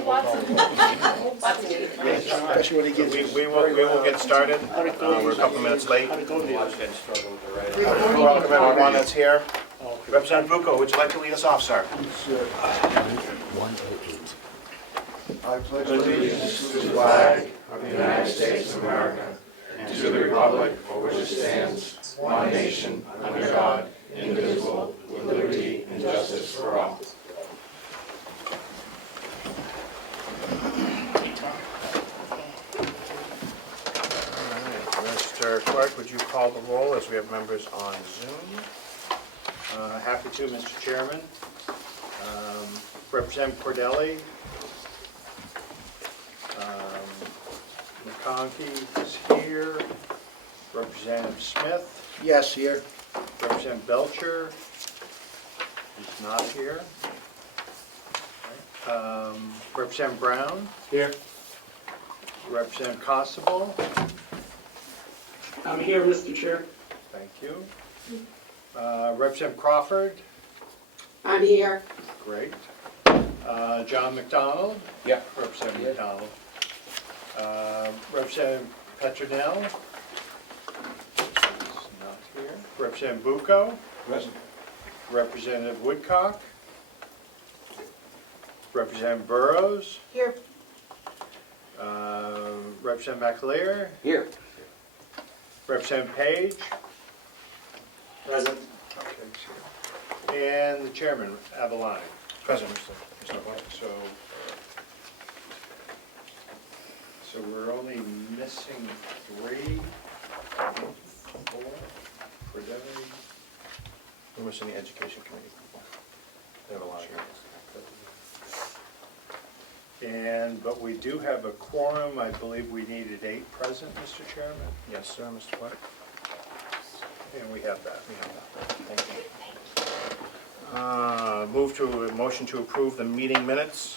have lots of meetings. Especially when he gets. We will get started. We're a couple minutes late. Welcome everyone that's here. Representative Bucco, would you like to lead us off, sir? 108. I pledge allegiance to the flag of the United States of America and to the republic for which it stands, one nation, under God, indivisible, with liberty and justice for all. Mr. Clerk, would you call the roll as we have members on Zoom? Happy to, Mr. Chairman. Representative Cordelli. McConkey is here. Representative Smith. Yes, here. Representative Belcher is not here. Representative Brown. Here. Representative Constable. I'm here, Mr. Chair. Thank you. Representative Crawford. I'm here. Great. John McDonald. Yeah. Representative McDonald. Representative Petronell. Is not here. Representative Bucco. Present. Representative Woodcock. Representative Burrows. Here. Representative McAleer. Here. Representative Page. Present. And the chairman, Avalani. Present, Mr. Clerk. So we're only missing 3, 4, for Debbie. We're missing the education committee people. They have a lot of names. But we do have a quorum. I believe we needed 8 present, Mr. Chairman. Yes, sir, Mr. Clerk. And we have that. We have that. Thank you. Move to a motion to approve the meeting minutes.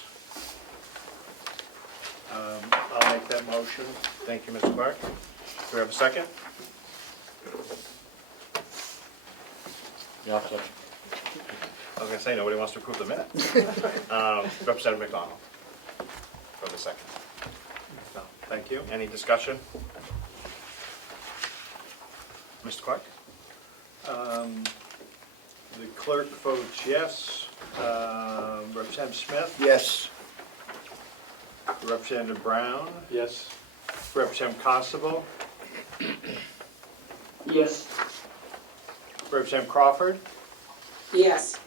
I'll make that motion. Thank you, Mr. Clerk. Do we have a second? Yeah, second. I was going to say, nobody wants to approve the minutes. Representative McDonald for the second. No, thank you. Any discussion? Mr. Clark? The clerk votes yes. Representative Smith? Yes. Representative Brown? Yes. Representative Constable? Yes. Representative Crawford? Yes.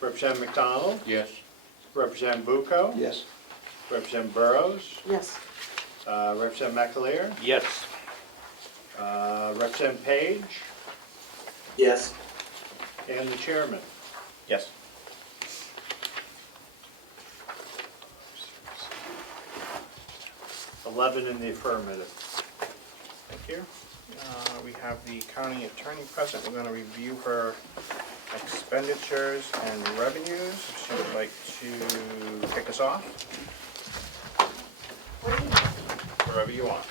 Representative McDonald? Yes. Representative Bucco? Yes. Representative Burrows? Yes. Representative McAleer? Yes. Representative Page? Yes. And the chairman? Yes. $11 in the affirmative. Thank you. We have the county attorney present. We're going to review her expenditures and revenues. If she would like to kick us off, wherever you want.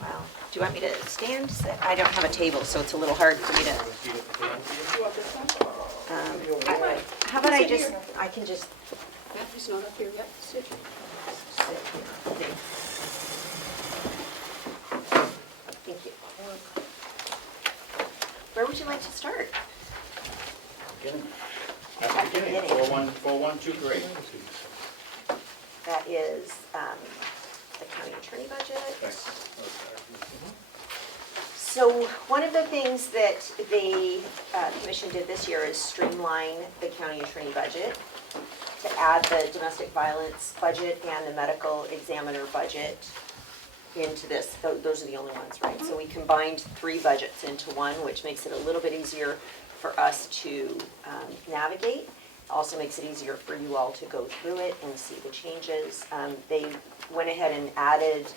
Wow. Do you want me to stand? Sit? I don't have a table, so it's a little hard for me to. How about I can just Matthew's not up here yet. Sit. sit here. Thank you. Where would you like to start? At the beginning, 4123. That is the county attorney budget. So one of the things that the commission did this year is streamline the county attorney budget to add the domestic violence budget and the medical examiner budget into this. Those are the only ones, right? So we combined 3 budgets into one, which makes it a little bit easier for us to navigate. Also makes it easier for you all to go through it and see the changes. They went ahead and added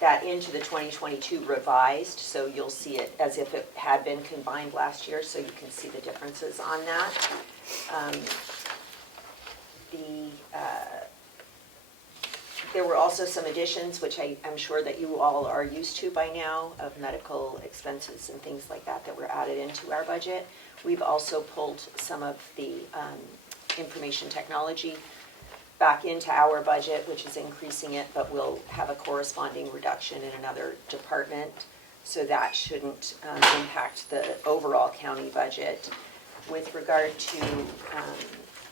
that into the 2022 revised, so you'll see it as if it had been combined last year, so you can see the differences on that. There were also some additions, which I'm sure that you all are used to by now, of medical expenses and things like that that were added into our budget. We've also pulled some of the information technology back into our budget, which is increasing it, but we'll have a corresponding reduction in another department. So that shouldn't impact the overall county budget. With regard to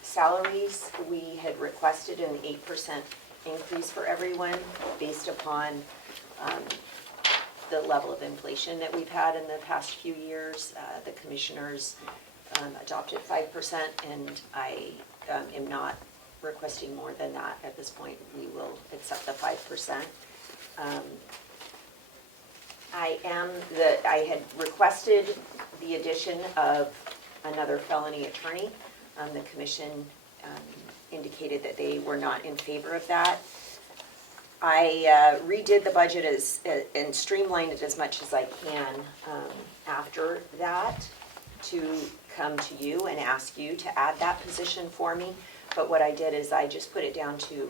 salaries, we had requested an 8% increase for everyone based upon the level of inflation that we've had in the past few years. The commissioners adopted 5%, and I am not requesting more than that at this point. We will accept the 5%. I had requested the addition of another felony attorney. The commission indicated that they were not in favor of that. I redid the budget and streamlined it as much as I can after that to come to you and ask you to add that position for me. But what I did is I just put it down to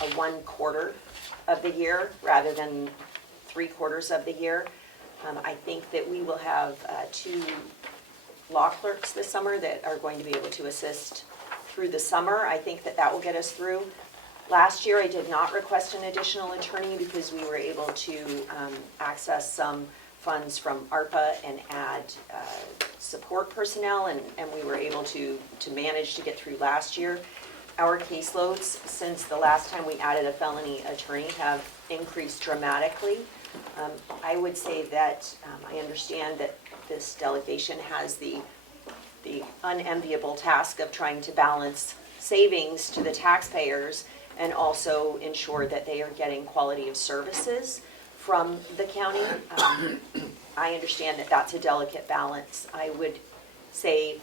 a 1/4 of the year rather than 3/4 of the year. I think that we will have 2 law clerks this summer that are going to be able to assist through the summer. I think that that will get us through. Last year, I did not request an additional attorney because we were able to access some funds from ARPA and add support personnel, and we were able to manage to get through last year. Our caseloads since the last time we added a felony attorney have increased dramatically. I would say that I understand that this delegation has the unenviable task of trying to balance savings to the taxpayers and also ensure that they are getting quality of services from the county. I understand that that's a delicate balance. I would say,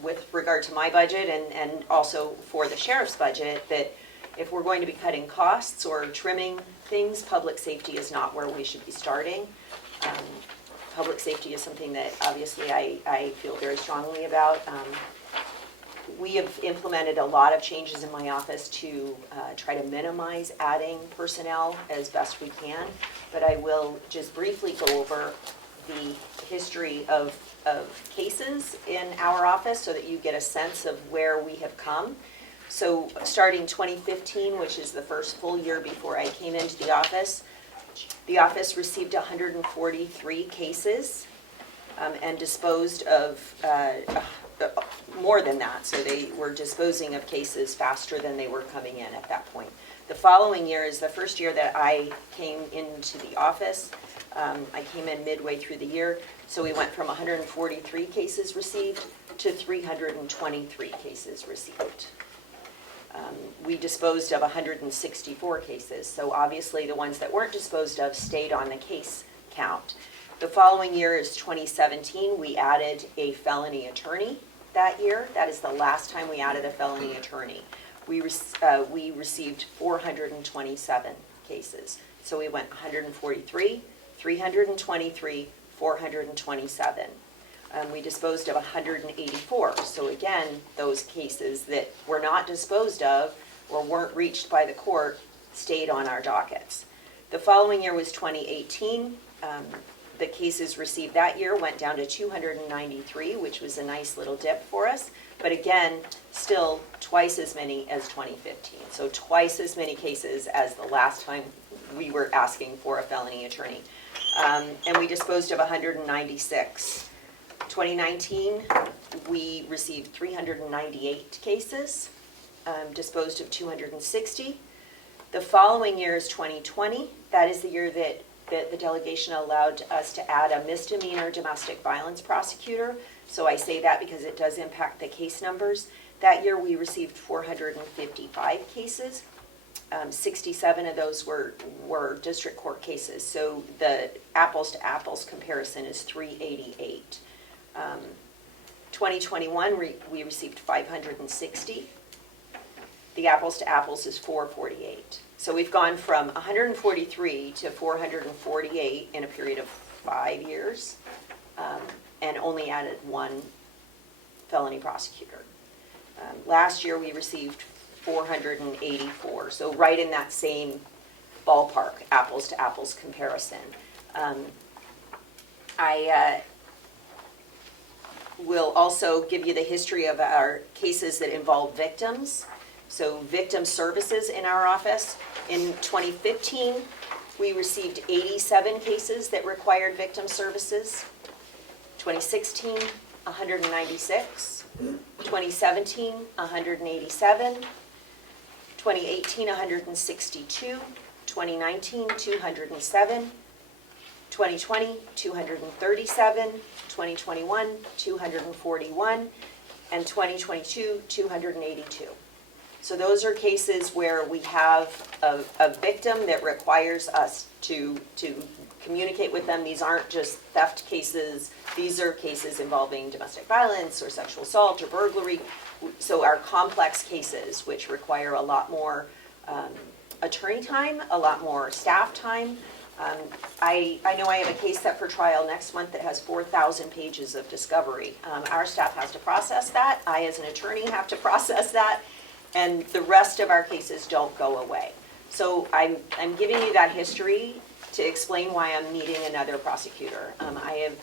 with regard to my budget and also for the sheriff's budget, that if we're going to be cutting costs or trimming things, public safety is not where we should be starting. Public safety is something that obviously I feel very strongly about. We have implemented a lot of changes in my office to try to minimize adding personnel as best we can, but I will just briefly go over the history of cases in our office so that you get a sense of where we have come. So starting 2015, which is the first full year before I came into the office received 143 cases and disposed of more than that. So they were disposing of cases faster than they were coming in at that point. The following year is the first year that I came into the office. I came in midway through the year, so we went from 143 cases received to 323 cases received. We disposed of 164 cases, so obviously the ones that weren't disposed of stayed on the case count. The following year is 2017. We added a felony attorney that year. That is the last time we added a felony attorney. We received 427 cases. So we went 143, 323, 427. We disposed of 184. So again, those cases that were not disposed of or weren't reached by the court stayed on our dockets. The following year was 2018. The cases received that year went down to 293, which was a nice little dip for us. But again, still twice as many as 2015. So twice as many cases as the last time we were asking for a felony attorney. And we disposed of 196. 2019, we received 398 cases, disposed of 260. The following year is 2020. That is the year that the delegation allowed us to add a misdemeanor domestic violence prosecutor. So I say that because it does impact the case numbers. That year we received 455 cases. 67 of those were district court cases. So the apples to apples comparison is 388. 2021, we received 560. The apples to apples is 448. So we've gone from 143 to 448 in a period of 5 years, and only added one felony prosecutor. Last year we received 484, so right in that same ballpark, apples to apples comparison. We'll also give you the history of our cases that involve victims. So victim services in our office. In 2015, we received 87 cases that required victim services. 2016, 196. 2017, 187. 2018, 162. 2019, 207. 2020, 237. 2021, 241. And 2022, 282. So those are cases where we have a victim that requires us to communicate with them. These aren't just theft cases. These are cases involving domestic violence or sexual assault or burglary. So our complex cases, which require a lot more attorney time, a lot more staff time. I know I have a case set for trial next month that has 4,000 pages of discovery. Our staff has to process that. I, as an attorney, have to process that. And the rest of our cases don't go away. So I'm giving you that history to explain why I'm needing another prosecutor. I've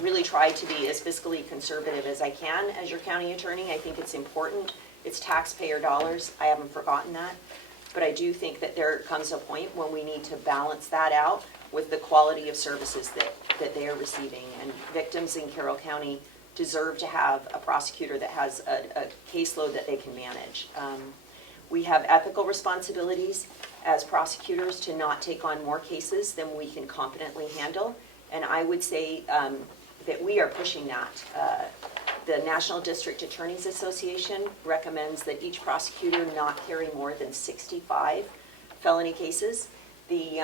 really tried to be as fiscally conservative as I can as your county attorney. I think it's important. It's taxpayer dollars. I haven't forgotten that. But I do think that there comes a point when we need to balance that out with the quality of services that they are receiving. And victims in Carroll County deserve to have a prosecutor that has a caseload that they can manage. We have ethical responsibilities as prosecutors to not take on more cases than we can competently handle, and I would say that we are pushing that. The National District Attorneys Association recommends that each prosecutor not carry more than 65 felony cases. The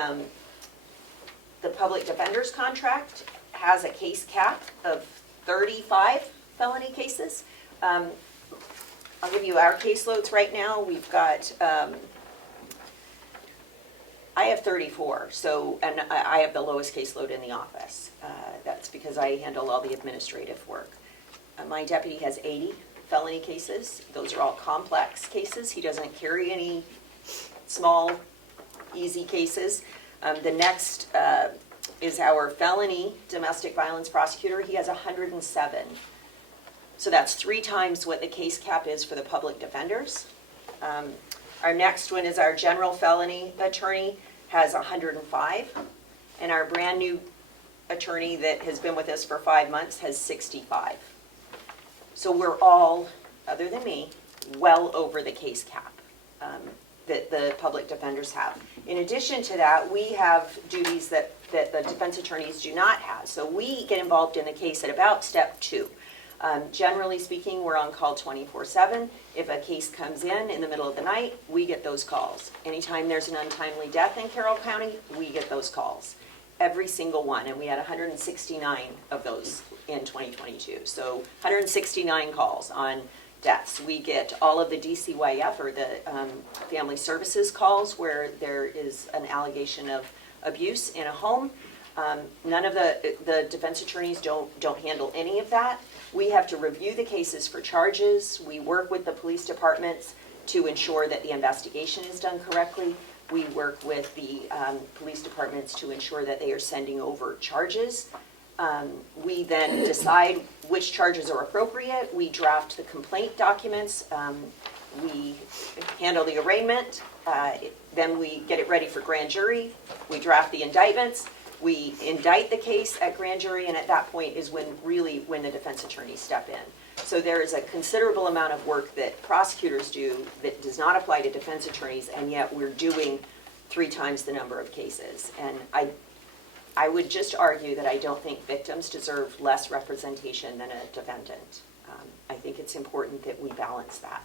public defender's contract has a case cap of 35 felony cases. I'll give you our caseloads right now. We've got, I have 34, and I have the lowest caseload in the office. That's because I handle all the administrative work. My deputy has 80 felony cases. Those are all complex cases. He doesn't carry any small, easy cases. The next is our felony domestic violence prosecutor. He has 107. So that's 3 times what the case cap is for the public defenders. Our next one is our general felony attorney, has 105. And our brand new attorney that has been with us for 5 months has 65. So we're all, other than me, well over the case cap that the public defenders have. In addition to that, we have duties that the defense attorneys do not have. So we get involved in the case at about step 2. Generally speaking, we're on call 24/7. If a case comes in the middle of the night, we get those calls. Anytime there's an untimely death in Carroll County, we get those calls. Every single one, and we had 169 of those in 2022. So 169 calls on deaths. We get all of the DCYF, or the family services calls, where there is an allegation of abuse in a home. None of the defense attorneys don't handle any of that. We have to review the cases for charges. We work with the police departments to ensure that the investigation is done correctly. We work with the police departments to ensure that they are sending over charges. We then decide which charges are appropriate. We draft the complaint documents. We handle the arraignment. Then we get it ready for grand jury. We draft the indictments. We indict the case at grand jury, and at that point is when the defense attorneys step in. So there is a considerable amount of work that prosecutors do that does not apply to defense attorneys, and yet we're doing 3 times the number of cases. And I would just argue that I don't think victims deserve less representation than a defendant. I think it's important that we balance that.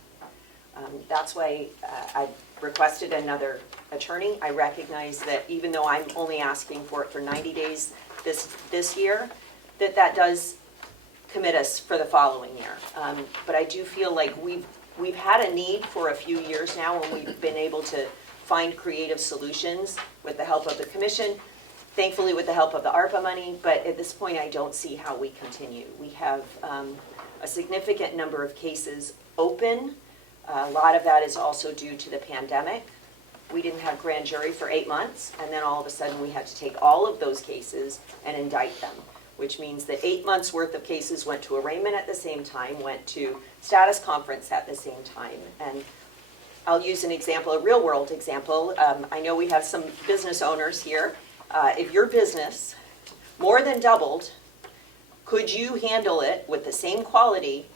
That's why I requested another attorney. I recognize that even though I'm only asking for it for 90 days this year, that does commit us for the following year. But I do feel like we've had a need for a few years now, when we've been able to find creative solutions with the help of the commission, thankfully with the help of the ARPA money, but at this point I don't see how we continue. We have a significant number of cases open. A lot of that is also due to the pandemic. We didn't have grand jury for 8 months, and then all of a sudden we had to take all of those cases and indict them. which means that 8 months' worth of cases went to arraignment at the same time, went to status conference at the same time. And I'll use an example, a real-world example. I know we have some business owners here. If your business more than doubled, could you handle it with the same quality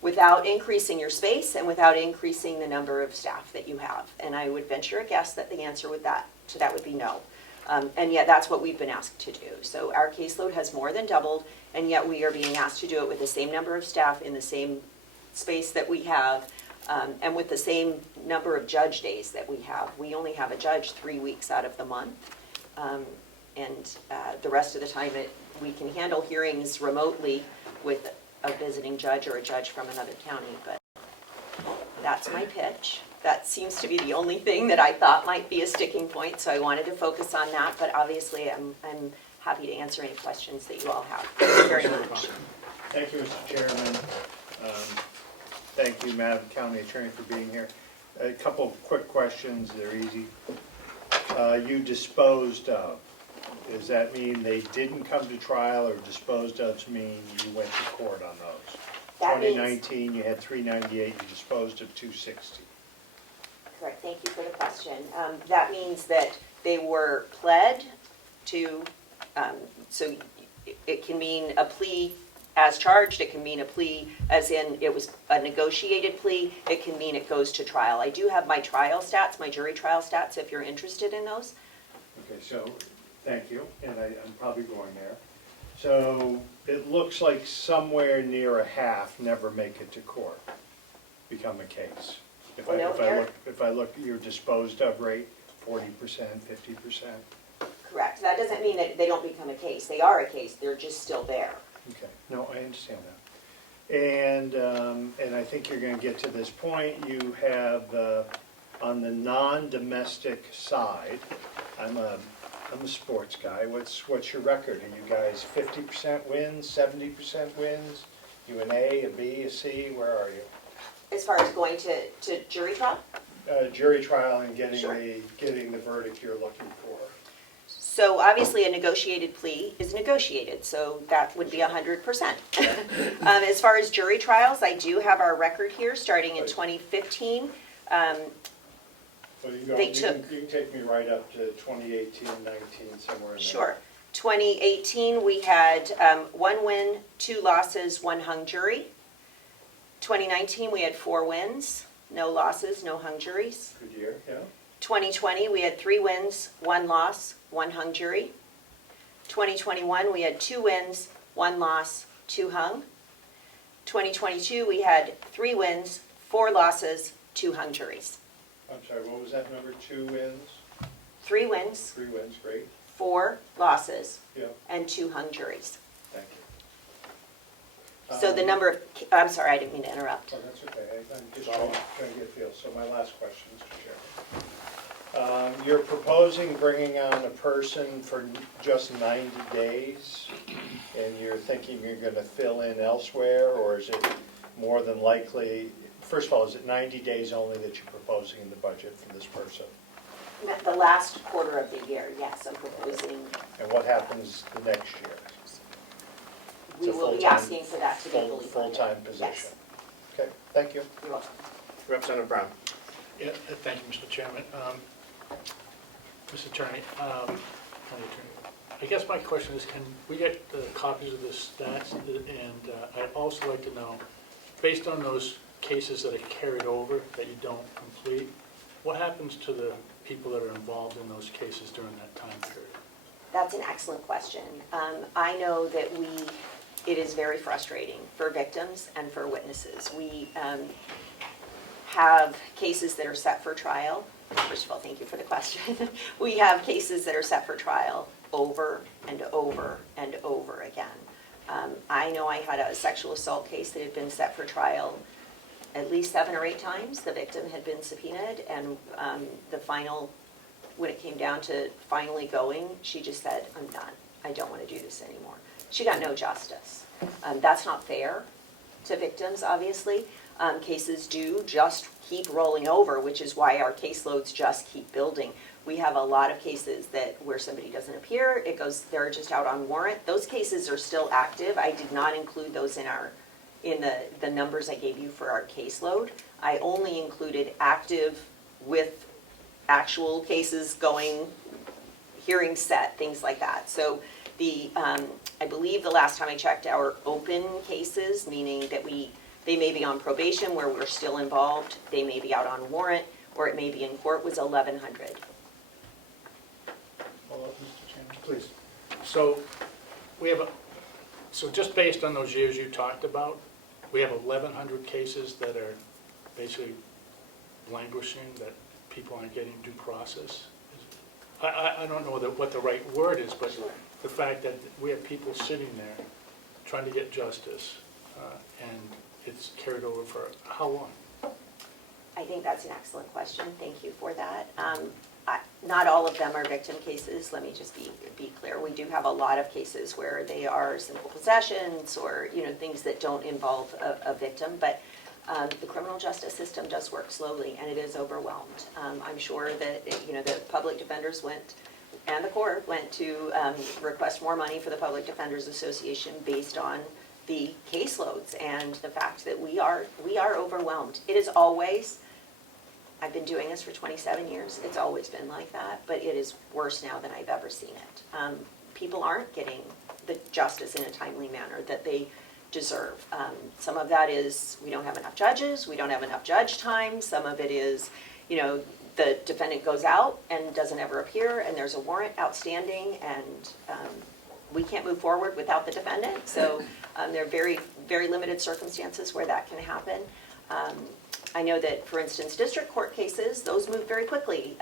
without increasing your space and without increasing the number of staff that you have? And I would venture a guess that the answer to that would be no. And yet that's what we've been asked to do. So our caseload has more than doubled, and yet we are being asked to do it with the same number of staff in the same space that we have, and with the same number of judge days that we have. We only have a judge 3 weeks out of the month, and the rest of the time we can handle hearings remotely with a visiting judge or a judge from another county. But that's my pitch. That seems to be the only thing that I thought might be a sticking point, so I wanted to focus on that. But obviously, I'm happy to answer any questions that you all have. Thank you very much. Thank you, Mr. Chairman. Thank you, Madam County Attorney, for being here. A couple of quick questions, they're easy. You disposed of, does that mean they didn't come to trial, or disposed of mean you went to court on those? That means- 2019, you had 398, you disposed of 260. Correct, thank you for the question. That means that they were pled to, so it can mean a plea as charged, it can mean a plea as in it was a negotiated plea, it can mean it goes to trial. I do have my trial stats, my jury trial stats, if you're interested in those. Okay, so, thank you, and I'm probably going there. So, it looks like somewhere near a half never make it to court, become a case. If I look at your disposed of rate, 40%, 50%. Correct, that doesn't mean that they don't become a case. They are a case, they're just still there. Okay, no, I understand that. And I think you're going to get to this point. You have, on the non-domestic side, I'm a sports guy. What's your record? Are you guys 50% wins, 70% wins? You an A, a B, a C? Where are you? As far as going to jury trial? Jury trial and getting Sure. getting the verdict you're looking for. So obviously a negotiated plea is negotiated, so that would be 100%. As far as jury trials, I do have our record here starting in 2015. So you can take me right up to 2018, 19, somewhere in there. Sure. 2018, we had 1 win, 2 losses, 1 hung jury. 2019, we had 4 wins, no losses, no hung juries. Good year, yeah. 2020, we had 3 wins, 1 loss, 1 hung jury. 2021, we had 2 wins, 1 loss, 2 hung. 2022, we had 3 wins, 4 losses, 2 hung juries. I'm sorry, what was that number? 2 wins? 3 wins, 3 wins, great. 4 losses, Yeah, and 2 hung juries. thank you. So the number of, I'm sorry, I didn't mean to interrupt. Oh, that's okay, I'm just trying to get a feel. So my last question, Mr. Chairman. You're proposing bringing on a person for just 90 days, and you're thinking you're going to fill in elsewhere, or is it more than likely, first of all, is it 90 days only that you're proposing in the budget for this person? The last quarter of the year, yes, I'm proposing, And what happens the next year? we It's a will be full-time- asking for that to be fully funded. Full-time position? Yes, Okay, thank you. you're welcome. Representative Brown. Yeah, thank you, Mr. Chairman. Mr. Attorney, County Attorney, I guess my question is, can we get copies of the stats? And I'd also like to know, based on those cases that are carried over that you don't complete, what happens to the people that are involved in those cases during that time period? That's an excellent question. I know that it is very frustrating for victims and for witnesses. We have cases that are set for trial. First of all, thank you for the question. We have cases that are set for trial over and over and over again. I know I had a sexual assault case that had been set for trial at least 7 or 8 times. The victim had been subpoenaed, and the final, when it came down to finally going, she just said, I'm done. I don't want to do this anymore. She got no justice. That's not fair to victims, obviously. cases do just keep rolling over, which is why our caseloads just keep building. We have a lot of cases where somebody doesn't appear, they're just out on warrant. Those cases are still active. I did not include those in the numbers I gave you for our caseload. I only included active with actual cases going, hearing set, things like that. So I believe the last time I checked, our open cases, meaning that they may be on probation where we're still involved, they may be out on warrant, or it may be in court, was 1,100. Follow up, Mr. Chairman? Please. So so just based on those years you talked about, we have 1,100 cases that are basically languishing, that people aren't getting due process. I don't know what the right word is, but the fact that we have people sitting there trying to get justice, and it's carried over for how long? I think that's an excellent question. Thank you for that. Not all of them are victim cases. Let me just be clear. We do have a lot of cases where they are simple possessions or things that don't involve a victim. But the criminal justice system does work slowly, and it is overwhelmed. I'm sure that the public defenders and the court went to request more money for the Public Defenders Association based on the caseloads and the fact that we are overwhelmed. It is always. I've been doing this for 27 years. It's always been like that, but it is worse now than I've ever seen it. People aren't getting the justice in a timely manner that they deserve. Some of that is we don't have enough judges, we don't have enough judge time. Some of it is, the defendant goes out and doesn't ever appear, and there's a warrant outstanding, and we can't move forward without the defendant. So there are very, very limited circumstances where that can happen. I know that, for instance, district court cases, those move very quickly.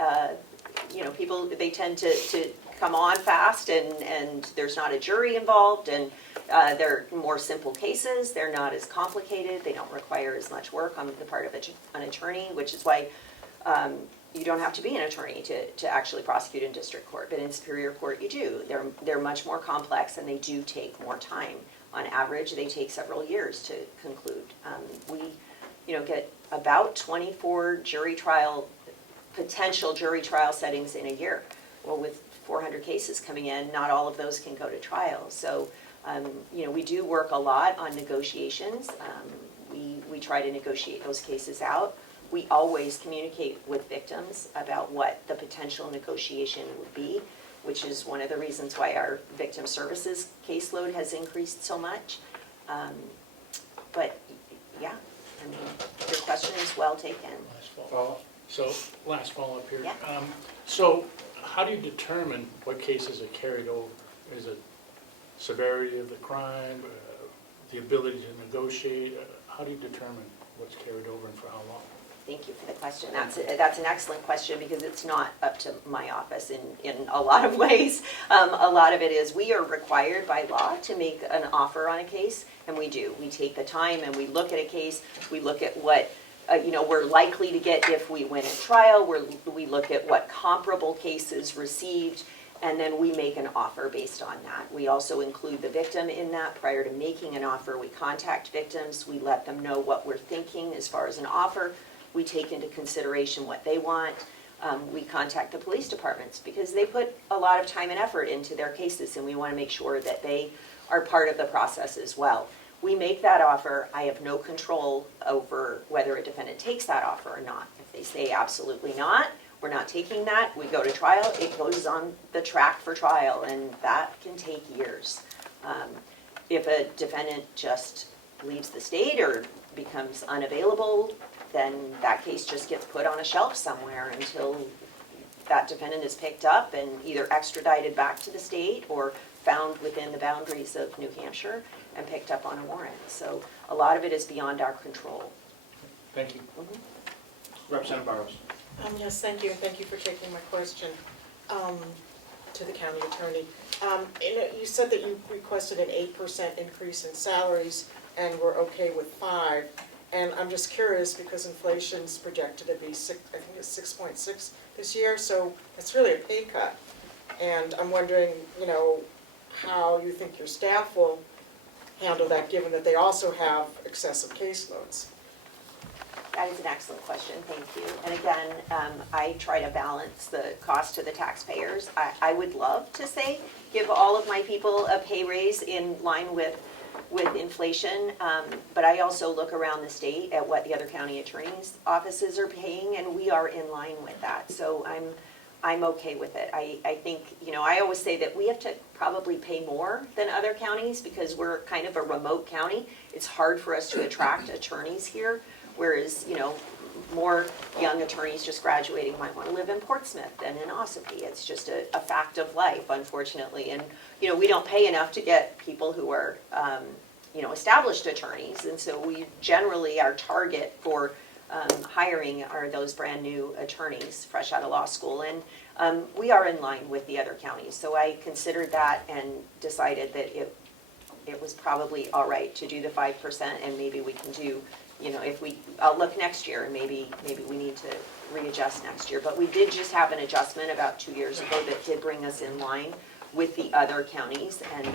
People, they tend to come on fast, and there's not a jury involved, and they're more simple cases. They're not as complicated. They don't require as much work on the part of an attorney, which is why you don't have to be an attorney to actually prosecute in district court. But in superior court, you do. They're much more complex, and they do take more time. On average, they take several years to conclude. We get about 24 potential jury trial settings in a year. Well, with 400 cases coming in, not all of those can go to trial. So, we do work a lot on negotiations. We try to negotiate those cases out. We always communicate with victims about what the potential negotiation would be, which is one of the reasons why our victim services caseload has increased so much. But, yeah. Your question is well taken. Last follow-up here. Yeah. So how do you determine what cases are carried over? Is it severity of the crime, the ability to negotiate? How do you determine what's carried over and for how long? Thank you for the question. That's an excellent question because it's not up to my office in a lot of ways. A lot of it is we are required by law to make an offer on a case, and we do. We take the time and we look at a case. We look at what we're likely to get if we win a trial. We look at what comparable cases received, and then we make an offer based on that. We also include the victim in that. Prior to making an offer, we contact victims. We let them know what we're thinking as far as an offer. We take into consideration what they want. We contact the police departments because they put a lot of time and effort into their cases, and we want to make sure that they are part of the process as well. We make that offer. I have no control over whether a defendant takes that offer or not. If they say absolutely not, we're not taking that, we go to trial, it goes on the track for trial, and that can take years. If a defendant just leaves the state or becomes unavailable, then that case just gets put on a shelf somewhere until that defendant is picked up and either extradited back to the state or found within the boundaries of New Hampshire and picked up on a warrant. So a lot of it is beyond our control. Thank you. Representative Barros. Yes, thank you, and thank you for taking my question to the county attorney. You said that you requested an 8% increase in salaries and were okay with 5%. And I'm just curious because inflation's projected to be I think it's 6.6 this year, so it's really a pay cut. And I'm wondering, how you think your staff will handle that, given that they also have excessive caseloads. That is an excellent question, thank you. And again, I try to balance the cost to the taxpayers. I would love to say, give all of my people a pay raise in line with inflation, but I also look around the state at what the other county attorneys' offices are paying, and we are in line with that. So I'm okay with it. I think, I always say that we have to probably pay more than other counties because we're kind of a remote county. It's hard for us to attract attorneys here, whereas, more young attorneys just graduating might want to live in Portsmouth than in Ossipee. It's just a fact of life, unfortunately. And, we don't pay enough to get people who are, established attorneys. And so we generally, our target for hiring are those brand new attorneys fresh out of law school. And we are in line with the other counties. So I considered that and decided that it was probably all right to do the 5%, and maybe we can do, I'll look next year, and maybe we need to readjust next year. But we did just have an adjustment about 2 years ago that did bring us in line with the other counties. And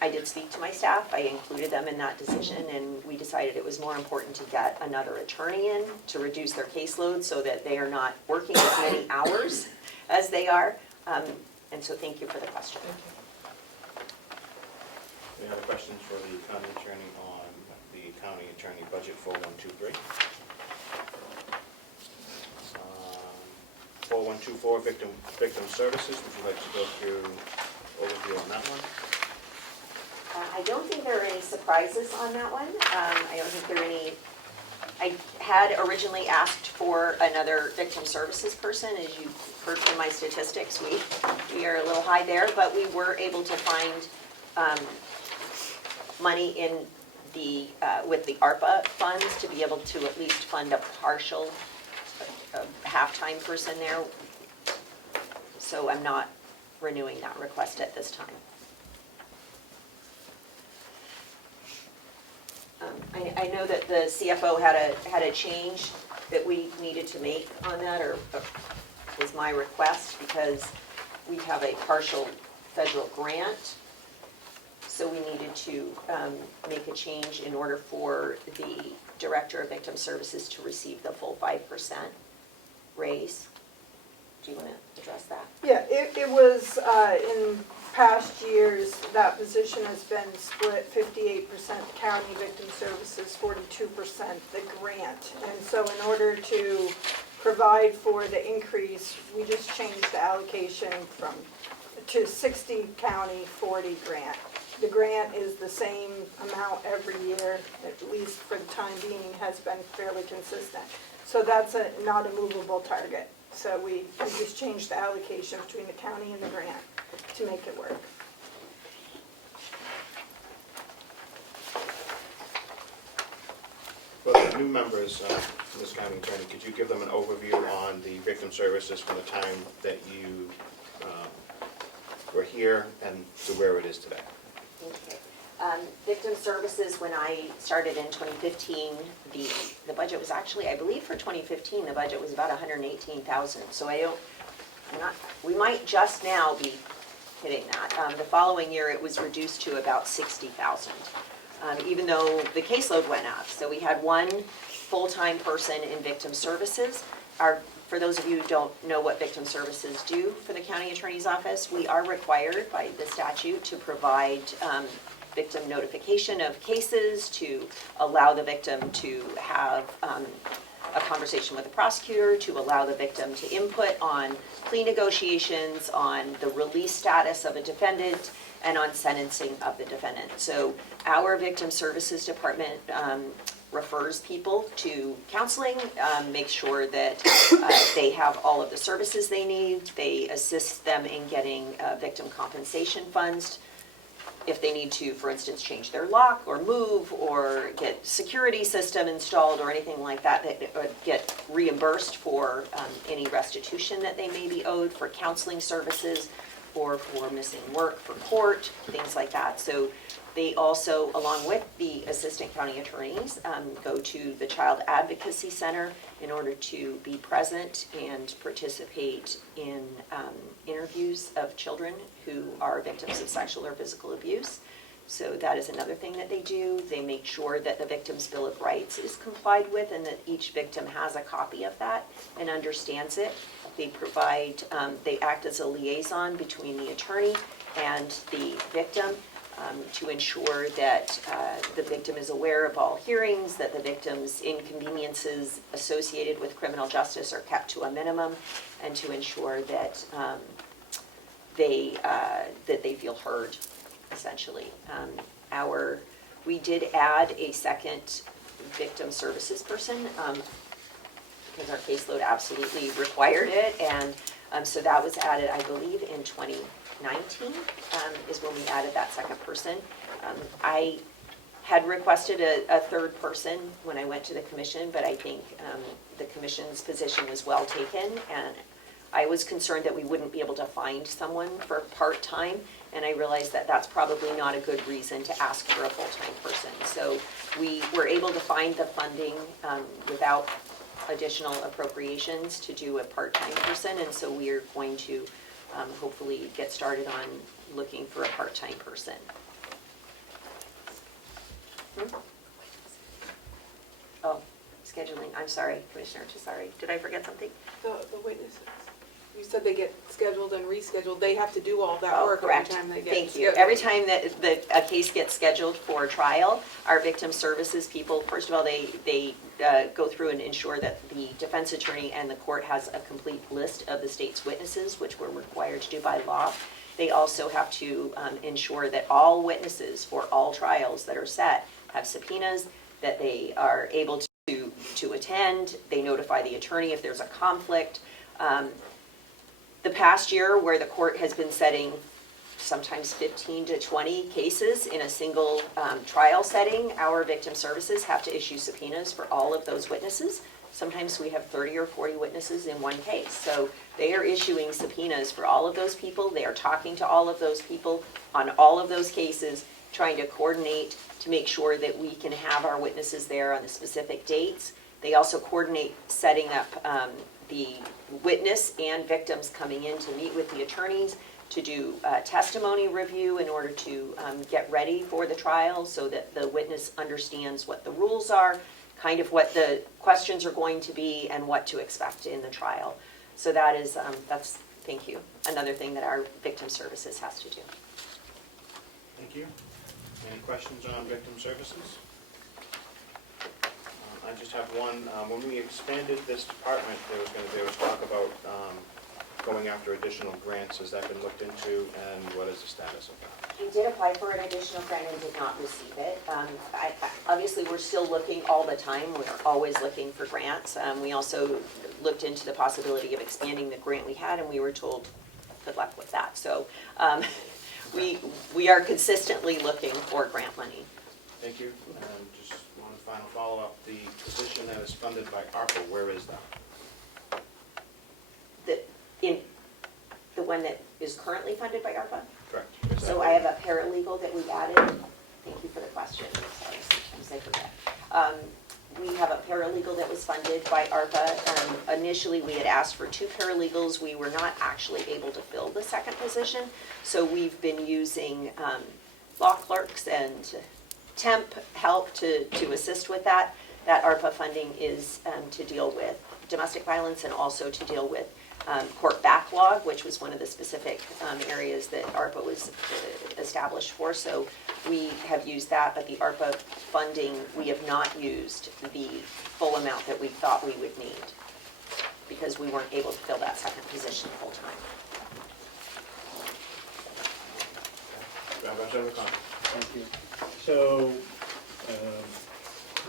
I did speak to my staff, I included them in that decision, and we decided it was more important to get another attorney in to reduce their caseload so that they are not working as many hours as they are. And so thank you for the question. We have questions for the county attorney on the county attorney budget 4123. 4124, victim services. Would you like to go through overview on that one? I don't think there are any surprises on that one. I don't think there are any. I had originally asked for another victim services person. As you heard from my statistics, we are a little high there, but we were able to find money in the with the ARPA funds to be able to at least fund a partial half-time person there. So I'm not renewing that request at this time. I know that the CFO had a change that we needed to make on that, or was my request, because we have a partial federal grant. So we needed to make a change in order for the Director of Victim Services to receive the full 5% raise. Do you want to address that? Yeah, it was, in past years, that position has been split 58% county victim services, 42% the grant. And so in order to provide for the increase, we just changed the allocation to 60 county, 40 grant. The grant is the same amount every year, at least for the time being, has been fairly consistent. So that's not a movable target. So we just changed the allocation between the county and the grant to make it work. For the new members, Ms. County Attorney, could you give them an overview on the victim services from the time that you were here and to where it is today? Okay. Victim services, when I started in 2015, the budget was actually, I believe for 2015, the budget was about $118,000. So we might just now be hitting that. The following year, it was reduced to about $60,000, even though the caseload went up. So we had one full-time person in victim services. For those of you who don't know what victim services do for the county attorney's office, we are required by the statute to provide victim notification of cases, to allow the victim to have a conversation with the prosecutor, to allow the victim to input on plea negotiations, on the release status of a defendant, and on sentencing of the defendant. So our victim services department refers people to counseling, makes sure that they have all of the services they need. They assist them in getting victim compensation funds if they need to, for instance, change their lock or move or get security system installed or anything like that, that would get reimbursed for any restitution that they may be owed for counseling services or for missing work for court, things like that. So they also, along with the assistant county attorneys, go to the Child Advocacy Center in order to be present and participate in interviews of children who are victims of sexual or physical abuse. So that is another thing that they do. They make sure that the victim's Bill of Rights is complied with and that each victim has a copy of that and understands it. They provide, they act as a liaison between the attorney and the victim to ensure that the victim is aware of all hearings, that the victim's inconveniences associated with criminal justice are kept to a minimum, and to ensure that they feel heard, essentially. We did add a second victim services person because our caseload absolutely required it, and so that was added, I believe, in 2019 is when we added that second person. I had requested a third person when I went to the commission, but I think the commission's position was well taken, and I was concerned that we wouldn't be able to find someone for part-time, and I realized that that's probably not a good reason to ask for a full-time person. So we were able to find the funding without additional appropriations to do a part-time person, and so we are going to hopefully get started on looking for a part-time person. Oh, scheduling, I'm sorry, Commissioner, sorry. Did I forget something? The witnesses, you said they get scheduled and rescheduled, they have to do all that Oh, work correct. every time they get Thank you. scheduled. Every time that a case gets scheduled for trial, our victim services people, first of all, they go through and ensure that the defense attorney and the court has a complete list of the state's witnesses, which we're required to do by law. They also have to ensure that all witnesses for all trials that are set have subpoenas, that they are able to attend. They notify the attorney if there's a conflict. The past year, where the court has been setting sometimes 15 to 20 cases in a single trial setting, our victim services have to issue subpoenas for all of those witnesses. Sometimes we have 30 or 40 witnesses in one case. So they are issuing subpoenas for all of those people. They are talking to all of those people on all of those cases, trying to coordinate to make sure that we can have our witnesses there on the specific dates. They also coordinate setting up the witness and victims coming in to meet with the attorneys to do testimony review in order to get ready for the trial so that the witness understands what the rules are, kind of what the questions are going to be, and what to expect in the trial. So that is, thank you, another thing that our victim services has to do. Thank you. Any questions on victim services? I just have one. When we expanded this department, there was talk about going after additional grants. Has that been looked into, and what is the status of that? We did apply for an additional grant and did not receive it. Obviously, we're still looking all the time. We're always looking for grants. We also looked into the possibility of expanding the grant we had, and we were told, good luck with that. So we are consistently looking for grant money. Thank you. And just one final follow-up. The position that is funded by ARPA, where is that? The one that is currently funded by ARPA? Correct. Is So that- I have a paralegal that we added. Thank you for the question. Sorry, sometimes I forget. We have a paralegal that was funded by ARPA. Initially, we had asked for 2 paralegals. We were not actually able to fill the second position. So we've been using law clerks and temp help to assist with that. That ARPA funding is to deal with domestic violence and also to deal with court backlog, which was one of the specific areas that ARPA was established for. So we have used that, but the ARPA funding, we have not used the full amount that we thought we would need because we weren't able to fill that second position full time. Thank you. So,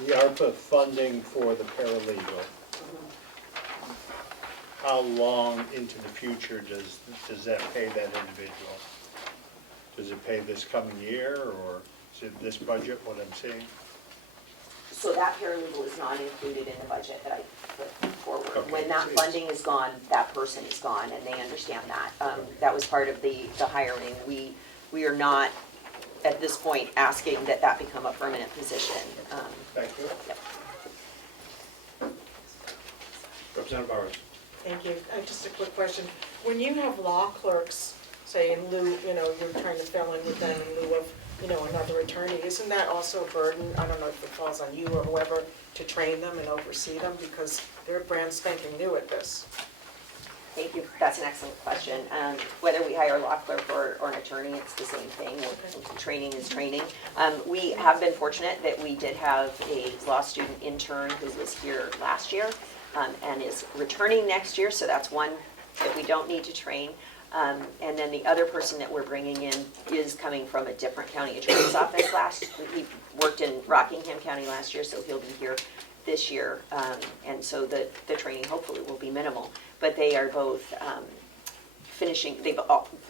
the ARPA funding for the paralegal, how long into the future does that pay that individual? Does it pay this coming year, or is it this budget, what I'm seeing? So that paralegal is not included in the budget that I put forward. Okay, When that so it's- funding is gone, that person is gone, and they understand that. That was part of the hiring. We are not, at this point, asking that become a permanent position. Thank you. Yep. Representative Burrows. Thank you. Just a quick question. When you have law clerks, say in lieu, you're trying to fill in with them in lieu of another attorney, isn't that also a burden? I don't know if it falls on you or whoever to train them and oversee them, because they're brand spanking new at this. Thank you, that's an excellent question. Whether we hire a law clerk or an attorney, it's the same thing. Training is training. We have been fortunate that we did have a law student intern who was here last year and is returning next year, so that's one that we don't need to train. And then the other person that we're bringing in is coming from a different county attorney's office he worked in Rockingham County last year, so he'll be here this year. And so the training hopefully will be minimal. But they are both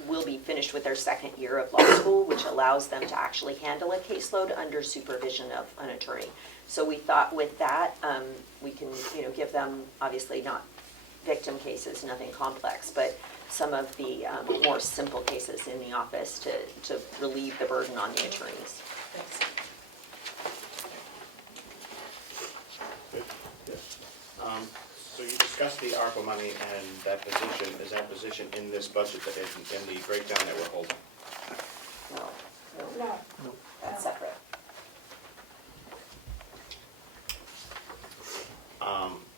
will be finished with their second year of law school, which allows them to actually handle a caseload under supervision of an attorney. So we thought with that, we can, give them, obviously not victim cases, nothing complex, but some of the more simple cases in the office to relieve the burden on the attorneys. Thanks. So you discussed the ARPA money and that position. Is that position in this budget, in the breakdown that we're holding? No. That's separate.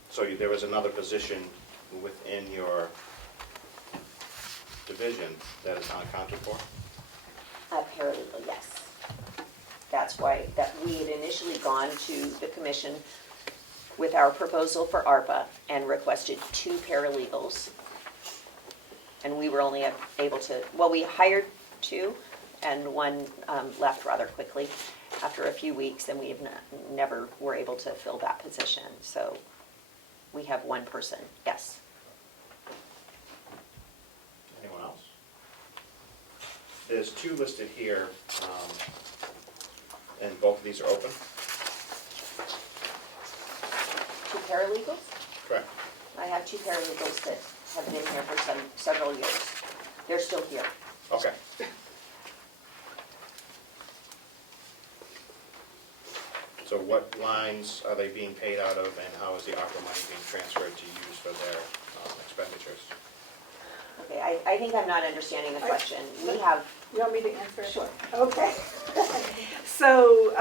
So there was another position within your division that is unaccounted for? A paralegal, yes. That's why that we had initially gone to the commission with our proposal for ARPA and requested 2 paralegals. And we were only able to, we hired 2 and one left rather quickly after a few weeks, and we have never were able to fill that position. So we have 1 person, yes. Anyone else? There's 2 listed here, and both of these are open? 2 paralegals? Correct. I have 2 paralegals that have been here for several years. They're still here. Okay. So what lines are they being paid out of, and how is the ARPA money being transferred to use for their expenditures? Okay, I think I'm not understanding the question. We have, You want me to answer it? Sure. Okay. So,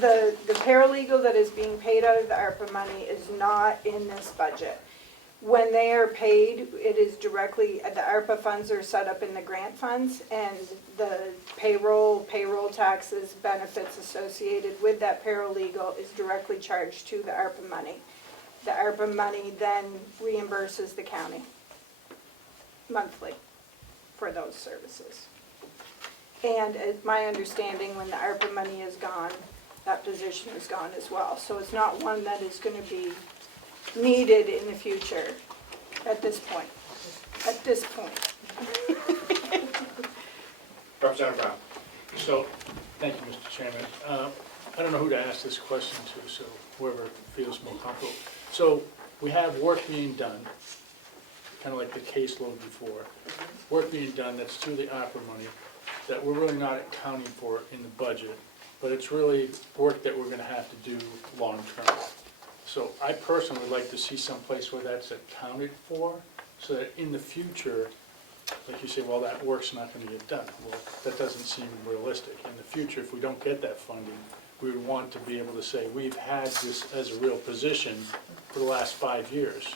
the paralegal that is being paid out of the ARPA money is not in this budget. When they are paid, it is directly, the ARPA funds are set up in the grant funds, and the payroll taxes, benefits associated with that paralegal is directly charged to the ARPA money. The ARPA money then reimburses the county monthly for those services. And it's my understanding, when the ARPA money is gone, that position is gone as well. So it's not one that is going to be needed in the future at this point. At this point. Representative Brown. So, thank you, Mr. Chairman. I don't know who to ask this question to, so whoever feels more comfortable. So, we have work being done, kind of like the caseload before. Work being done that's through the ARPA money that we're really not accounting for in the budget, but it's really work that we're going to have to do long-term. So I personally would like to see some place where that's accounted for, so that in the future, like you say, well, that work's not going to get done. Well, that doesn't seem realistic. In the future, if we don't get that funding, we would want to be able to say, we've had this as a real position for the last 5 years.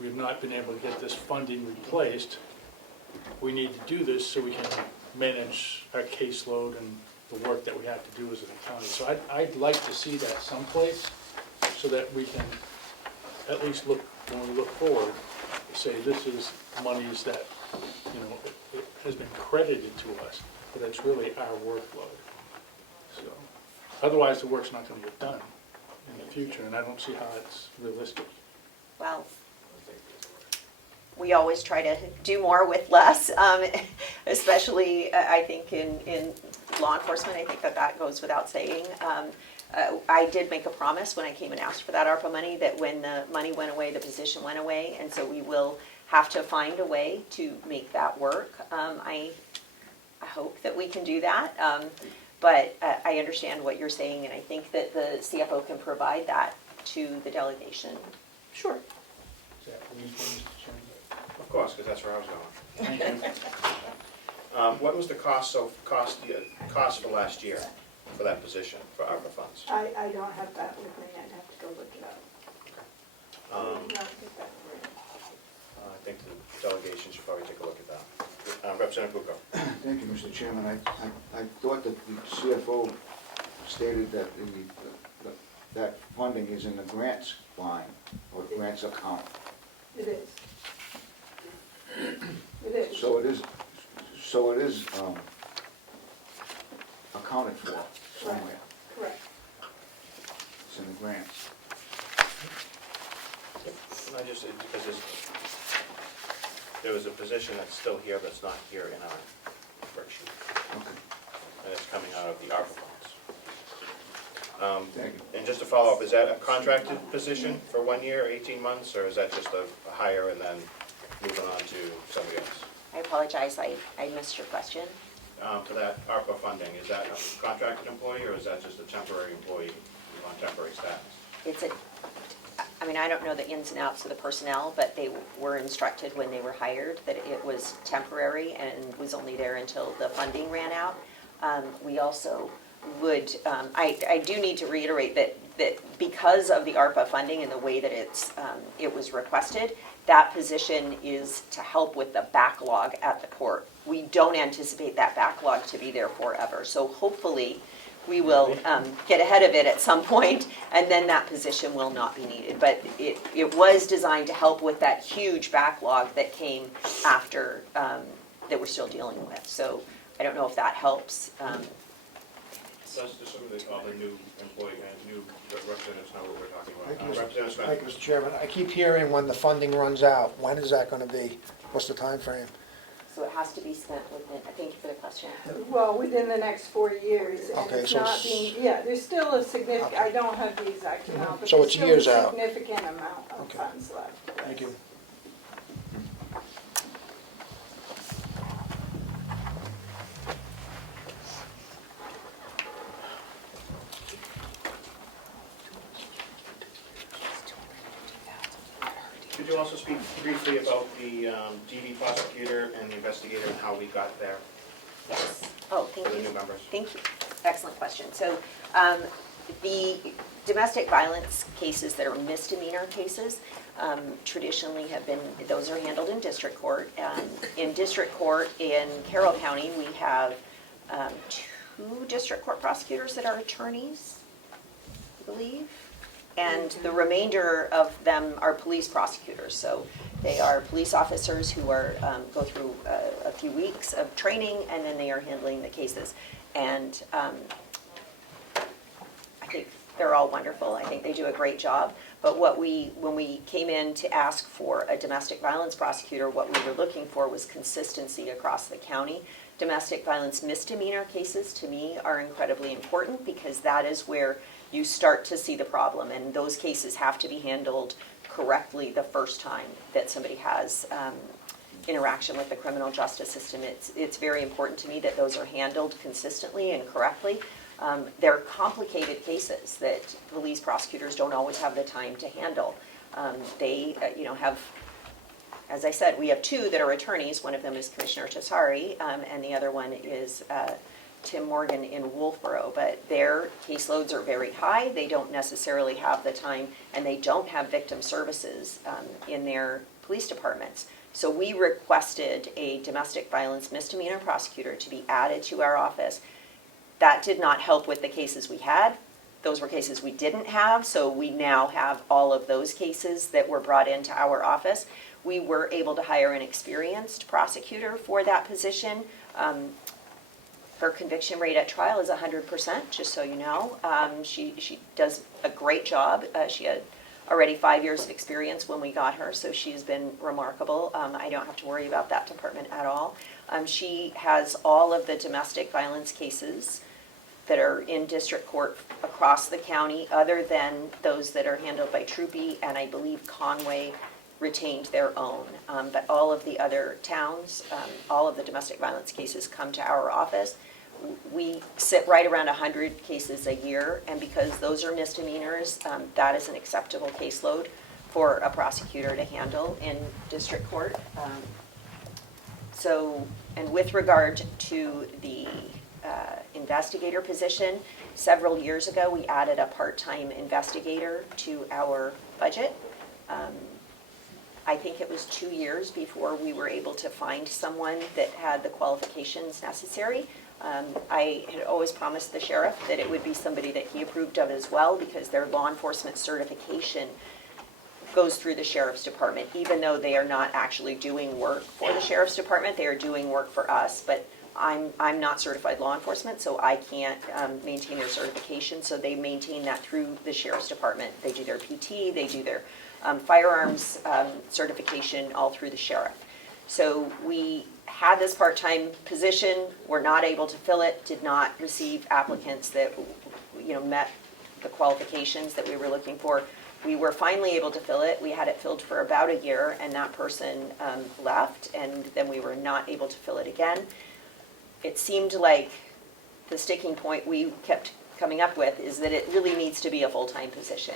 We have not been able to get this funding replaced. We need to do this so we can manage our caseload and the work that we have to do as an county. So I'd like to see that someplace so that we can at least look, when we look forward, say this is monies that, it has been credited to us, but it's really our workload. So otherwise the work's not going to get done in the future, and I don't see how it's realistic. well, we always try to do more with less, especially I think in law enforcement. I think that goes without saying. I did make a promise when I came and asked for that ARPA money that when the money went away, the position went away, and so we will have to find a way to make that work. I hope that we can do that, but I understand what you're saying, and I think that the CFO can provide that to the delegation. Sure. Is that reasonable, Mr. Chairman? Of course, because that's where I was going. Thank you. What was the cost for last year for that position, for ARPA funds? I don't have that with me, I'd have to go look it up. Um, Not get that for you. I think the delegation should probably take a look at that. Representative Bucco. Thank you, Mr. Chairman. I thought that the CFO stated that that funding is in the grants line, or grants account. It is. It is. So it is accounted for somewhere. Correct. It's in the grants. I just, because there was a position that's still here that's not here in our worksheet, Okay, and it's coming out of the ARPA funds. thank you. And just to follow up, is that a contracted position for 1 year, 18 months, or is that just a hire and then moving on to somebody else? I apologize, I missed your question. For that ARPA funding, is that a contracted employee, or is that just a temporary employee on temporary status? I don't know the ins and outs of the personnel, but they were instructed when they were hired that it was temporary and was only there until the funding ran out. We also would, I do need to reiterate that because of the ARPA funding and the way that it was requested, that position is to help with the backlog at the court. We don't anticipate that backlog to be there forever. So hopefully, we will get ahead of it at some point, and then that position will not be needed. But it was designed to help with that huge backlog that came after, that we're still dealing with. So I don't know if that helps. Does all the new employee and new representatives know what we're talking Thank about? you, Representative Smith. Thank you, Mr. Chairman. I keep hearing when the funding runs out. When is that going to be? What's the time frame? So it has to be spent within, thank you for the question. Well, within the next 4 years, and Okay, it's so not being, yeah, there's still a significant, Okay. I don't have the exact amount, but So there's it's still years a out. significant amount of Okay. funds left. Thank you. Could you also speak briefly about the DV prosecutor and the investigator and how we got there Yes. Oh, thank for the you. new members? Thank you. Excellent question. So the domestic violence cases that are misdemeanor cases traditionally have been, those are handled in district court. In district court in Carroll County, we have 2 district court prosecutors that are attorneys, I believe. And the remainder of them are police prosecutors. So they are police officers who are go through a few weeks of training, and then they are handling the cases. And I think they're all wonderful. I think they do a great job. But when we came in to ask for a domestic violence prosecutor, what we were looking for was consistency across the county. Domestic violence misdemeanor cases, to me, are incredibly important because that is where you start to see the problem, and those cases have to be handled correctly the first time that somebody has interaction with the criminal justice system. It's very important to me that those are handled consistently and correctly. They're complicated cases that police prosecutors don't always have the time to handle. They have, as I said, we have 2 that are attorneys. One of them is Commissioner Tassari, and the other one is Tim Morgan in Wolfboro, but their caseloads are very high. They don't necessarily have the time, and they don't have victim services in their police departments. So we requested a domestic violence misdemeanor prosecutor to be added to our office. That did not help with the cases we had. Those were cases we didn't have, so we now have all of those cases that were brought into our office. We were able to hire an experienced prosecutor for that position. Her conviction rate at trial is 100%, just so you know. She does a great job. She had already 5 years of experience when we got her, so she has been remarkable. I don't have to worry about that department at all. She has all of the domestic violence cases that are in district court across the county, other than those that are handled by Troopy, and I believe Conway retained their own. But all of the other towns, all of the domestic violence cases come to our office. We sit right around 100 cases a year, and because those are misdemeanors, that is an acceptable caseload for a prosecutor to handle in district court. So, and with regard to the investigator position, several years ago, we added a part-time investigator to our budget. I think it was 2 years before we were able to find someone that had the qualifications necessary. I had always promised the sheriff that it would be somebody that he approved of as well, because their law enforcement certification goes through the sheriff's department. Even though they are not actually doing work for the sheriff's department, they are doing work for us. But I'm not certified law enforcement, so I can't maintain their certification. So they maintain that through the sheriff's department. They do their PT, they do their firearms certification all through the sheriff. So we had this part-time position, were not able to fill it, did not receive applicants that met the qualifications that we were looking for. We were finally able to fill it. We had it filled for about a year, and that person left, and then we were not able to fill it again. It seemed like the sticking point we kept coming up with is that it really needs to be a full-time position.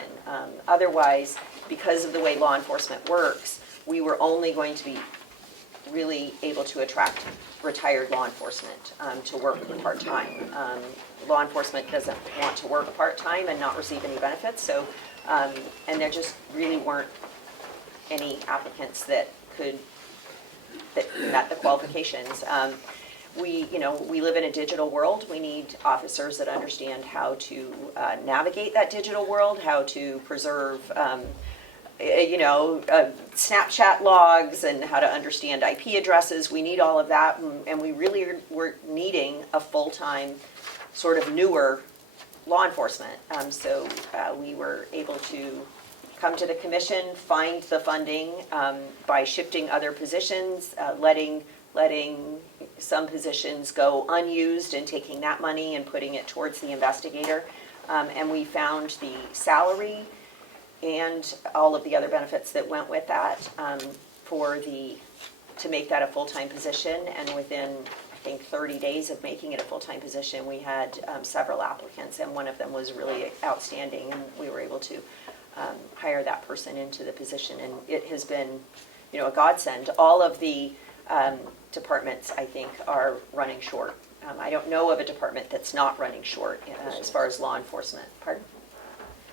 Otherwise, because of the way law enforcement works, we were only going to be really able to attract retired law enforcement to work part-time. Law enforcement doesn't want to work part-time and not receive any benefits, so and there just really weren't any applicants that met the qualifications. We live in a digital world. We need officers that understand how to navigate that digital world, how to preserve, Snapchat logs, and how to understand IP addresses. We need all of that, and we really were needing a full-time, sort of newer law enforcement. So we were able to come to the commission, find the funding by shifting other positions, letting some positions go unused and taking that money and putting it towards the investigator. And we found the salary and all of the other benefits that went with that to make that a full-time position. And within, I think, 30 days of making it a full-time position, we had several applicants, and one of them was really outstanding, and we were able to hire that person into the position. And it has been, a godsend. All of the departments, I think, are running short. I don't know of a department that's not running short as far as law enforcement. Pardon?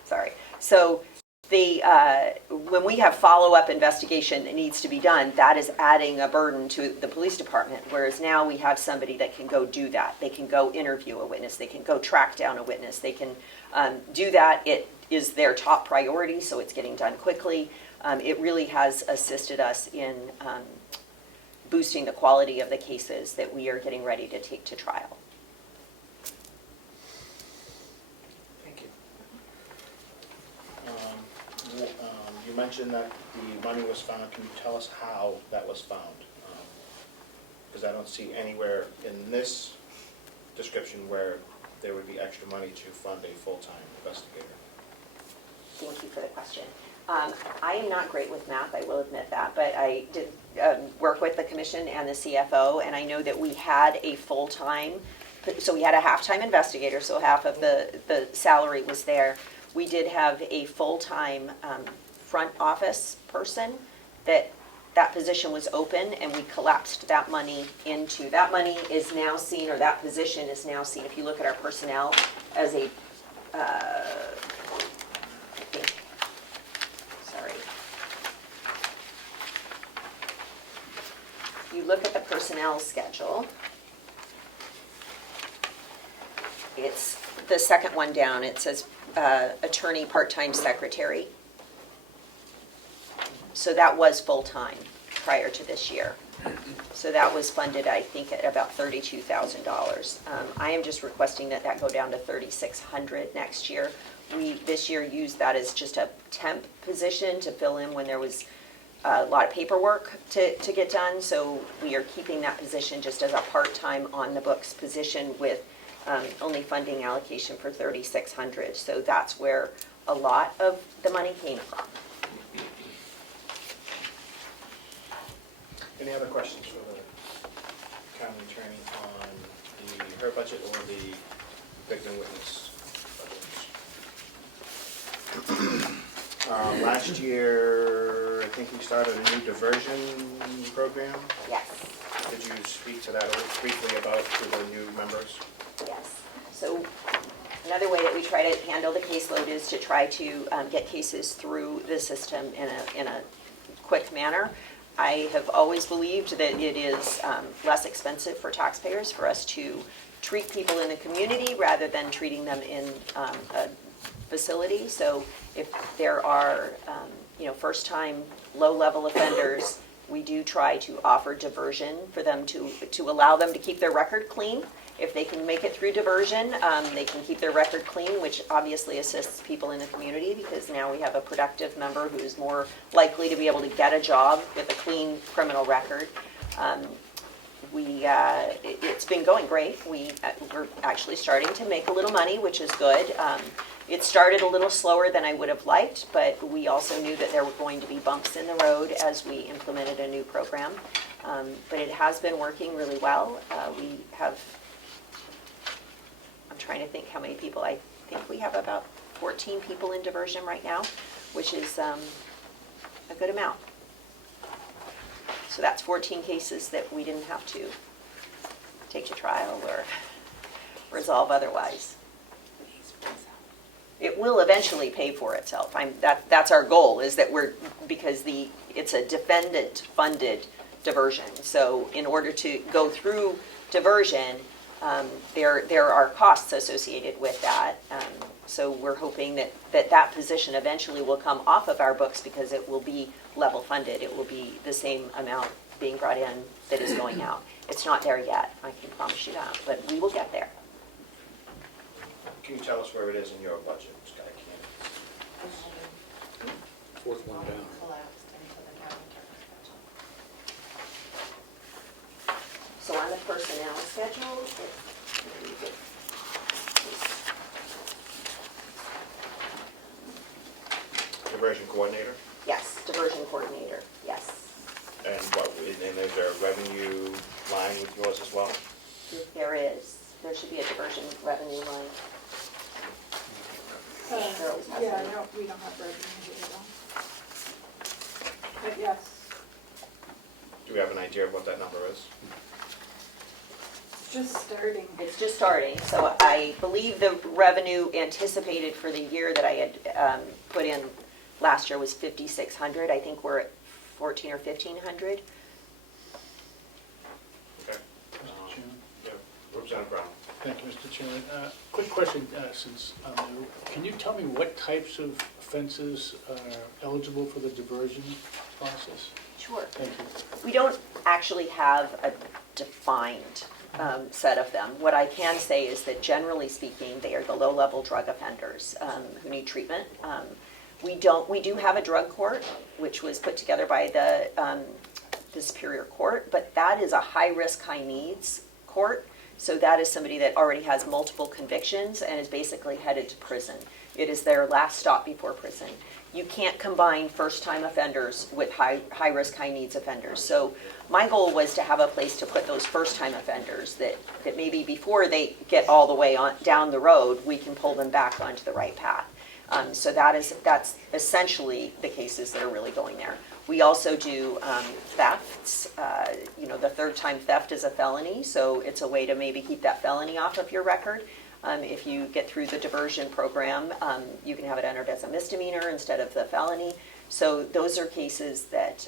Sorry. So when we have follow-up investigation that needs to be done, that is adding a burden to the police department, whereas now we have somebody that can go do that. They can go interview a witness. They can go track down a witness. They can do that. It is their top priority, so it's getting done quickly. It really has assisted us in boosting the quality of the cases that we are getting ready to take to trial. Thank you. You mentioned that the money was found. Can you tell us how that was found? Because I don't see anywhere in this description where there would be extra money to fund a full-time investigator. Thank you for the question. I am not great with math, I will admit that, but I did work with the commission and the CFO, and I know that we had a full-time, so we had a half-time investigator, so half of the salary was there. We did have a full-time front office person that position was open, and we collapsed that money into, that money is now seen, or that position is now seen, if you look at our personnel, as a, you look at the personnel schedule, it's the second one down. It says attorney part-time secretary. So that was full-time prior to this year. So that was funded, I think, at about $32,000. I am just requesting that go down to $3,600 next year. We this year used that as just a temp position to fill in when there was a lot of paperwork to get done, so we are keeping that position just as a part-time on the books position with only funding allocation for $3,600. So that's where a lot of the money came from. Any other questions for the county attorney on her budget or the victim witness budgets? Last year, think we started a new diversion program. Yes. Could you speak to that briefly about to the new members? Yes. So another way that we try to handle the caseload is to try to get cases through the system in a quick manner. I have always believed that it is less expensive for taxpayers for us to treat people in the community rather than treating them in a facility. So if there are, first-time, low-level offenders, we do try to offer diversion for them to allow them to keep their record clean. If they can make it through diversion, they can keep their record clean, which obviously assists people in the community because now we have a productive member who's more likely to be able to get a job with a clean criminal record. It's been going great. We're actually starting to make a little money, which is good. It started a little slower than I would have liked, but we also knew that there were going to be bumps in the road as we implemented a new program. But it has been working really well. We have, I'm trying to think how many people, I think we have about 14 people in diversion right now, which is a good amount. So that's 14 cases that we didn't have to take to trial or resolve otherwise. It will eventually pay for itself. That's our goal, is that because it's a defendant-funded diversion. So in order to go through diversion, there are costs associated with that. So we're hoping that position eventually will come off of our books because it will be level funded. It will be the same amount being brought in that is going out. It's not there yet, I can promise you that, but we will get there. Can you tell us where it is in your budget, Sky? Fourth one down. Collapsed into the county attorney's budget. So on the personnel schedule, Diversion coordinator? yes, diversion coordinator, yes. And is there a revenue line with yours as well? There should be a diversion revenue line. Carroll's has Yeah, it. no, we don't have revenue here though. But yes, Do we have an idea of what that number is? it's just starting. It's just starting, so I believe the revenue anticipated for the year that I had put in last year was 5,600. I think we're at 14 or 1,500. Okay. Mr. Chairman. Yeah, Representative Brown. Thank you, Mr. Chairman. Quick question, since I'm new. Can you tell me what types of offenses are eligible for the diversion process? Sure. Thank you. We don't actually have a defined set of them. What I can say is that generally speaking, they are the low-level drug offenders who need treatment. We do have a drug court, which was put together by the Superior Court, but that is a high-risk, high-needs court. So that is somebody that already has multiple convictions and is basically headed to prison. It is their last stop before prison. You can't combine first-time offenders with high-risk, high-needs offenders. So my goal was to have a place to put those first-time offenders that maybe before they get all the way down the road, we can pull them back onto the right path. So that's essentially the cases that are really going there. We also do thefts. The third-time theft is a felony, so it's a way to maybe keep that felony off of your record. If you get through the diversion program, you can have it entered as a misdemeanor instead of the felony. So those are cases that,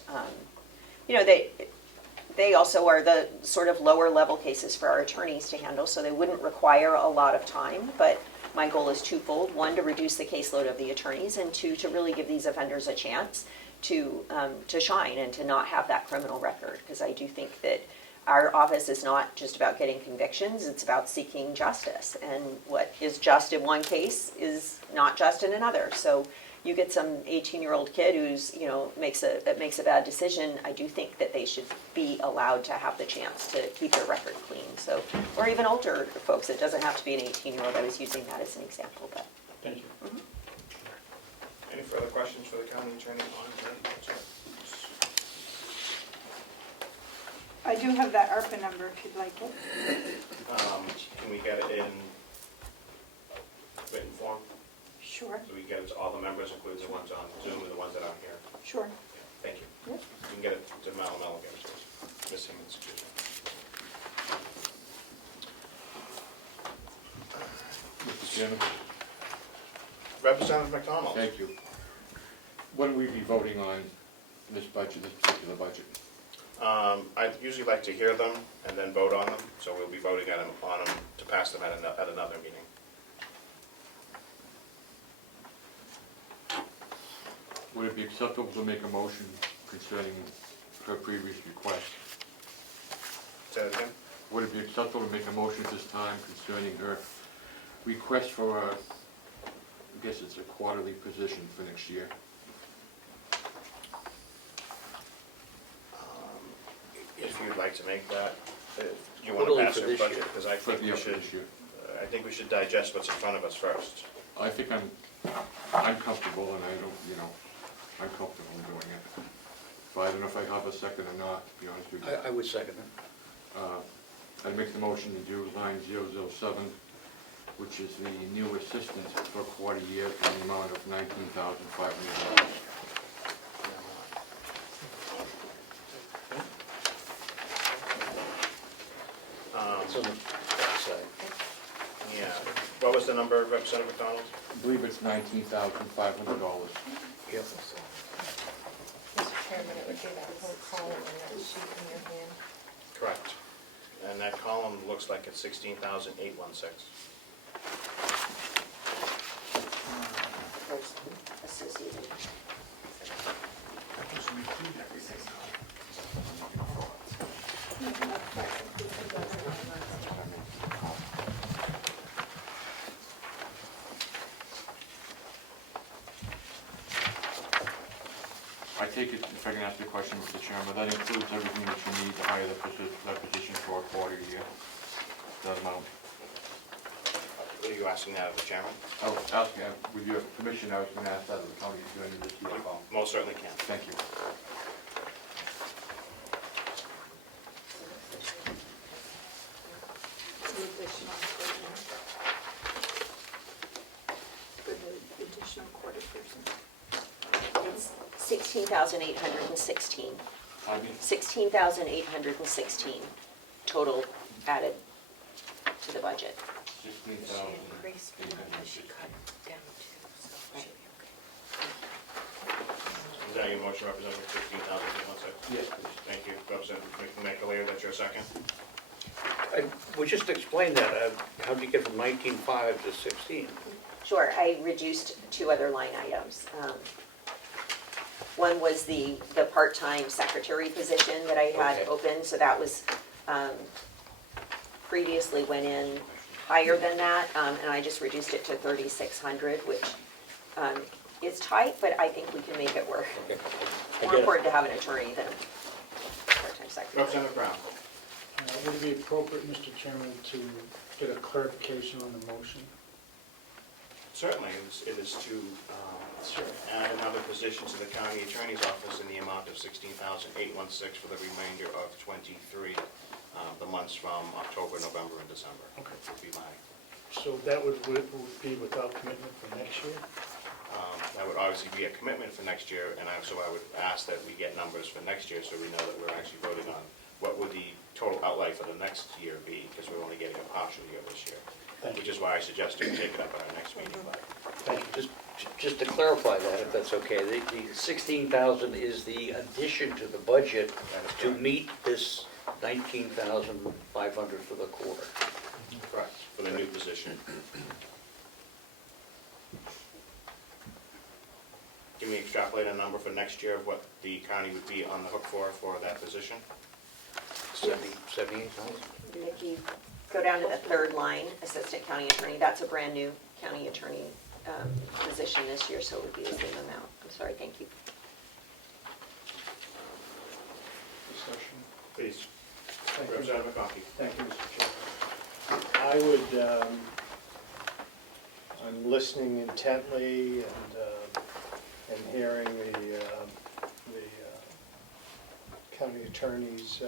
they also are the sort of lower-level cases for our attorneys to handle, so they wouldn't require a lot of time, but my goal is twofold. One, to reduce the caseload of the attorneys, and two, to really give these offenders a chance to shine and to not have that criminal record. Because I do think that our office is not just about getting convictions, it's about seeking justice. And what is just in one case is not just in another. So you get some 18-year-old kid who's, makes a bad decision, I do think that they should be allowed to have the chance to keep their record clean. So, or even older folks, it doesn't have to be an 18-year-old. I was using that as an example, but. Thank you. Mm-hmm. Any further questions for the county attorney on that? I do have that ARPA number if you'd like it. Can we get it in written form? Sure, So we get it to all the members, including the ones on Zoom and the ones that aren't here? sure. Thank Milligan, Miss Simmons, excuse me. Mr. Chairman, Representative McDonald? thank you. When will we be voting on this budget, this particular budget? I usually like to hear them and then vote on them, so we'll be voting on them to pass them at another meeting. Would it be acceptable to make a motion concerning her previous request? Say that again? Would it be acceptable to make a motion at this time concerning her request for a, I guess it's a quarterly position for next year? If you'd like to make that, you want to Quarterly pass for your this budget, year. because I For think the we up should, this year. I think we should digest what's in front of us first. I think I'm comfortable, and I don't, I'm comfortable in doing it. But I don't know if I have a second or not, to be honest with you. I would second it. I'd make the motion to do line 007, which is the new assistant for a quarter year in the amount of $19,500. It's on the back side. Yeah. What was the number, Representative McDonald? I believe it's $19,500. Yep. Mr. Chairman, it would be that whole column in that sheet in your hand. Correct. And that column looks like it's 16,816. Associated. I take it, if I can ask a question, Mr. Chairman, that includes everything that you need to hire that position for a quarter year, that amount? Are you asking that of the chairman? I was asking, with your permission, I was going to ask that of the county attorney this year. Most certainly can. Thank you. The additional quarter. For the additional quarter person. It's 16,816. Pardon me? 16,816 total added to the budget. 16,000. Is that your motion, Representative, 16,816? Yes, please. Thank you. Representative McAleer, that's your second? Well, just explain that, how did you get from 19.5 to 16? Sure, I reduced two other line items. One was the part-time secretary position that I had Okay. open, so that was, previously went in higher than that, and I just reduced it to 3,600, which is tight, but I think we can make it work. Okay. I More get it. important to have an attorney than a part-time secretary. Representative Brown? Would it be appropriate, Mr. Chairman, to get a clarification on the motion? Certainly, it is to add another position to the county attorney's office in the amount of 16,816 for the remainder of 23, the months from October, November, and December. Okay. Would be my, So that would be without commitment for next year? that would obviously be a commitment for next year, and so I would ask that we get numbers for next year so we know that we're actually voting on what would the total outlay for the next year be, because we're only getting a partial year this year. Thank Which you. is why I suggested we take it up at our next meeting. Thank you. Just to clarify that, if that's okay, the 16,000 is the addition to the budget That is to correct. meet this 19,500 for the quarter. Correct, for the new position. Can we extrapolate a number for next year of what the county would be on the hook for that position? 78,000? If you go down to the third line, assistant county attorney, that's a brand-new county attorney position this year, so it would be the same amount. I'm sorry, thank you. Discussion. Please. Thank you. Representative McConkey. Thank you, Mr. Chairman. I would, I'm listening intently and hearing the county attorney's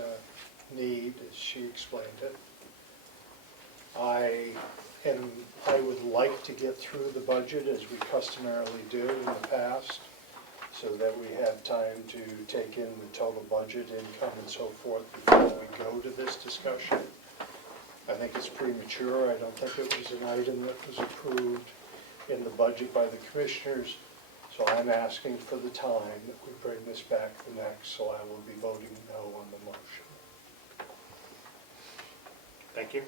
need, as she explained it. I would like to get through the budget as we customarily do in the past. so that we have time to take in the total budget, income, and so forth before we go to this discussion. I think it's premature. I don't think it was an item that was approved in the budget by the commissioners, so I'm asking for the time that we bring this back the next, so I will be voting no on the motion. Thank you.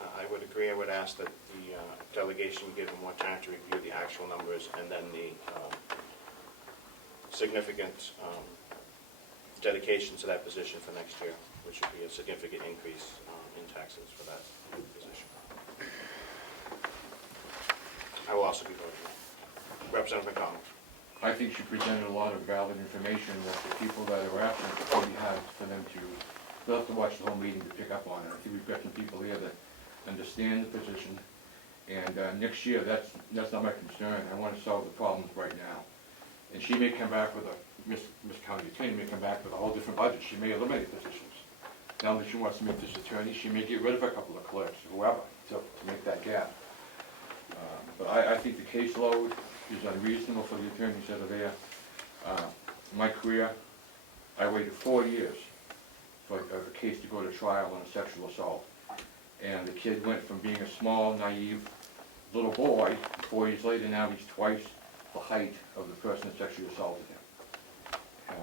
I would agree. I would ask that the delegation give them more time to review the actual numbers and then the significant dedication to that position for next year, which would be a significant increase in taxes for that position. I will also be voting no. Representative McDonald. I think she presented a lot of valid information that the people that are absent probably have for them to, they'll have to watch the whole meeting to pick up on it. I think we've got some people here that understand the position, and next year, that's not my concern. I want to solve the problems right now. And she may come back with Miss County Attorney may come back with a whole different budget. She may eliminate positions. Now that she wants to make this attorney, she may get rid of a couple of clerks, whoever, to make that gap. But I think the caseload is unreasonable for the attorneys that are there. In my career, I waited 4 years for a case to go to trial on a sexual assault. And the kid went from being a small, naive little boy, 4 years later, now he's twice the height of the person that sexually assaulted him.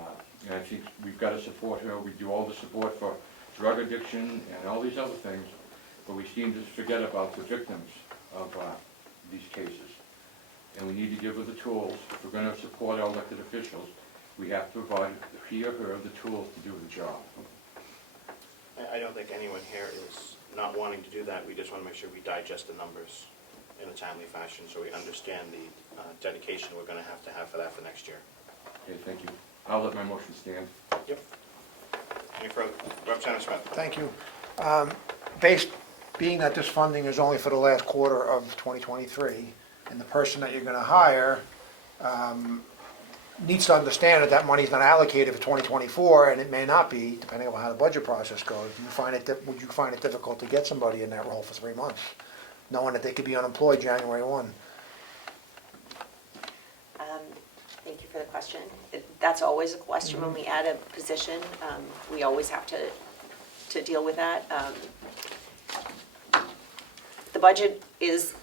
And I think we've got to support her. We do all the support for drug addiction and all these other things, but we seem to forget about the victims of these cases. And we need to give her the tools. If we're going to support our elected officials, we have to provide he or her the tools to do the job. I don't think anyone here is not wanting to do that. We just want to make sure we digest the numbers in a timely fashion so we understand the dedication we're going to have for that for next year. Okay, thank you. I'll let my motion stand. Yep. Any further? Representative Smith. Thank you. Being that this funding is only for the last quarter of 2023, and the person that you're going to hire needs to understand that that money's not allocated for 2024, and it may not be, depending on how the budget process goes. Would you find it difficult to get somebody in that role for 3 months, knowing that they could be unemployed January 1? Thank you for the question. That's always a question when we add a position. We always have to deal with that. The budget is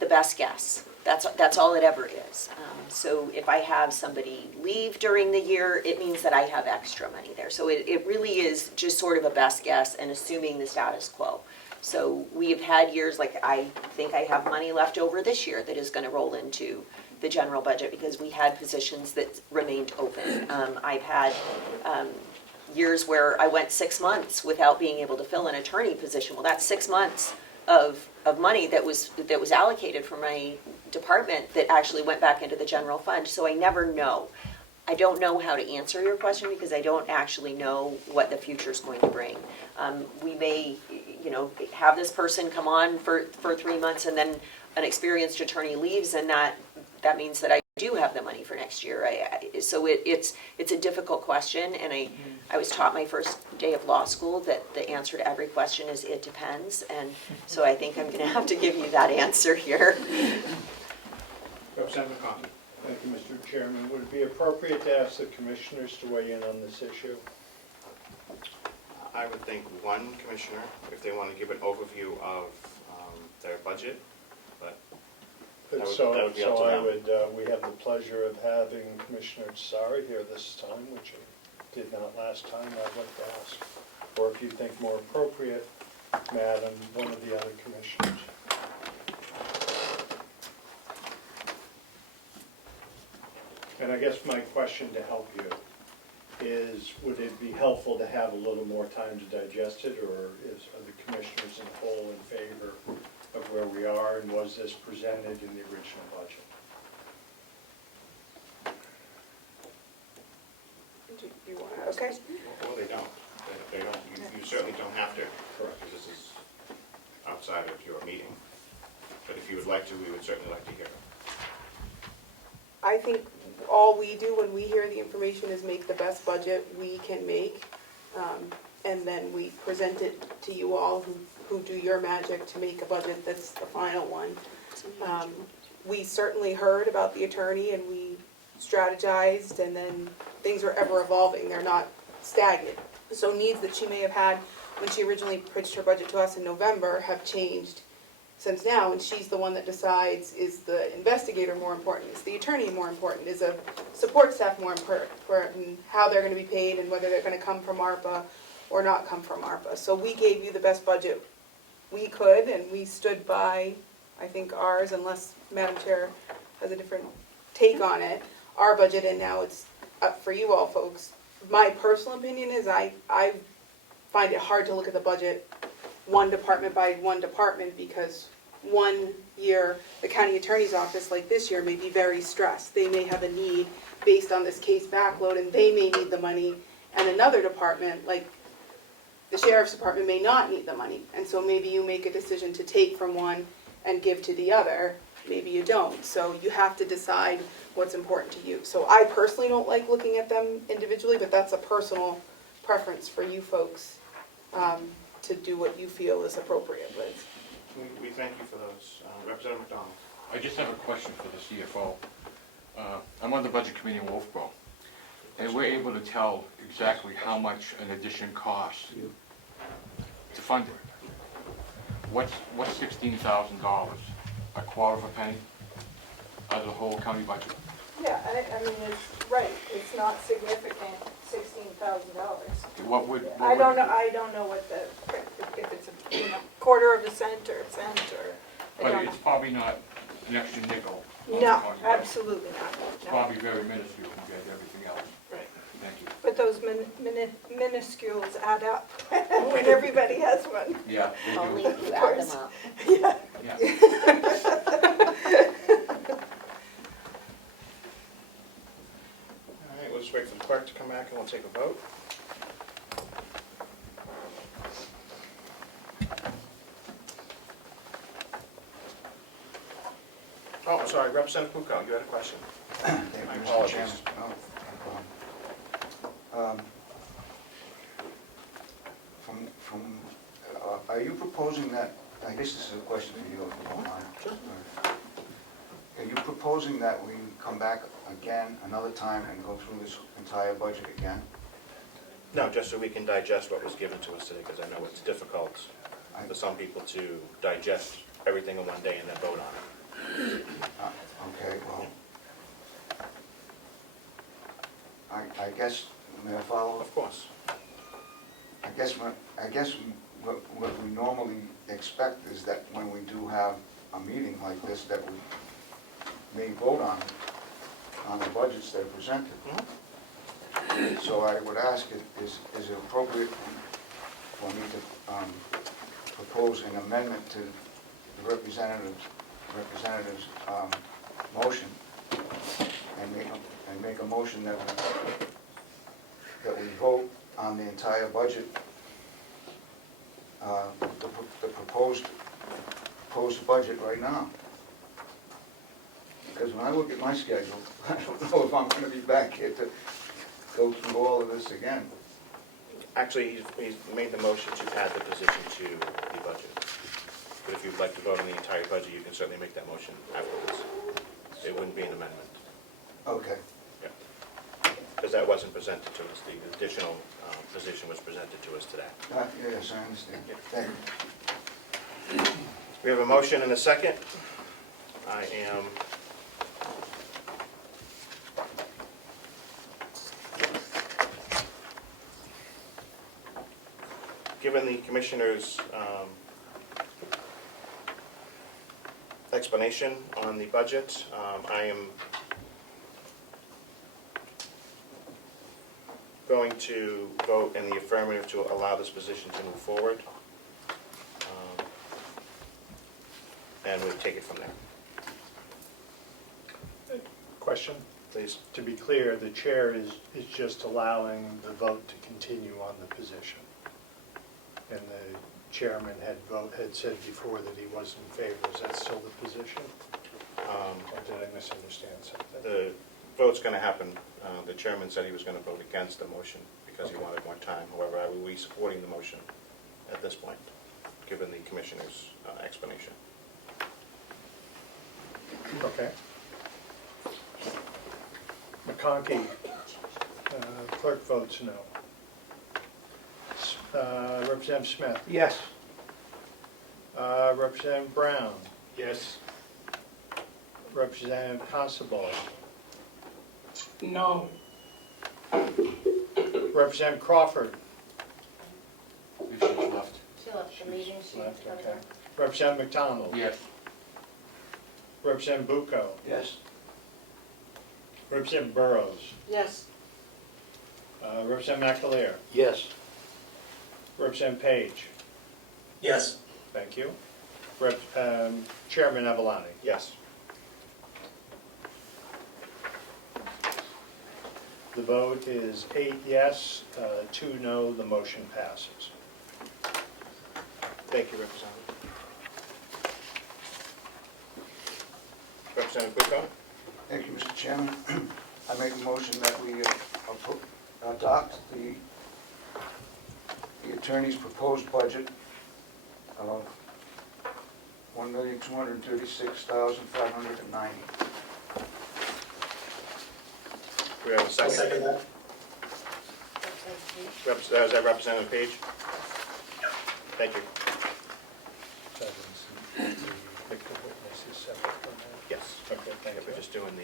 the best guess. That's all it ever is. So if I have somebody leave during the year, it means that I have extra money there. So it really is just sort of a best guess and assuming the status quo. So we have had years, like I think I have money left over this year that is going to roll into the general budget because we had positions that remained open. I've had years where I went 6 months without being able to fill an attorney position. Well, that's 6 months of money that was allocated for my department that actually went back into the general fund. So I never know. I don't know how to answer your question because I don't actually know what the future is going to bring. We may, have this person come on for 3 months and then an experienced attorney leaves, and that means that I do have the money for next year. So it's a difficult question, and I was taught my first day of law school that the answer to every question is it depends, and so I think I'm going to have to give you that answer here. Representative McConkey. Thank you, Mr. Chairman. Would it be appropriate to ask the commissioners to weigh in on this issue? I would think one commissioner, if they want to give an overview of their budget, but that would be up to them. We have the pleasure of having Commissioner Tsari here this time, which I did not last time. I'd like to ask, or if you think more appropriate, Madam, one of the other commissioners. And I guess my question to help you is, would it be helpful to have a little more time to digest it, or are the commissioners in whole in favor of where we are, and was this presented in the original budget? Okay. Well, they don't. They don't. You certainly don't have to. Correct. Because this is outside of your meeting. But if you would like to, we would certainly like to hear it. I think all we do when we hear the information is make the best budget we can make, and then we present it to you all who do your magic to make a budget that's the final one. We certainly heard about the attorney, and we strategized, and then things are ever evolving, they're not stagnant. So needs that she may have had when she originally pitched her budget to us in November have changed since now, and she's the one that decides, is the investigator more important, is the attorney more important, is a support staff more important, how they're gonna be paid and whether they're gonna come from ARPA or not come from ARPA. So we gave you the best budget we could, and we stood by, I think, ours, unless Madam Chair has a different take on it, our budget, and now it's up for you all folks. My personal opinion is I find it hard to look at the budget one department by one department, because one year, the county attorney's office, like this year, may be very stressed. They may have a need based on this case backload, and they may need the money, and another department, like the sheriff's department, may not need the money. And so maybe you make a decision to take from one and give to the other, maybe you don't. So you have to decide what's important to you. So I personally don't like looking at them individually, but that's a personal preference for you folks, to do what you feel is appropriate with. We thank you for those. Representative McDonald. I just have a question for the CFO. I'm on the Budget Committee in Wolfboro, and we're able to tell exactly how much an addition costs to fund it. What's $16,000? A quarter of a penny out of the whole county budget? Yeah, I mean, it's right, it's not significant, $16,000. What would? I don't know what the, if it's a, quarter of a cent or a cent, or, I But don't know. it's probably not an extra nickel. on the No, county budget. absolutely not, It's no. probably very minuscule compared to everything else. Right. Thank you. But those minuscules add up when everybody has one. Yeah, they do. Only if you add them up. Yeah. Yeah. All right, we'll just wait for the clerk to come back and we'll take a vote. Oh, I'm sorry, Representative Kukoc, you had a question. Thank you, My Mr. apologies. Chairman. Are you proposing that, I guess this is a question for you, if you don't mind. Sure. Are you proposing that we come back again another time and go through this entire budget again? No, just so we can digest what was given to us today, because I know it's difficult for some people to digest everything in one day and then vote on it. Okay, well, I guess, may I follow? Of course. I guess what we normally expect is that when we do have a meeting like this, that we may vote on the budgets that are presented. So I would ask, is it appropriate for me to propose an amendment to the representative's motion, and make a motion that we vote on the entire budget, the proposed budget right now? Because when I look at my schedule, I don't know if I'm going to be back here to go through all of this again. Actually, he's made the motion to add the position to the budget. But if you'd like to vote on the entire budget, you can certainly make that motion afterwards. It wouldn't be an amendment. Okay. Yeah. Because that wasn't presented to us. The additional position was presented to us today. Yes, I understand. Thank you. We have a motion and a second. I am given the commissioner's explanation on the budget, I am going to vote in the affirmative to allow this position to move forward. And we'll take it from there. Question? Please. To be clear, the chair is just allowing the vote to continue on the position. And the chairman had said before that he was in favor. Is that still the position? Or did I misunderstand something? The vote's going to happen. The chairman said he was going to vote against the motion because he wanted more time. However, I will be supporting the motion at this point, given the commissioner's explanation. Okay. Conkey. Clerk votes no. Representative Smith. Yes. Representative Brown. Yes. Representative Constable. No. Representative Crawford. She's left. She left the meeting, Left, okay. Representative McDonald. Yes. Representative Bucco. Yes. Representative Burrows. Yes. Representative McAleer. Yes. Representative Page. Yes. Thank you. Chairman Avalani. Yes. The vote is 8 yes, 2 no, the motion passes. Thank you, Representative. Representative Bucco? Thank you, Mr. Chairman. I make a motion that we adopt the attorney's proposed budget of $1,236,590. Do we have a I'll second? second that. Is that Representative Page? Thank you. Yes. Okay, thank We're you. just doing the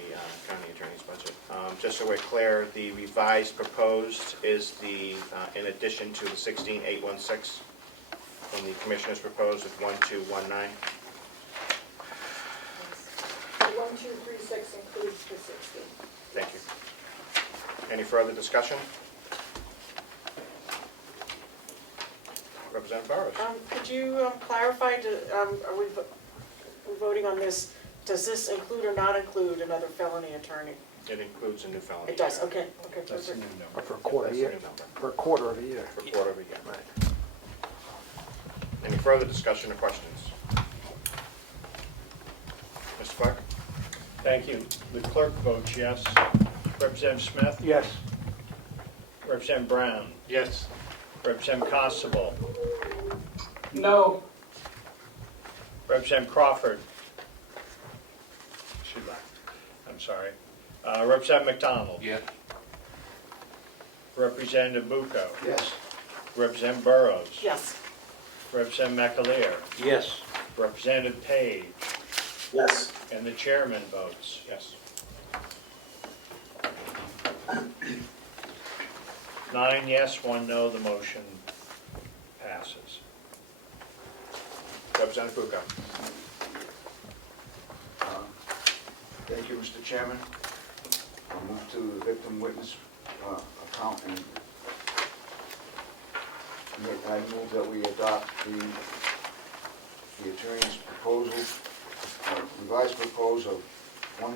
county attorney's budget. Just so we're clear, the revised proposed is the, in addition to the 16,816 from the commissioner's proposed of 1219. The 1236 includes the 60. Thank you. Any further discussion? Representative Burrows? Could you clarify, are we voting on this, does this include or not include another felony attorney? It includes a new felony. It does, okay, That's a perfect. new Or number. for a quarter of a That's the year. new number. For a quarter of a year. For a quarter of a year. Right. Any further discussion or questions? Mr. Clark? Thank you. The clerk votes yes. Representative Smith? Yes. Representative Brown? Yes. Representative Constable? No. Representative Crawford? She left. I'm sorry. Representative McDonald? Yes. Representative Bucco? Yes. Representative Burrows? Yes. Representative McAleer? Yes. Representative Page? Yes. And the chairman votes Yes. 9 yes, 1 no, the motion passes. Representative Bucco? Thank you, Mr. Chairman. I'll move to the victim witness account and I move that we adopt the attorney's proposal, revised proposal of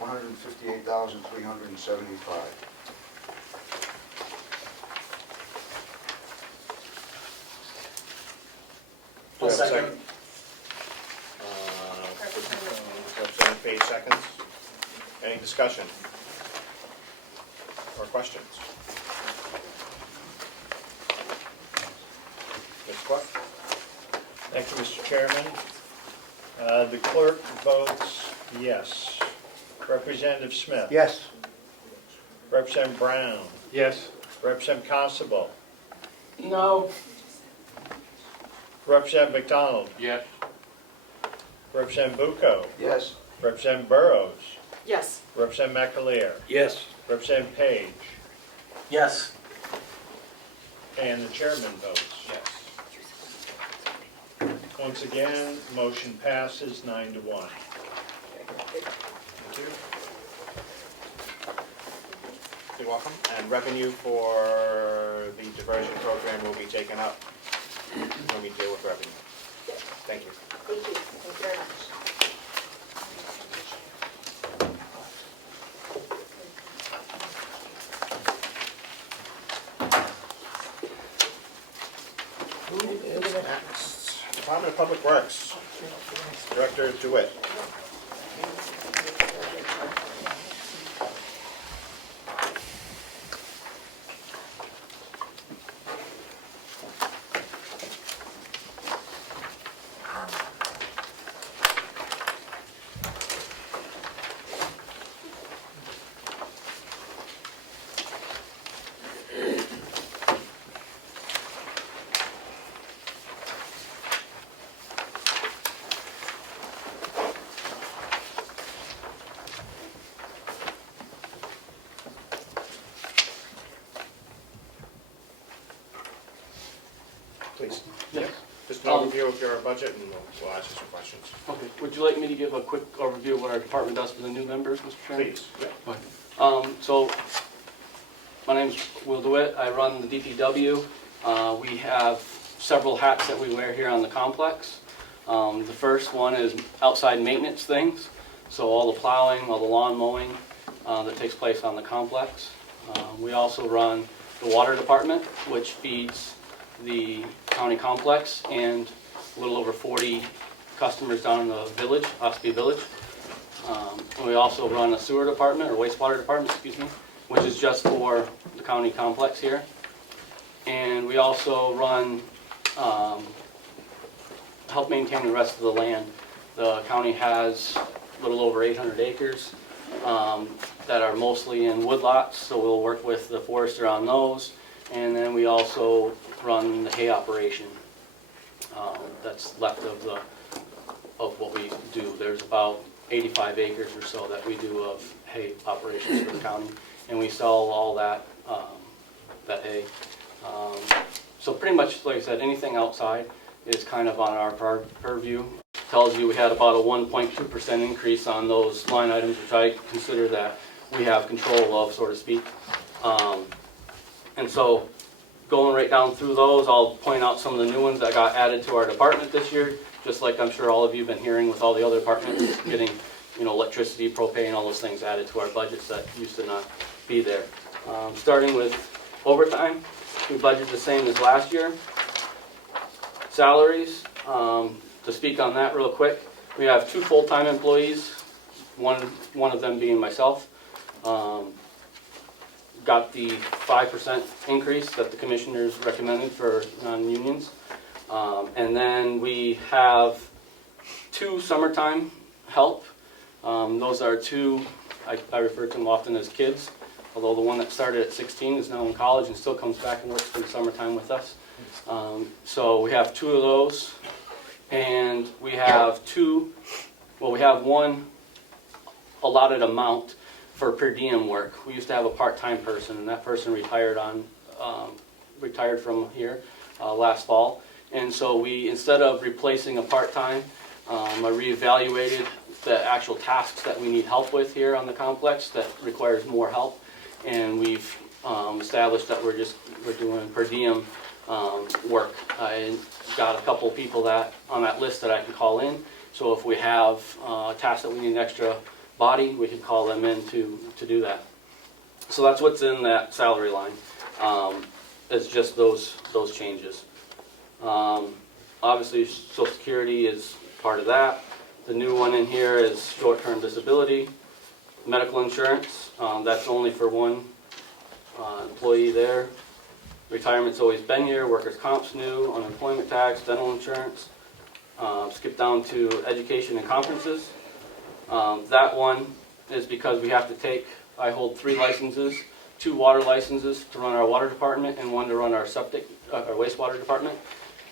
$158,375. Do we have a second. Representative Page seconds. Any discussion or questions? Mr. Clark? Thank you, Mr. Chairman. The clerk votes yes. Representative Smith? Yes. Representative Brown? Yes. Representative Constable? No. Representative McDonald? Yes. Representative Bucco? Yes. Representative Burrows? Yes. Representative McAleer? Yes. Representative Page? Yes. And the chairman votes Yes. Once again, motion passes 9-1. Thank you. You're welcome. And revenue for the diversion program will be taken up when we deal with revenue. Thank you. Thank you, thank you very much. Who is next? Department of Public Works. Director DeWitt. please. Yes. Just an overview of your budget, and we'll ask you some questions. Okay, would you like me to give a quick overview of what our department does for the new members, Mr. Chairman? Please. So, my name's Will DeWitt, I run the DPW. We have several hats that we wear here on the complex. The first one is outside maintenance things, so all the plowing, all the lawn mowing that takes place on the complex. We also run the water department, which feeds the county complex and a little over 40 customers down in the village, Ospey Village. And we also run a sewer department, or wastewater department, excuse me, which is just for the county complex here. And we also run, help maintain the rest of the land. The county has a little over 800 acres that are mostly in woodlots, so we'll work with the forester on those. And then we also run the hay operation that's left of what we do. There's about 85 acres or so that we do of hay operations for the county, and we sell all that hay. So pretty much, like I said, anything outside is kind of on our purview. Tells you we had about a 1.2% increase on those line items, which I consider that we have control of, so to speak. And so going right down through those, I'll point out some of the new ones that got added to our department this year, just like I'm sure all of you have been hearing with all the other departments, getting, you know, electricity, propane, all those things added to our budgets that used to not be there. Starting with overtime, we budgeted the same as last year. Salaries, to speak on that real quick, we have 2 full-time employees, one of them being myself. Got the 5% increase that the commissioners recommended for non-unions. And then we have 2 summertime help. Those are 2, I refer to them often as kids, although the one that started at 16 is now in college and still comes back and works for the summertime with us. So we have 2 of those, and we have we have 1 allotted amount for per diem work. We used to have a part-time person, and that person retired from here last fall. And so we, instead of replacing a part-time, I reevaluated the actual tasks that we need help with here on the complex that requires more help, and we've established that we're doing per diem work. I got a couple people on that list that I can call in, so if we have a task that we need an extra body, we can call them in to do that. So that's what's in that salary line. It's just those changes. Obviously, Social Security is part of that. The new one in here is short-term disability, medical insurance. That's only for 1 employee there. Retirement's always been here. Workers' comp's new. Unemployment tax, dental insurance. Skip down to education and conferences. That one is because we have to take, I hold 3 licenses, 2 water licenses to run our water department and 1 to run our our wastewater department.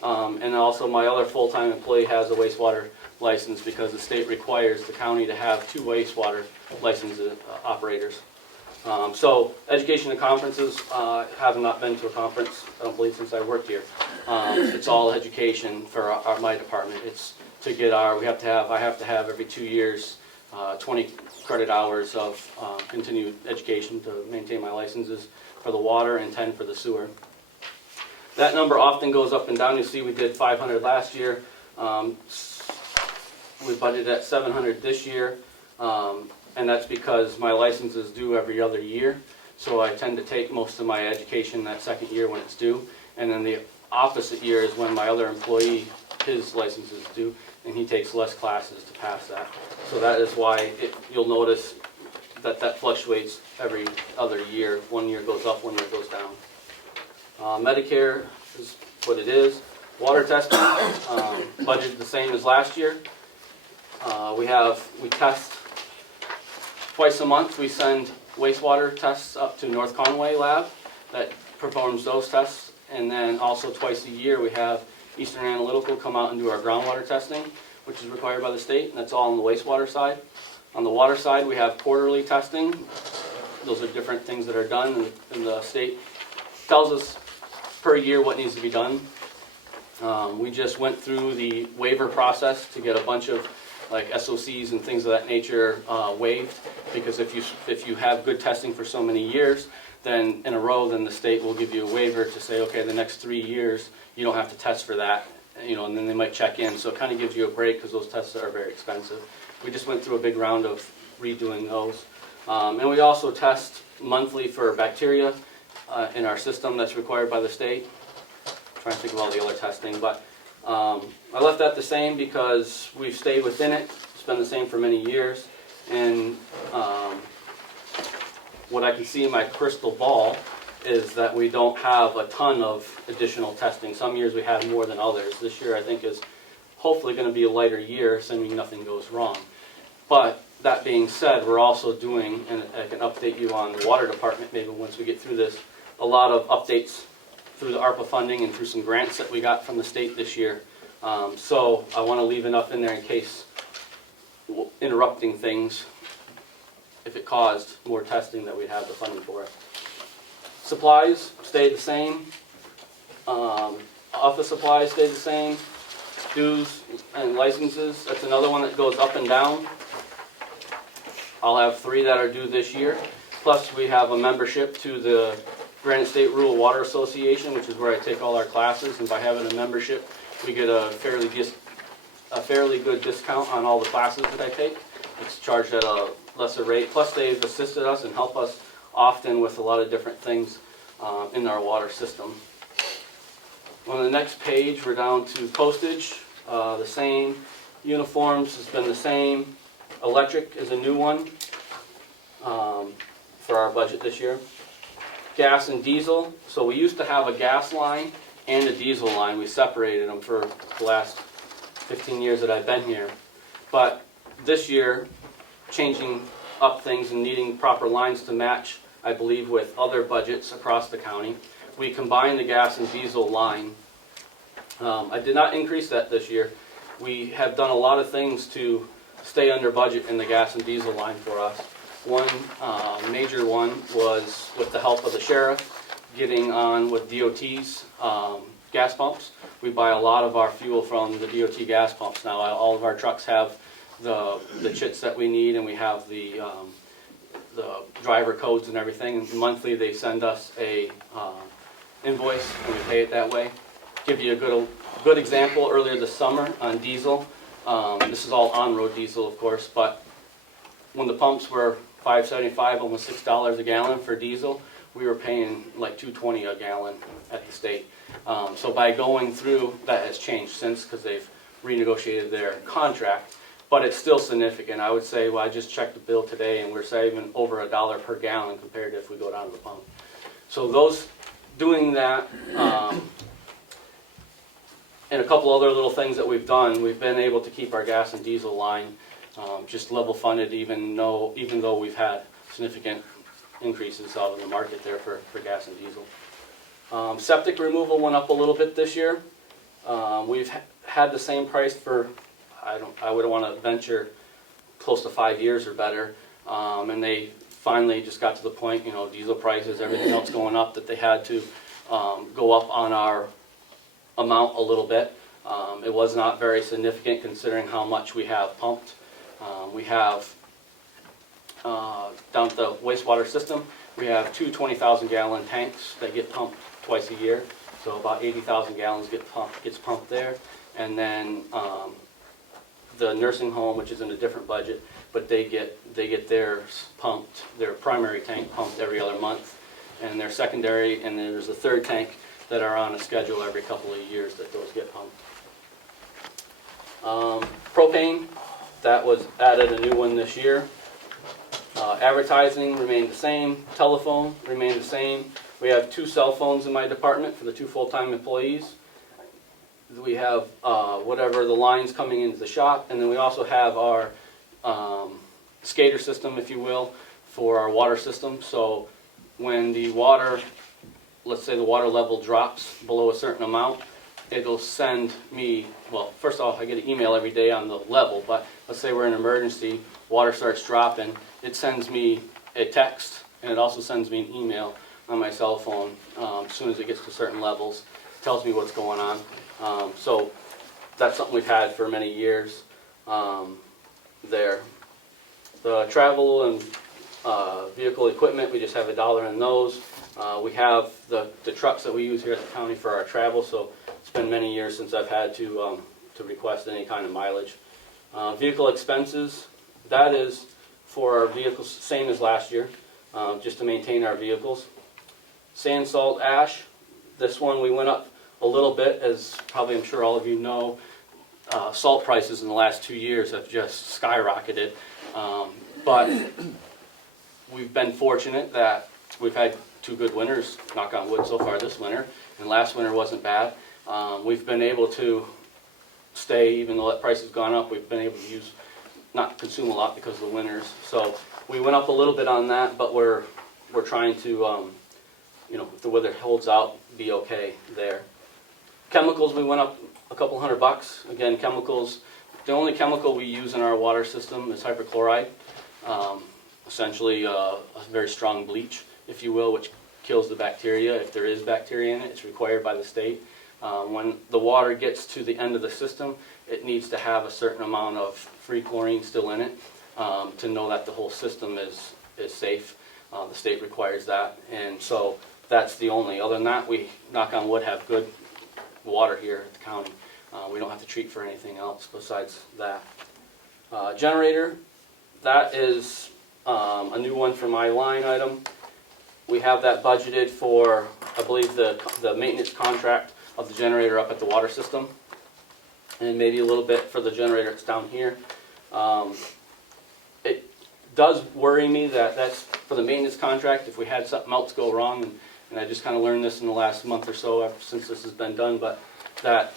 And also my other full-time employee has a wastewater license because the state requires the county to have 2 wastewater license operators. So education and conferences, have not been to a conference, I don't believe, since I worked here. It's all education for my department. It's to get I have to have every 2 years 20 credit hours of continued education to maintain my licenses for the water and 10 for the sewer. That number often goes up and down. You see we did 500 last year. We budgeted at 700 this year, and that's because my license is due every other year. So I tend to take most of my education that second year when it's due, and then the opposite year is when my other employee, his license is due, and he takes less classes to pass that. So that is why you'll notice that fluctuates every other year. 1 year goes up, 1 year goes down. Medicare is what it is. Water testing, budgeted the same as last year. We test twice a month. We send wastewater tests up to North Conway Lab that performs those tests, and then also twice a year we have Eastern Analytical come out and do our groundwater testing, which is required by the state, and that's all on the wastewater side. On the water side, we have quarterly testing. Those are different things that are done, and the state tells us per year what needs to be done. We just went through the waiver process to get a bunch of like SOCs and things of that nature waived, because if you have good testing for so many years, then in a row, then the state will give you a waiver to say, okay, the next 3 years, you don't have to test for that, you know, and then they might check in. So it kind of gives you a break because those tests are very expensive. We just went through a big round of redoing those. And we also test monthly for bacteria in our system that's required by the state. Trying to think of all the other testing, but I left that the same because we've stayed within it. It's been the same for many years, and what I can see in my crystal ball is that we don't have a ton of additional testing. Some years we have more than others. This year I think is hopefully going to be a lighter year, assuming nothing goes wrong. But that being said, we're also doing, and I can update you on the water department maybe once we get through this, a lot of updates through the ARPA funding and through some grants that we got from the state this year. So I want to leave enough in there in case interrupting things, if it caused more testing, that we'd have the funding for it. Supplies stayed the same. Office supplies stayed the same. Dues and licenses, that's another one that goes up and down. I'll have 3 that are due this year. Plus we have a membership to the Granite State Rural Water Association, which is where I take all our classes, and by having a membership, we get a fairly good discount on all the classes that I take. It's charged at a lesser rate. Plus they've assisted us and help us often with a lot of different things in our water system. On the next page, we're down to postage, the same. Uniforms has been the same. Electric is a new one for our budget this year. Gas and diesel. So we used to have a gas line and a diesel line. We separated them for the last 15 years that I've been here. But this year, changing up things and needing proper lines to match, I believe, with other budgets across the county, we combined the gas and diesel line. I did not increase that this year. We have done a lot of things to stay under budget in the gas and diesel line for us. One major one was with the help of the sheriff getting on with DOT's gas pumps. We buy a lot of our fuel from the DOT gas pumps now. All of our trucks have the chits that we need, and we have the driver codes and everything. And monthly they send us a invoice and we pay it that way. Give you a good example earlier this summer on diesel. This is all on-road diesel, of course, but when the pumps were $5.75, almost $6 a gallon for diesel, we were paying like $2.20 a gallon at the state. So by going through, that has changed since, because they've renegotiated their contract, but it's still significant. I would say, well, I just checked the bill today and we're saving over $1 per gallon compared to if we go down to the pump. So those doing that, and a couple other little things that we've done, we've been able to keep our gas and diesel line just level funded, even though we've had significant increases out in the market there for gas and diesel. Septic removal went up a little bit this year. We've had the same price for, I would want to venture close to 5 years or better, and they finally just got to the point, you know, diesel prices, everything else going up, that they had to go up on our amount a little bit. It was not very significant considering how much we have pumped. We have down at the wastewater system, we have 2 20,000 gallon tanks that get pumped twice a year. So about 80,000 gallons gets pumped there. And then the nursing home, which is in a different budget, but they get theirs pumped, their primary tank pumped every other month, and their secondary, and there's a third tank that are on a schedule every couple of years that those get pumped. Propane, that was added a new one this year. Advertising remained the same. Telephone remained the same. We have 2 cell phones in my department for the 2 full-time employees. We have whatever the lines coming into the shop, and then we also have our SCADA system, if you will, for our water system. So when the water, let's say the water level drops below a certain amount, it'll send me, well, first off, I get an email every day on the level, but let's say we're in an emergency, water starts dropping, it sends me a text, and it also sends me an email on my cell phone as soon as it gets to certain levels. tells me what's going on. So that's something we've had for many years there. The travel and vehicle equipment, we just have $1 in those. We have the trucks that we use here at the county for our travel, so it's been many years since I've had to request any kind of mileage. Vehicle expenses, that is for our vehicles, same as last year, just to maintain our vehicles. Sand, salt, ash, this one we went up a little bit, as probably I'm sure all of you know. Salt prices in the last 2 years have just skyrocketed, but we've been fortunate that we've had 2 good winters, knock on wood, so far this winter, and last winter wasn't bad. We've been able to stay, even though that price has gone up, we've been able to not consume a lot because of the winters. So we went up a little bit on that, but we're trying to, if the weather holds out, be okay there. Chemicals, we went up a couple $100. Again, chemicals, the only chemical we use in our water system is hypochlorite. Essentially a very strong bleach, if you will, which kills the bacteria. If there is bacteria in it, it's required by the state. When the water gets to the end of the system, it needs to have a certain amount of free chlorine still in it to know that the whole system is safe. The state requires that, and so that's the only. Other than that, we, knock on wood, have good water here at the county. We don't have to treat for anything else besides that. Generator, that is a new one for my line item. We have that budgeted for, I believe, the maintenance contract of the generator up at the water system, and maybe a little bit for the generator that's down here. It does worry me that that's for the maintenance contract. If we had something else go wrong, and I just kind of learned this in the last month or so since this has been done, but that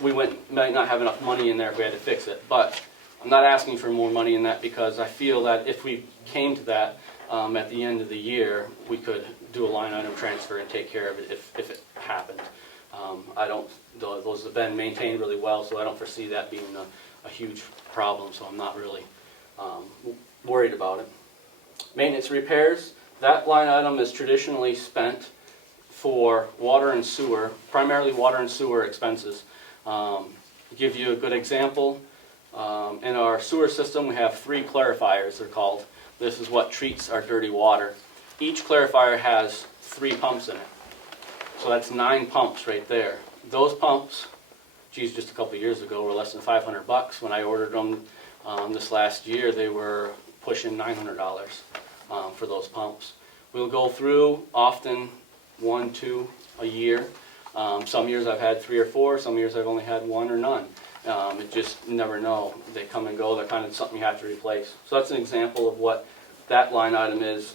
we might not have enough money in there if we had to fix it. But I'm not asking for more money in that, because I feel that if we came to that at the end of the year, we could do a line item transfer and take care of it if it happened. Those have been maintained really well, so I don't foresee that being a huge problem, so I'm not really worried about it. Maintenance repairs, that line item is traditionally spent for water and sewer, primarily water and sewer expenses. Give you a good example, in our sewer system we have 3 clarifiers, they're called. This is what treats our dirty water. Each clarifier has 3 pumps in it. So that's 9 pumps right there. Those pumps, geez, just a couple of years ago were less than $500. When I ordered them this last year, they were pushing $900 for those pumps. We'll go through often 1, 2 a year. Some years I've had 3 or 4, some years I've only had 1 or none. It just, you never know. They come and go, they're kind of something you have to replace. So that's an example of what that line item is.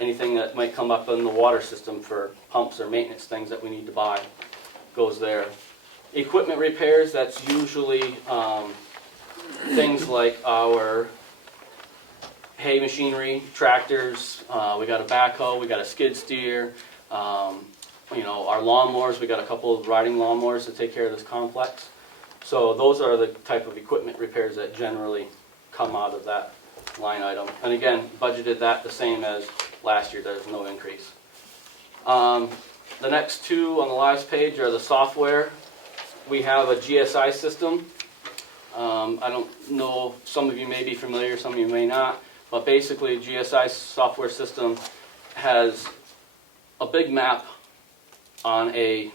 Anything that might come up in the water system for pumps or maintenance things that we need to buy goes there. Equipment repairs, that's usually things like our hay machinery, tractors, we got a backhoe, we got a skid steer, our lawnmowers, we got a couple of riding lawnmowers to take care of this complex. So those are the type of equipment repairs that generally come out of that line item. And again, budgeted that the same as last year, there's no increase. The next 2 on the last page are the software. We have a GSI system. I don't know, some of you may be familiar, some of you may not, but basically a GSI software system has a big map on a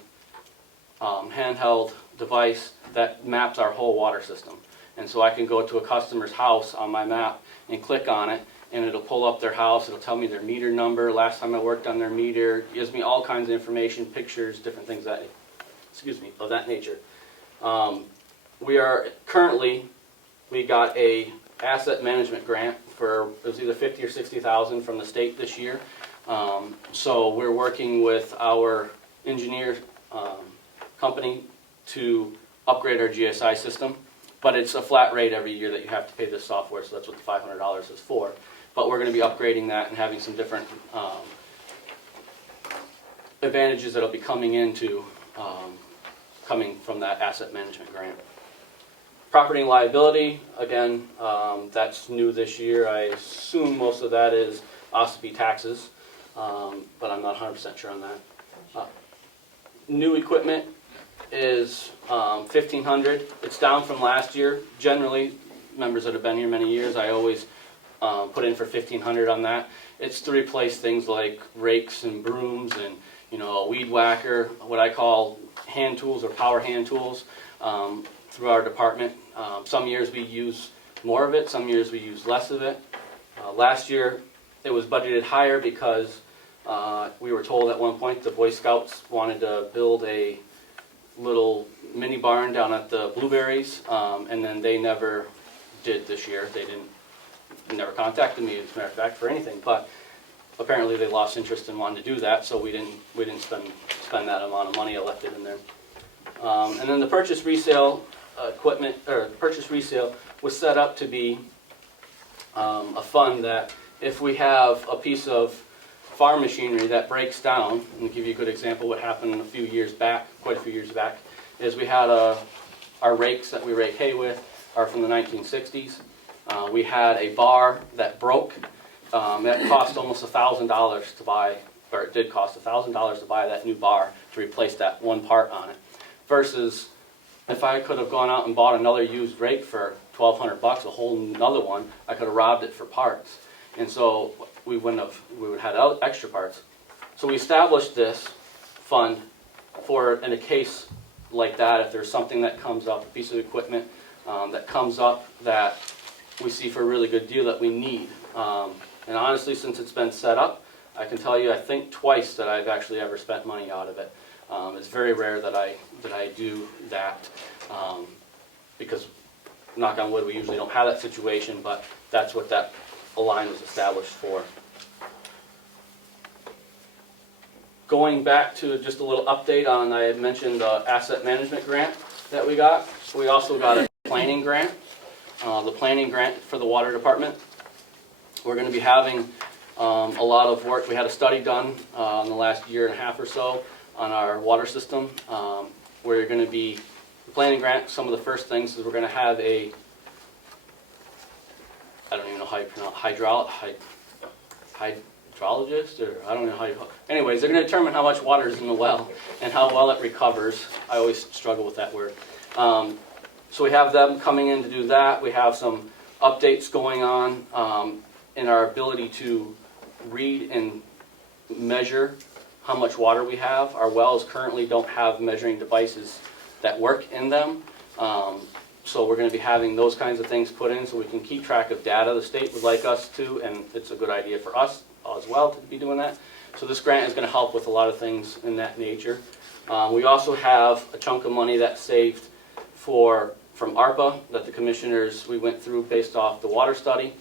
handheld device that maps our whole water system. And so I can go to a customer's house on my map and click on it, and it'll pull up their house, it'll tell me their meter number, last time I worked on their meter, it gives me all kinds of information, pictures, different things of that nature. We got a asset management grant for, it was either 50 or 60,000 from the state this year. So we're working with our engineer company to upgrade our GSI system, but it's a flat rate every year that you have to pay this software, so that's what the $500 is for. But we're going to be upgrading that and having some different advantages that will be coming from that asset management grant. Property and liability, again, that's new this year. I assume most of that is OSB taxes, but I'm not 100% sure on that. new equipment is 1,500. It's down from last year. Generally, members that have been here many years, I always put in for 1,500 on that. It's to replace things like rakes and brooms and, you know, a weed whacker, what I call hand tools or power hand tools through our department. Some years we use more of it, some years we use less of it. Last year it was budgeted higher because we were told at one point the Boy Scouts wanted to build a little mini barn down at the Blueberries, and then they never did this year. They never contacted me, as a matter of fact, for anything, but apparently they lost interest in wanting to do that, so we didn't spend that amount of money. I left it in there. And then the purchase resale equipment, or purchase resale, was set up to be a fund that if we have a piece of farm machinery that breaks down, and to give you a good example, what happened a few years back, quite a few years back, is we had our rakes that we rake hay with are from the 1960s. We had a bar that broke. That cost almost $1,000 to buy, or it did cost $1,000 to buy that new bar to replace that one part on it. Versus if I could have gone out and bought another used rake for $1,200, a whole another one, I could have robbed it for parts. And so we would have had extra parts. So we established this fund for in a case like that, if there's something that comes up, a piece of equipment that comes up that we see for a really good deal that we need. And honestly, since it's been set up, I can tell you, I think twice that I've actually ever spent money out of it. It's very rare that I do that because, knock on wood, we usually don't have that situation, but that's what that line was established for. Going back to just a little update on, I had mentioned the asset management grant that we got. We also got a planning grant, the planning grant for the water department. We're going to be having a lot of work. We had a study done in the last year and a half or so on our water system. We're going to be, the planning grant, some of the first things is we're going to have a, I don't even know how you pronounce, hydrologist, or I don't know how you, anyways, they're going to determine how much water is in the well and how well it recovers. I always struggle with that word. So we have them coming in to do that. We have some updates going on in our ability to read and measure how much water we have. Our wells currently don't have measuring devices that work in them. So we're going to be having those kinds of things put in so we can keep track of data. The state would like us to, and it's a good idea for us as well to be doing that. So this grant is going to help with a lot of things in that nature. We also have a chunk of money that's saved from ARPA that the commissioners, we went through based off the water study,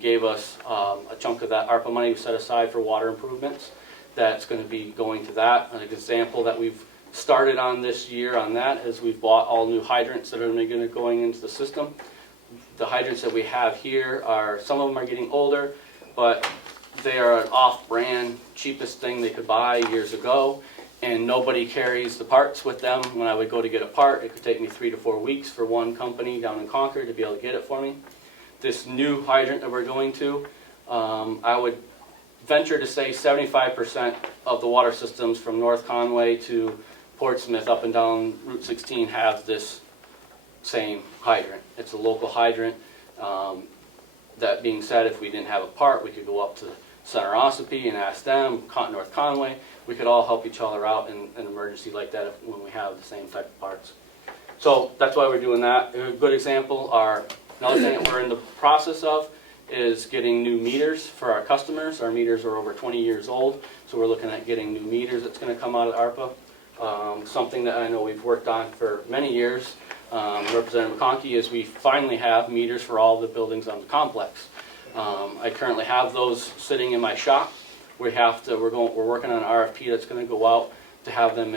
gave us a chunk of that ARPA money we set aside for water improvements. That's going to be going to that. An example that we've started on this year on that is we've bought all new hydrants that are going to be going into the system. The hydrants that we have here are, some of them are getting older, but they are an off-brand, cheapest thing they could buy years ago, and nobody carries the parts with them. When I would go to get a part, it could take me 3 to 4 weeks for one company down in Concord to be able to get it for me. This new hydrant that we're going to, I would venture to say 75% of the water systems from North Conway to Portsmouth up and down Route 16 have this same hydrant. It's a local hydrant. That being said, if we didn't have a part, we could go up to Center Ossipee and ask them, North Conway. We could all help each other out in an emergency like that when we have the same type of parts. So that's why we're doing that. A good example are, another thing that we're in the process of is getting new meters for our customers. Our meters are over 20 years old, so we're looking at getting new meters that's going to come out of ARPA. Something that I know we've worked on for many years, Representative McConkey, is we finally have meters for all the buildings on the complex. I currently have those sitting in my shop. We're working on an RFP that's going to go out to have them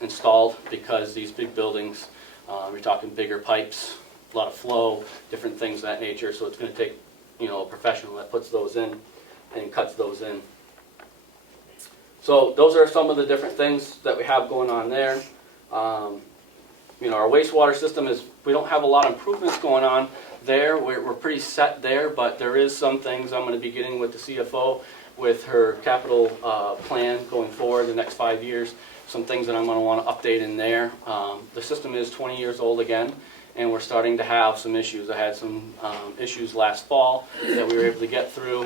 installed, because these big buildings, we're talking bigger pipes, a lot of flow, different things of that nature. So it's going to take, a professional that puts those in and cuts those in. So those are some of the different things that we have going on there. Our wastewater system is, we don't have a lot of improvements going on there. We're pretty set there, but there is some things I'm going to be getting with the CFO with her capital plan going forward the next 5 years, some things that I'm going to want to update in there. The system is 20 years old again, and we're starting to have some issues. I had some issues last fall that we were able to get through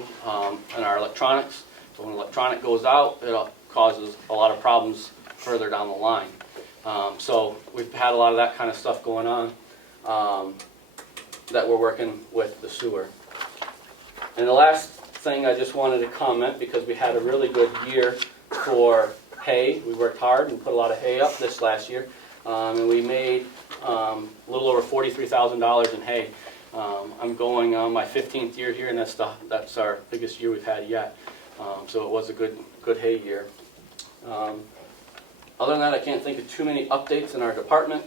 in our electronics. So when electronic goes out, it causes a lot of problems further down the line. So we've had a lot of that kind of stuff going on that we're working with the sewer. And the last thing I just wanted to comment, because we had a really good year for hay. We worked hard and put a lot of hay up this last year, and we made a little over $43,000 in hay. I'm going on my 15th year here, and that's our biggest year we've had yet. So it was a good hay year. Other than that, I can't think of too many updates in our department.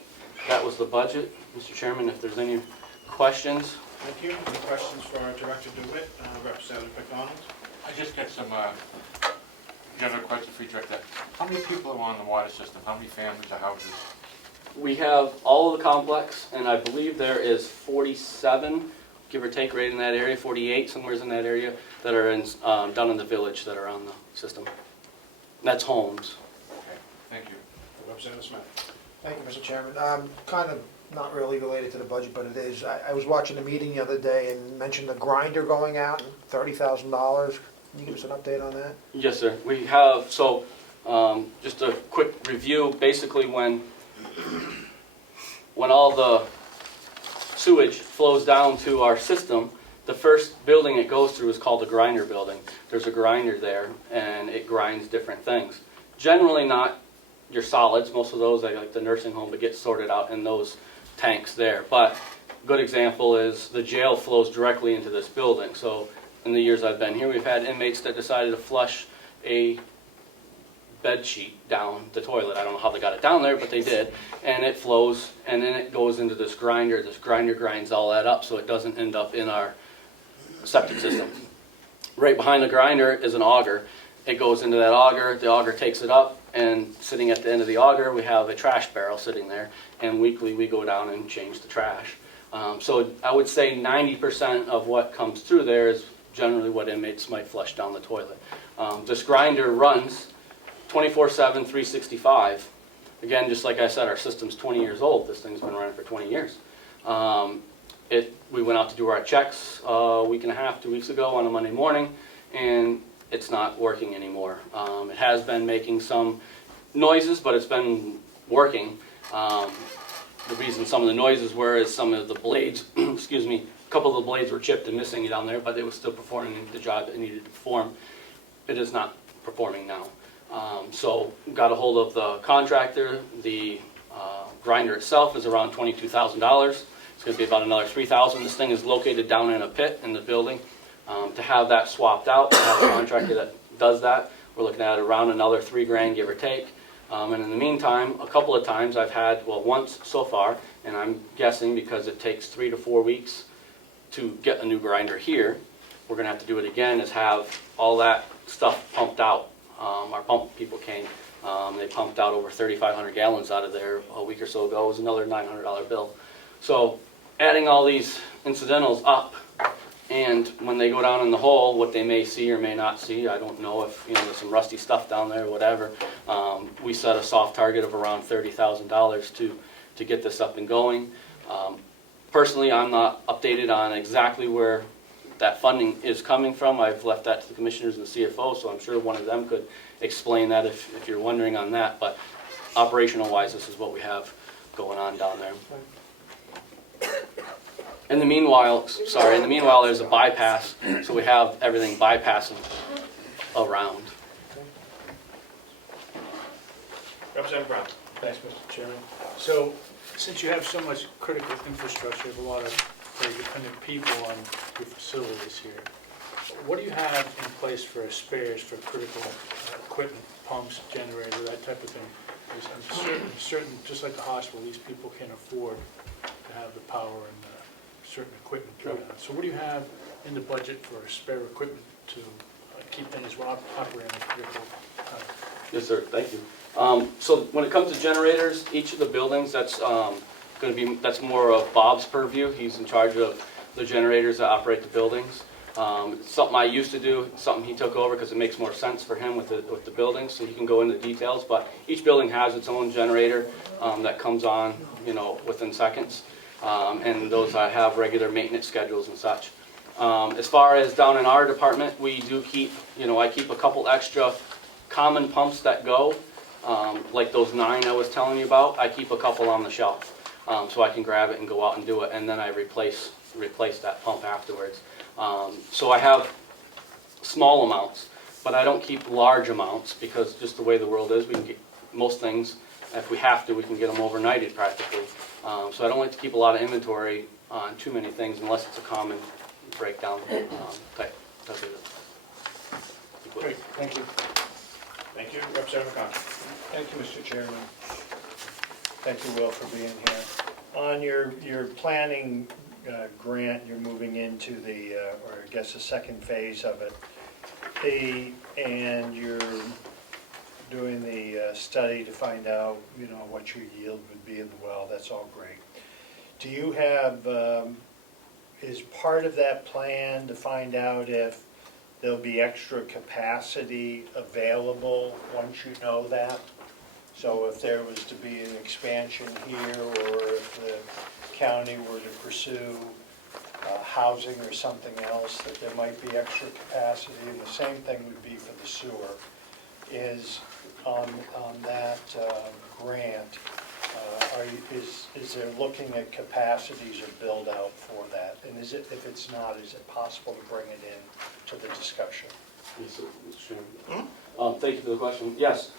That was the budget. Mr. Chairman, if there's any questions. Thank you. Any questions for our Director DeWitt, Representative McDonald? I just got some general question for you, Director. How many people are on the water system? How many families or houses? We have all of the complex, and I believe there is 47, give or take, right in that area, 48, somewhere in that area, that are down in the village that are on the system. And that's homes. Okay, thank you. Representative Smith. Thank you, Mr. Chairman. Kind of not really related to the budget, but it is. I was watching the meeting the other day and mentioned the grinder going out, $30,000. Can you give us an update on that? Yes, sir. We have, so just a quick review. Basically, when all the sewage flows down to our system, the first building it goes through is called the grinder building. There's a grinder there, and it grinds different things. Generally not your solids. Most of those, like the nursing home, but get sorted out in those tanks there. But a good example is the jail flows directly into this building. So in the years I've been here, we've had inmates that decided to flush a bed sheet down the toilet. I don't know how they got it down there, but they did. And it flows, and then it goes into this grinder. This grinder grinds all that up so it doesn't end up in our septic system. Right behind the grinder is an auger. It goes into that auger, the auger takes it up, and sitting at the end of the auger, we have a trash barrel sitting there, and weekly we go down and change the trash. So I would say 90% of what comes through there is generally what inmates might flush down the toilet. This grinder runs 24/7, 365. Again, just like I said, our system's 20 years old. This thing's been running for 20 years. We went out to do our checks a week and a half, 2 weeks ago on a Monday morning, and it's not working anymore. It has been making some noises, but it's been working. The reason some of the noises were is some of the blades, excuse me, a couple of the blades were chipped and missing down there, but it was still performing the job it needed to perform. It is not performing now. So got a hold of the contractor. The grinder itself is around $22,000. It's going to be about another $3,000. This thing is located down in a pit in the building. To have that swapped out, to have a contractor that does that, we're looking at around another $3,000, give or take. And in the meantime, a couple of times I've had, well, once so far, and I'm guessing because it takes 3 to 4 weeks to get a new grinder here, we're going to have to do it again, is have all that stuff pumped out. Our pump people came. They pumped out over 3,500 gallons out of there a week or so ago. It was another $900 bill. So adding all these incidentals up, and when they go down in the hole, what they may see or may not see, I don't know if there's some rusty stuff down there or whatever. We set a soft target of around $30,000 to get this up and going. Personally, I'm not updated on exactly where that funding is coming from. I've left that to the commissioners and the CFO, so I'm sure one of them could explain that if you're wondering on that. But operational-wise, this is what we have going on down there. In the meanwhile, there's a bypass, so we have everything bypassing around. Representative Brown. Thanks, Mr. Chairman. So, since you have so much critical infrastructure, you have a lot of very dependent people on your facilities here, what do you have in place for spares for critical equipment, pumps, generators, that type of thing? Because I'm certain, just like the hospital, these people can't afford to have the power and certain equipment going on. So what do you have in the budget for spare equipment to keep things operating at critical time? Yes, sir. Thank you. So when it comes to generators, each of the buildings, that's more of Bob's purview. He's in charge of the generators that operate the buildings. It's something I used to do, something he took over because it makes more sense for him with the buildings, so he can go into the details. But each building has its own generator that comes on, within seconds. And those have regular maintenance schedules and such. As far as down in our department, we do keep, I keep a couple extra common pumps that go, like those 9 I was telling you about. I keep a couple on the shelf, so I can grab it and go out and do it, and then I replace that pump afterwards. So I have small amounts, but I don't keep large amounts because just the way the world is, we can get most things, if we have to, we can get them overnighted practically. So I don't like to keep a lot of inventory on too many things unless it's a common breakdown type of equipment. Great, thank you. Thank you, Representative McConnell. Thank you, Mr. Chairman. Thank you, Will, for being here. On your planning grant, you're moving into the, or I guess the second phase of it. And you're doing the study to find out, what your yield would be in the well. That's all great. Do you have, is part of that plan to find out if there'll be extra capacity available once you know that? So if there was to be an expansion here, or if the county were to pursue housing or something else, that there might be extra capacity, and the same thing would be for the sewer, is on that grant, is there looking at capacities or build out for that? And if it's not, is it possible to bring it in to the discussion? Yes, sir, Mr. Chairman. Thank you for the question. Yes,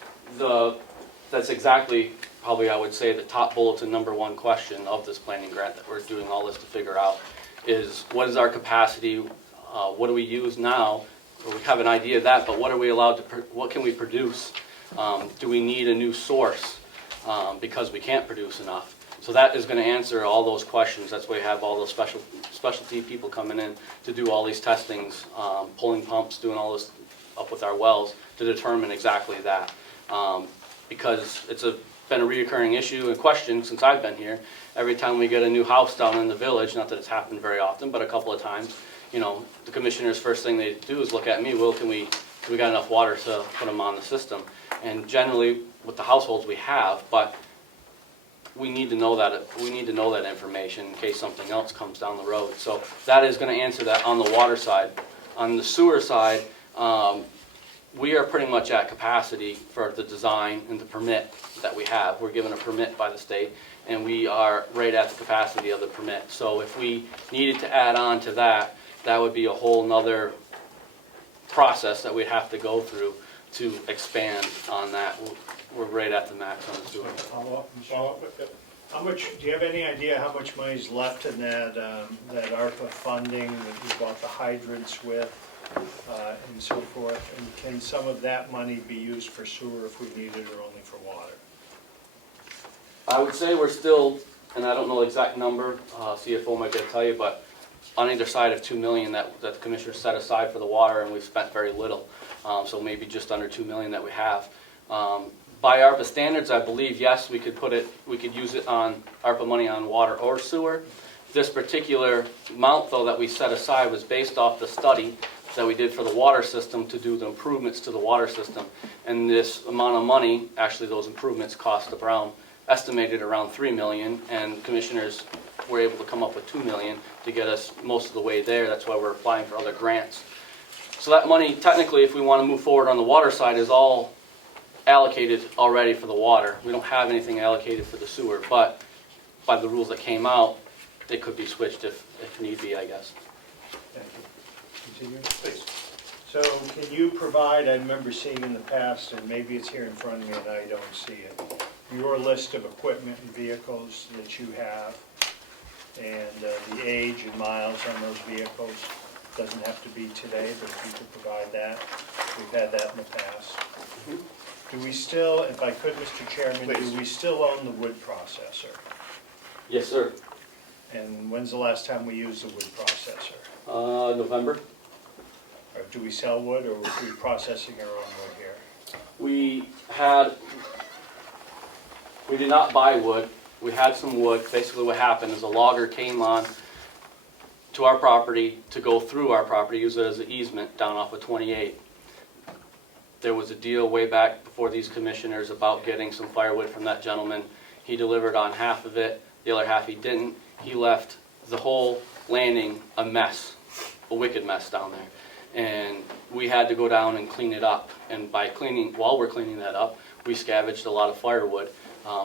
that's exactly probably, I would say, the top bulletin #1 question of this planning grant that we're doing all this to figure out is what is our capacity, what do we use now? Well, we have an idea of that, but what are we allowed to, what can we produce? Do we need a new source because we can't produce enough? So that is going to answer all those questions. That's why we have all those specialty people coming in to do all these testings, pulling pumps, doing all this up with our wells to determine exactly that. Because it's been a reoccurring issue and question since I've been here. Every time we get a new house down in the village, not that it's happened very often, but a couple of times, the commissioners' first thing they do is look at me, well, we got enough water to put them on the system? And generally, with the households we have, but we need to know that information in case something else comes down the road. So that is going to answer that on the water side. On the sewer side, we are pretty much at capacity for the design and the permit that we have. We're given a permit by the state, and we are right at the capacity of the permit. So if we needed to add on to that, that would be a whole nother process that we'd have to go through to expand on that. We're right at the max on the sewer. Follow up. How much, do you have any idea how much money is left in that ARPA funding that you bought the hydrants with, and so forth? And can some of that money be used for sewer if we need it, or only for water? I would say we're still, and I don't know the exact number, CFO might be able to tell you, but on either side of 2 million that the commissioner set aside for the water, and we've spent very little. So maybe just under 2 million that we have. By ARPA standards, I believe, yes, we could use it on ARPA money on water or sewer. This particular amount, though, that we set aside was based off the study that we did for the water system to do the improvements to the water system. And this amount of money, actually those improvements cost estimated around 3 million, and commissioners were able to come up with 2 million to get us most of the way there. That's why we're applying for other grants. So that money, technically, if we want to move forward on the water side, is all allocated already for the water. We don't have anything allocated for the sewer, but by the rules that came out, it could be switched if need be, I guess. Thank you. Continue, please. So can you provide, I remember seeing in the past, and maybe it's here in front of me and I don't see it, your list of equipment and vehicles that you have, and the age and miles on those vehicles? Doesn't have to be today, but if you could provide that. We've had that in the past. Do we still, if I could, Mr. Chairman, Please. do we still own the wood processor? Yes, sir. And when's the last time we used the wood processor? November. Or do we sell wood, or are we processing our own wood here? We did not buy wood. We had some wood. Basically what happened is a logger came on to our property to go through our property, use it as an easement down off of 28. There was a deal way back before these commissioners about getting some firewood from that gentleman. He delivered on half of it, the other half he didn't. He left the whole landing a mess, a wicked mess down there. And we had to go down and clean it up. And while we're cleaning that up, we scavenged a lot of firewood.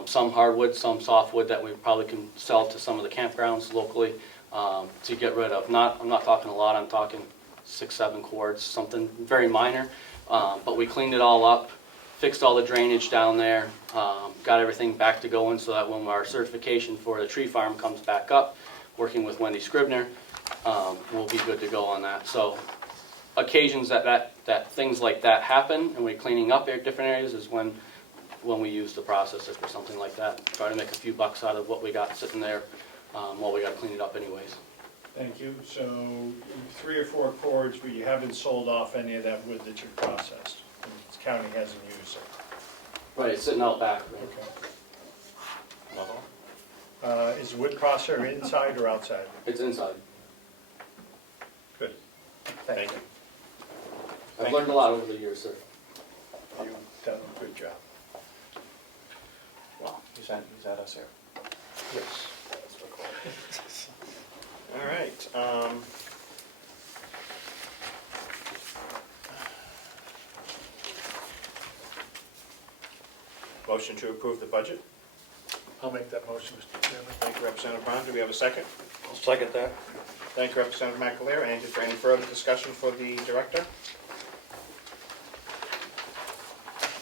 Some hardwood, some softwood that we probably can sell to some of the campgrounds locally to get rid of. I'm not talking a lot, I'm talking 6-7 cords, something very minor. But we cleaned it all up, fixed all the drainage down there, got everything back to going so that when our certification for the tree farm comes back up, working with Wendy Scribner, we'll be good to go on that. So occasions that things like that happen and we're cleaning up different areas is when we use the processor for something like that. Try to make a few bucks out of what we got sitting there while we got to clean it up anyways. Thank you. So 3 or 4 cords, but you haven't sold off any of that wood that you processed. The county hasn't used it. Right, it's sitting out back. Okay. Is the wood processor inside or outside? It's inside. Good. Thank you. I've learned a lot over the years, sir. You've done a good job. Well, he's at us here. Yes. All right. Motion to approve the budget. I'll make that motion, Mr. Chairman. Thank you, Representative Brown. Do we have a second? I'll second that. Thank you, Representative McAleer. And is there any further discussion for the director?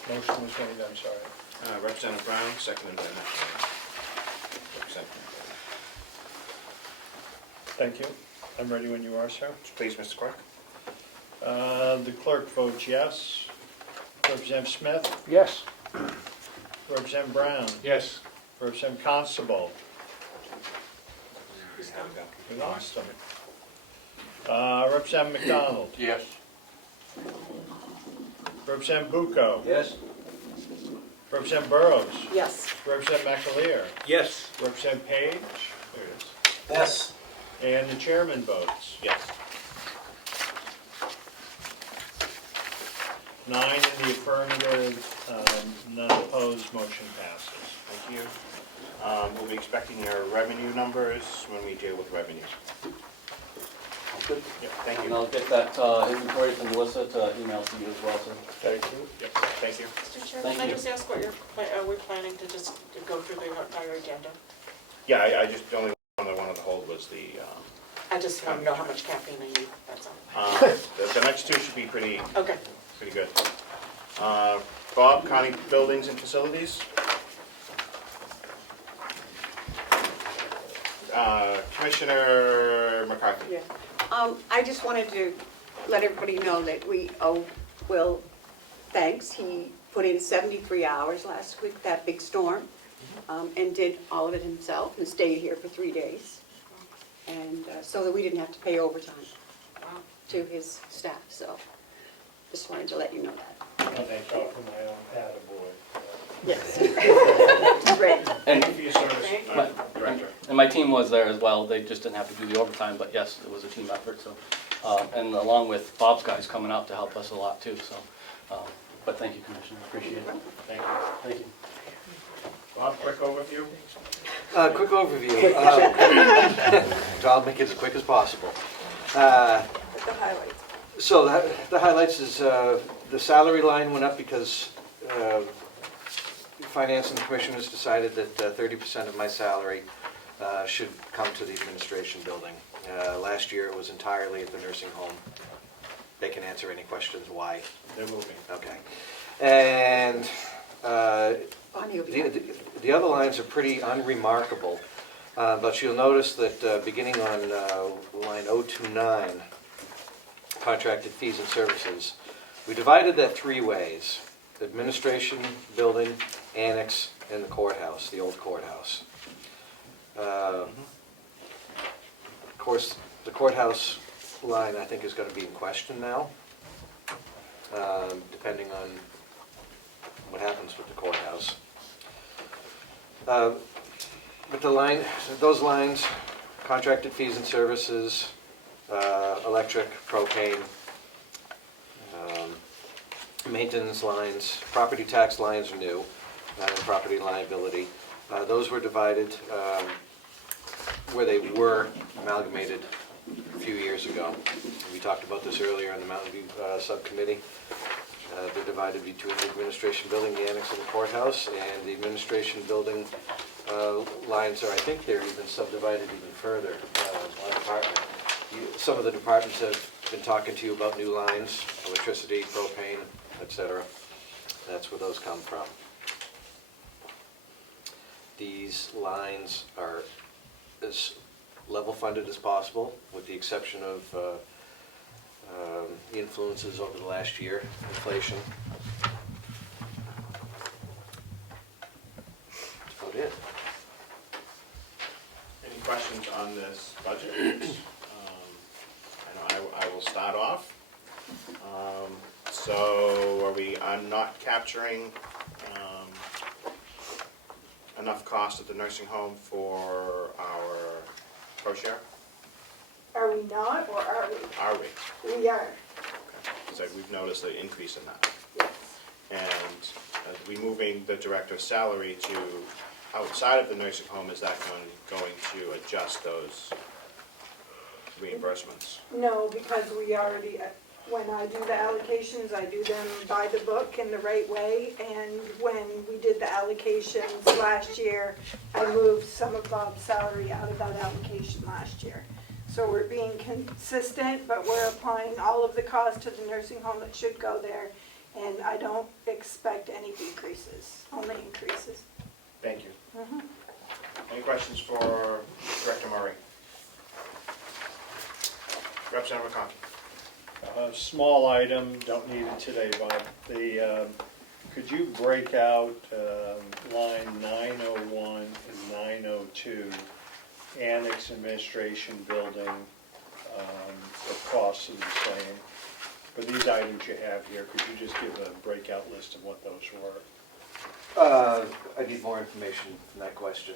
Motion was made, I'm sorry. Representative Brown, seconded by McAleer. Representative Thank you. I'm ready when you are, sir. McAleer. Please, Mr. Clerk. The clerk votes yes. Representative Smith? Yes. Representative Brown? Yes. Representative Constable? We We lost him. Representative McDonald? Yes. Representative Bucco? Yes. Representative Burrows? Yes. Representative McAleer? Yes. Representative Page? There it is. Yes. And the chairman votes. Yes. 9 in the affirmative, none opposed, motion passes. Thank you. We'll be expecting your revenue numbers when we deal with revenue. Good. Yep, thank And you. I'll get that inventory to Melissa to email to you as well, sir. Thank you. Yep, thank you. Mr. Chairman, Thank can I you. just ask what we're planning to just go through the entire agenda? Yeah, I just, the only one I wanted to hold was the, I just want to know how much caffeine I need, that's all. the next two should be pretty Okay. good. Bob, County Buildings and Facilities. Commissioner McCarthy. Yeah. I just wanted to let everybody know that we owe Will thanks. He put in 73 hours last week, that big storm, and did all of it himself and stayed here for 3 days. And so that we didn't have to pay overtime to his staff, so just wanted to let you know that. And I talk to my own attaboy. Yes. Great. And, Thank you for your service, Thank Director. and my team was there as well. They just didn't have to do the overtime, but yes, it was a team effort. So, and along with Bob's guys coming out to help us a lot too. So, but thank you, Commissioner. Appreciate it. Thank you. Thank you. Bob, quick overview. Quick overview. I'll make it as quick as possible. The highlights. So the highlights is the salary line went up because Finance and the Commissioners decided that 30% of my salary should come to the administration building. Last year it was entirely at the nursing home. They can answer any questions why. They're moving. Okay. And Bonnie will be the other lines are pretty unremarkable, but you'll notice that beginning on line 029, contracted fees and services, we divided that 3 ways: administration, building, annex, and the courthouse, the old courthouse. Of course, the courthouse line, I think, is going to be in question now, depending on what happens with the courthouse. But those lines, contracted fees and services, electric, propane, maintenance lines, property tax lines are new, and property liability. Those were divided where they were amalgamated a few years ago. We talked about this earlier in the Mountain View Subcommittee. They're divided between the administration building, the annex, and the courthouse, and the administration building lines are, I think they're even subdivided even further by department. Some of the departments have been talking to you about new lines, electricity, propane, etc. That's where those come from. These lines are as level funded as possible, with the exception of the influences over the last year, inflation. That's about it. Any questions on this budget? I know I will start off. So I'm not capturing enough cost at the nursing home for our co-share? Are we not, or are we? Are we? We are, Because we've noticed an increase in that. yes. And we moving the director's salary to outside of the nursing home, is that going to adjust those reimbursements? No, because we already, when I do the allocations, I do them by the book in the right way. And when we did the allocations last year, I moved some of Bob's salary out of that allocation last year. So we're being consistent, but we're applying all of the cost to the nursing home that should go there. And I don't expect any decreases, only increases. Thank you. Any questions for Director Murray? Representative McConkey. Small item, don't need it today, Bob. Could you break out line 901 and 902, Annex Administration Building, the costs are the same. For these items you have here, could you just give a breakout list of what those were? I need more information on that question.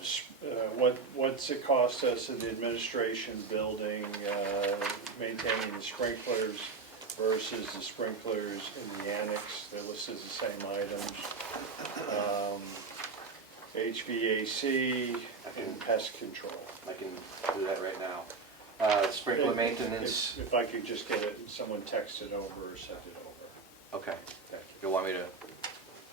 What's it cost us in the administration building, maintaining the sprinklers versus the sprinklers in the annex? They're listed as the same items. HVAC and pest control. I can do that right now. Sprinkler maintenance. If I could just get it, and someone text it over or send it over. Okay. You want me to?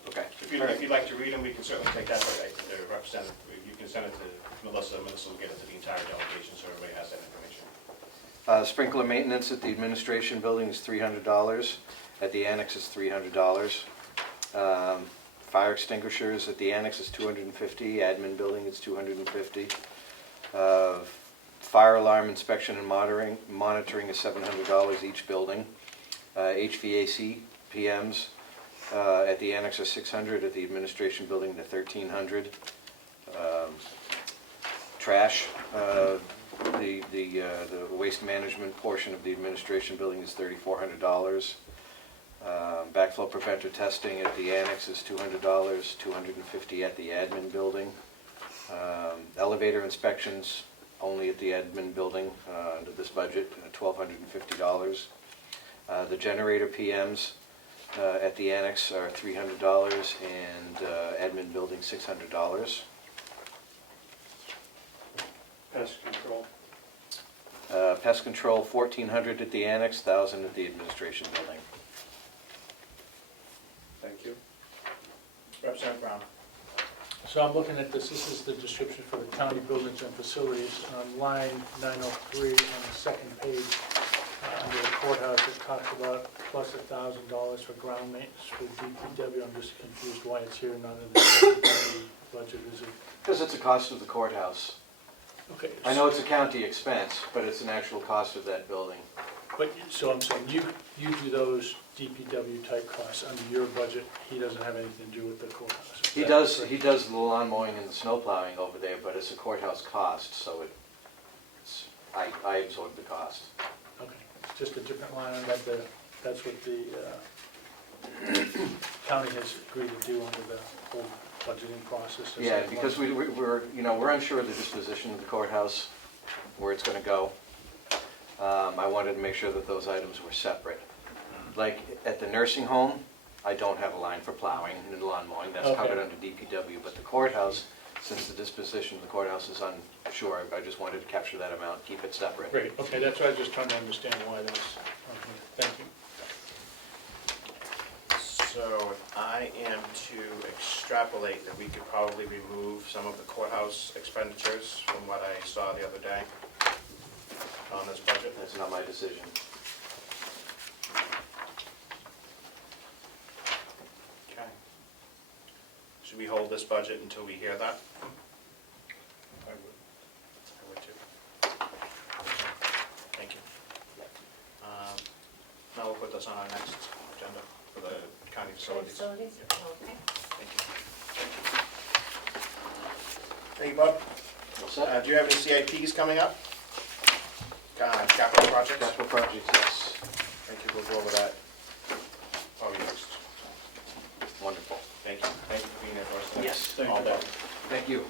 Okay. If you'd like to read them, we can certainly take that to the representative. You can send it to Melissa. Melissa will get it to the entire delegation, so everybody has that information. Sprinkler maintenance at the administration building is $300. At the annex is $300. Fire extinguishers at the annex is $250. Admin building is $250. Fire alarm inspection and monitoring is $700 each building. HVAC PMs at the annex are $600. At the administration building, they're $1,300. Trash. The waste management portion of the administration building is $3,400. Backflow preventer testing at the annex is $200, $250 at the admin building. Elevator inspections only at the admin building under this budget, $1,250. The generator PMs at the annex are $300 and admin building $600. Pest control. Pest control $1,400 at the annex, $1,000 at the administration building. Thank you. Representative Brown. So I'm looking at this is the description for the county buildings and facilities. On line 903 on the second page, under the courthouse, it talks about plus $1,000 for ground maintenance for DPW. I'm just confused why it's here, not in the DPW budget, is it? Because it's a cost of the courthouse. Okay. I know it's a county expense, but it's an actual cost of that building. But, so I'm saying, you do those DPW type costs under your budget, he doesn't have anything to do with the courthouse? Is He that does correct? the lawn mowing and the snow plowing over there, but it's a courthouse cost, so I absorb the cost. Okay, it's just a different line on that, that's what the county has agreed to do under the whole budgeting process. Is Yeah, that because we're unsure of the disposition of the courthouse, where it's gonna go. I wanted to make sure that those items were separate. Like at the nursing home, I don't have a line for plowing and lawn mowing, that's covered Okay. under DPW, but the courthouse, since the disposition of the courthouse is unsure, I just wanted to capture that amount, keep it separate. Great, okay, that's what I was just trying to understand why that's, okay, thank you. So if I am to extrapolate that we could probably remove some of the courthouse expenditures from what I saw the other day on this budget. That's not my decision. Okay. Should we hold this budget until we hear that? I would. I would too. Thank you. Now we'll put this on our next agenda for the county facilities. Facilities? Okay. Thank you. Thank you, Bob. What's that? Do you have any CIPs coming up? Capital projects? Capital projects, yes. Thank you, we'll go over that probably next. Wonderful. Thank you. Thank you for being here for us. Tonight. Yes. Thank All you. day. Thank you.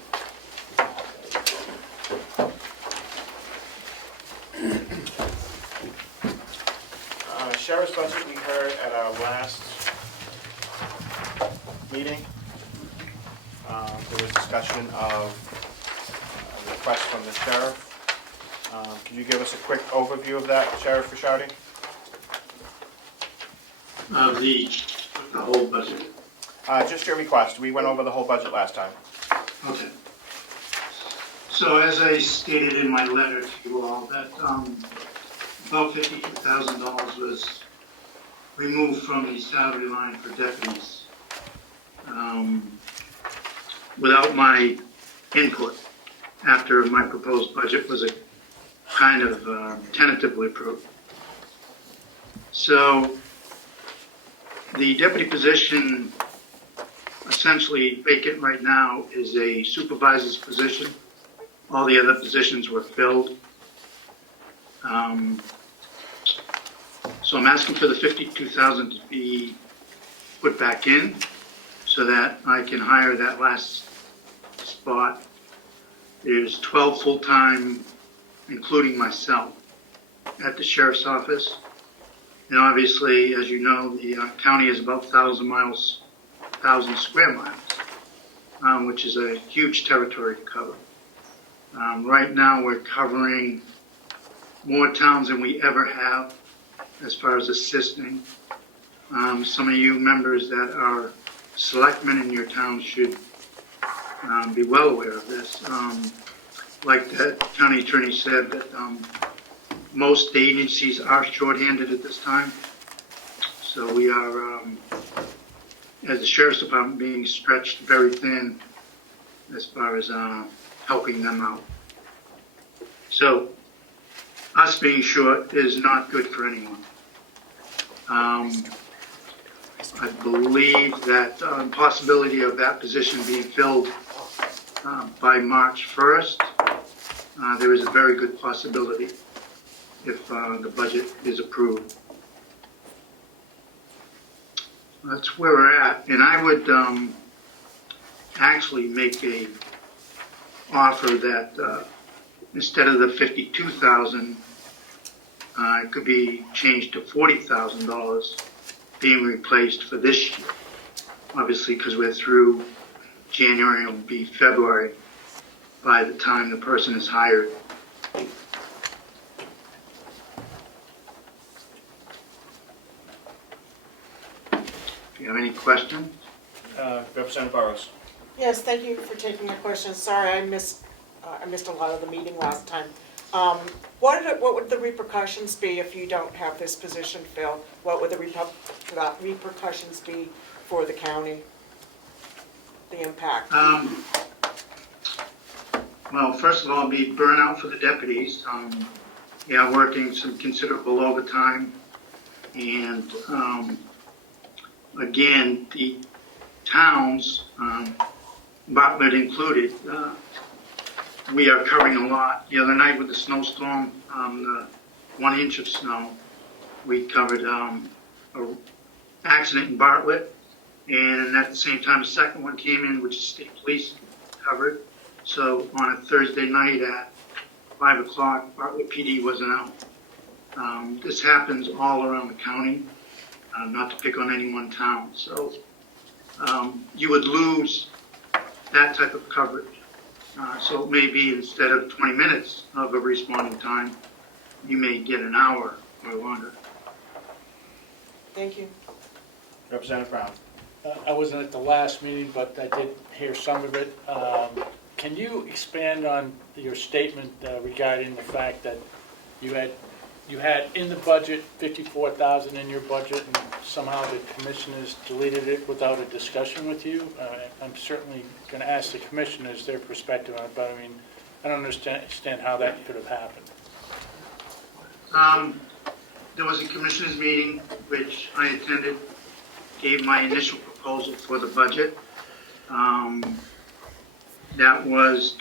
Sheriff's budget we heard at our last meeting. There was discussion of a request from the sheriff. Could you give us a quick overview of that, Sheriff Ricciardi? The whole budget. Just your request. We went over the whole budget last time. Okay. So as I stated in my letter to you all, that about $52,000 was removed from the salary line for deputies without my input after my proposed budget was a kind of tentatively approved. So the deputy position essentially vacant right now is a supervisor's position. All the other positions were filled. So I'm asking for the $52,000 to be put back in so that I can hire that last spot. There's 12 full-time, including myself, at the sheriff's office. And obviously, as you know, the county is about 1,000 square miles, which is a huge territory to cover. Right now, we're covering more towns than we ever have as far as assisting. Some of you members that are selectmen in your town should be well aware of this. Like the county attorney said, that most agencies are shorthanded at this time. So we are, as the sheriff's department, being stretched very thin as far as helping them out. So us being short is not good for anyone. I believe that possibility of that position being filled by March 1st, there is a very good possibility if the budget is approved. That's where we're at, and I would actually make a offer that instead of the $52,000, it could be changed to $40,000 being replaced for this year. Obviously, because we're through January, it'll be February by the time the person is hired. If you have any questions? Representative Burrows. Yes, thank you for taking my question. Sorry, I missed a lot of the meeting last time. What would the repercussions be if you don't have this position filled? What would the repercussions be for the county? The impact? Well, first of all, it'd be burnout for the deputies. Yeah, working some considerable overtime. And again, the towns, Bartlett included, we are covering a lot. The other night with the snowstorm, the 1 inch of snow, we covered an accident in Bartlett, and at the same time, a second one came in, which is state police covered. So on a Thursday night at 5 o'clock, Bartlett PD wasn't out. This happens all around the county, not to pick on any one town. So you would lose that type of coverage. So maybe instead of 20 minutes of a responding time, you may get an hour or longer. Thank you. Representative Brown. I wasn't at the last meeting, but I did hear some of it. Can you expand on your statement regarding the fact that you had in the budget 54,000 in your budget, and somehow the commissioners deleted it without a discussion with you? I'm certainly going to ask the commissioners their perspective on it, but I mean, I don't understand how that could have happened. There was a commissioners meeting which I attended, gave my initial proposal for the budget. That was,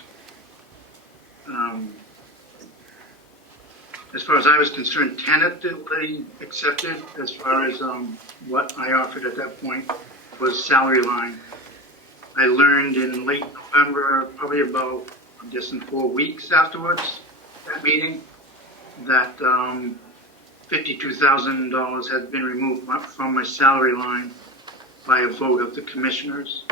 as far as I was concerned, tentatively accepted. As far as what I offered at that point was salary line. I learned in late November, probably about, I'm guessing 4 weeks afterwards, that meeting, that $52,000 had been removed from my salary line by a vote of the commissioners.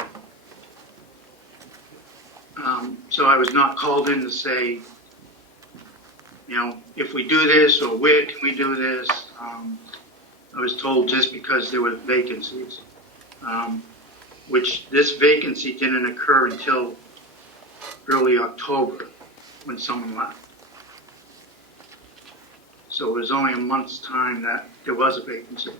So I was not called in to say, you know, if we do this or where can we do this. I was told just because there were vacancies, which this vacancy didn't occur until early October when someone left. So it was only a month's time that there was a vacancy.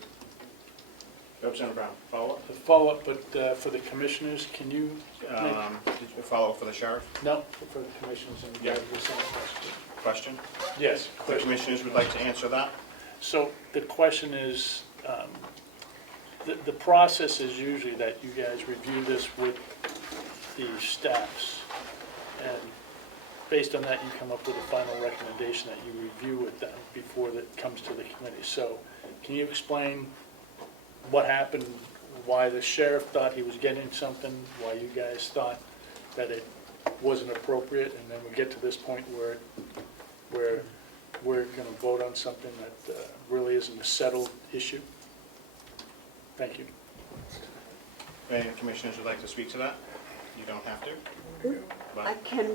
Representative Brown, follow-up? The follow-up, but for the commissioners, can you? Did you follow up for the sheriff? No, for the commissioners in regard to the same question. Question? Yes, The question. commissioners would like to answer that? So the question is, the process is usually that you guys review this with the staffs, and based on that, you come up with a final recommendation that you review with them before that comes to the committee. So can you explain what happened, why the sheriff thought he was getting something, why you guys thought that it wasn't appropriate, and then we get to this point where we're going to vote on something that really isn't a settled issue? Thank you. Any commissioners would like to speak to that? You don't have to. I But can,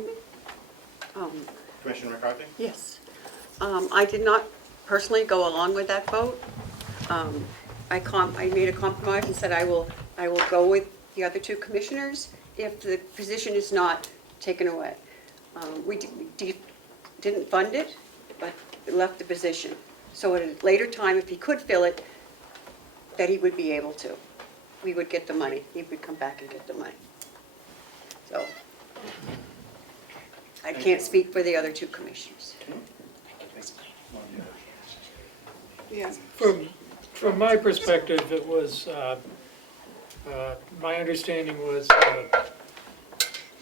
Commissioner McCarthy? yes. I did not personally go along with that vote. I made a compromise and said I will go with the other two commissioners if the position is not taken away. We didn't fund it, but left the position. So at a later time, if he could fill it, that he would be able to. We would get the money. He would come back and get the money. So I can't speak for the other two commissioners. Yeah. From my perspective, it was, my understanding was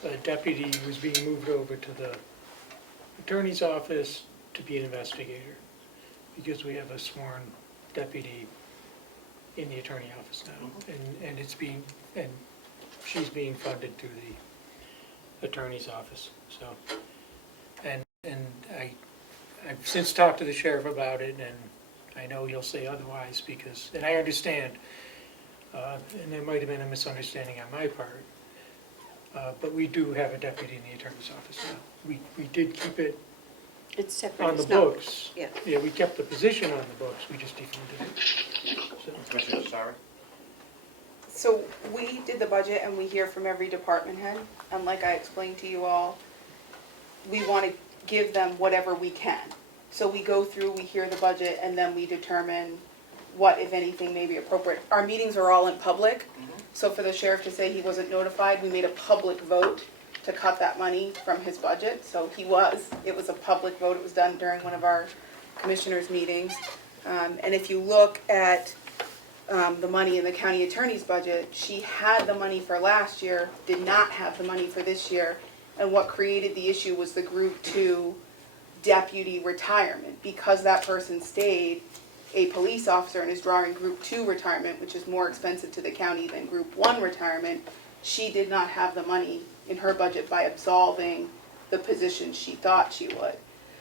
a deputy was being moved over to the attorney's office to be an investigator, because we have a sworn deputy in the attorney office now, and it's being, and she's being funded through the attorney's office, so. And I've since talked to the sheriff about it, and I know he'll say otherwise, because, and I understand, and there might have been a misunderstanding on my part, but we do have a deputy in the attorney's office now. We did keep it It's separate. on the It's not- books. Yeah. Yeah, we kept the position on the books, we just defunded it. So, Commissioner Sorry? So we did the budget and we hear from every department head, and like I explained to you all, we want to give them whatever we can. So we go through, we hear the budget, and then we determine what, if anything, may be appropriate. Our meetings are all in public, so for the sheriff to say he wasn't notified, we made a public vote to cut that money from his budget, so it was a public vote, it was done during one of our commissioners' meetings. And if you look at the money in the county attorney's budget, she had the money for last year, did not have the money for this year, and what created the issue was the Group 2 deputy retirement. Because that person stayed a police officer and is drawing Group 2 retirement, which is more expensive to the county than Group 1 retirement, she did not have the money in her budget by absolving the position she thought she would.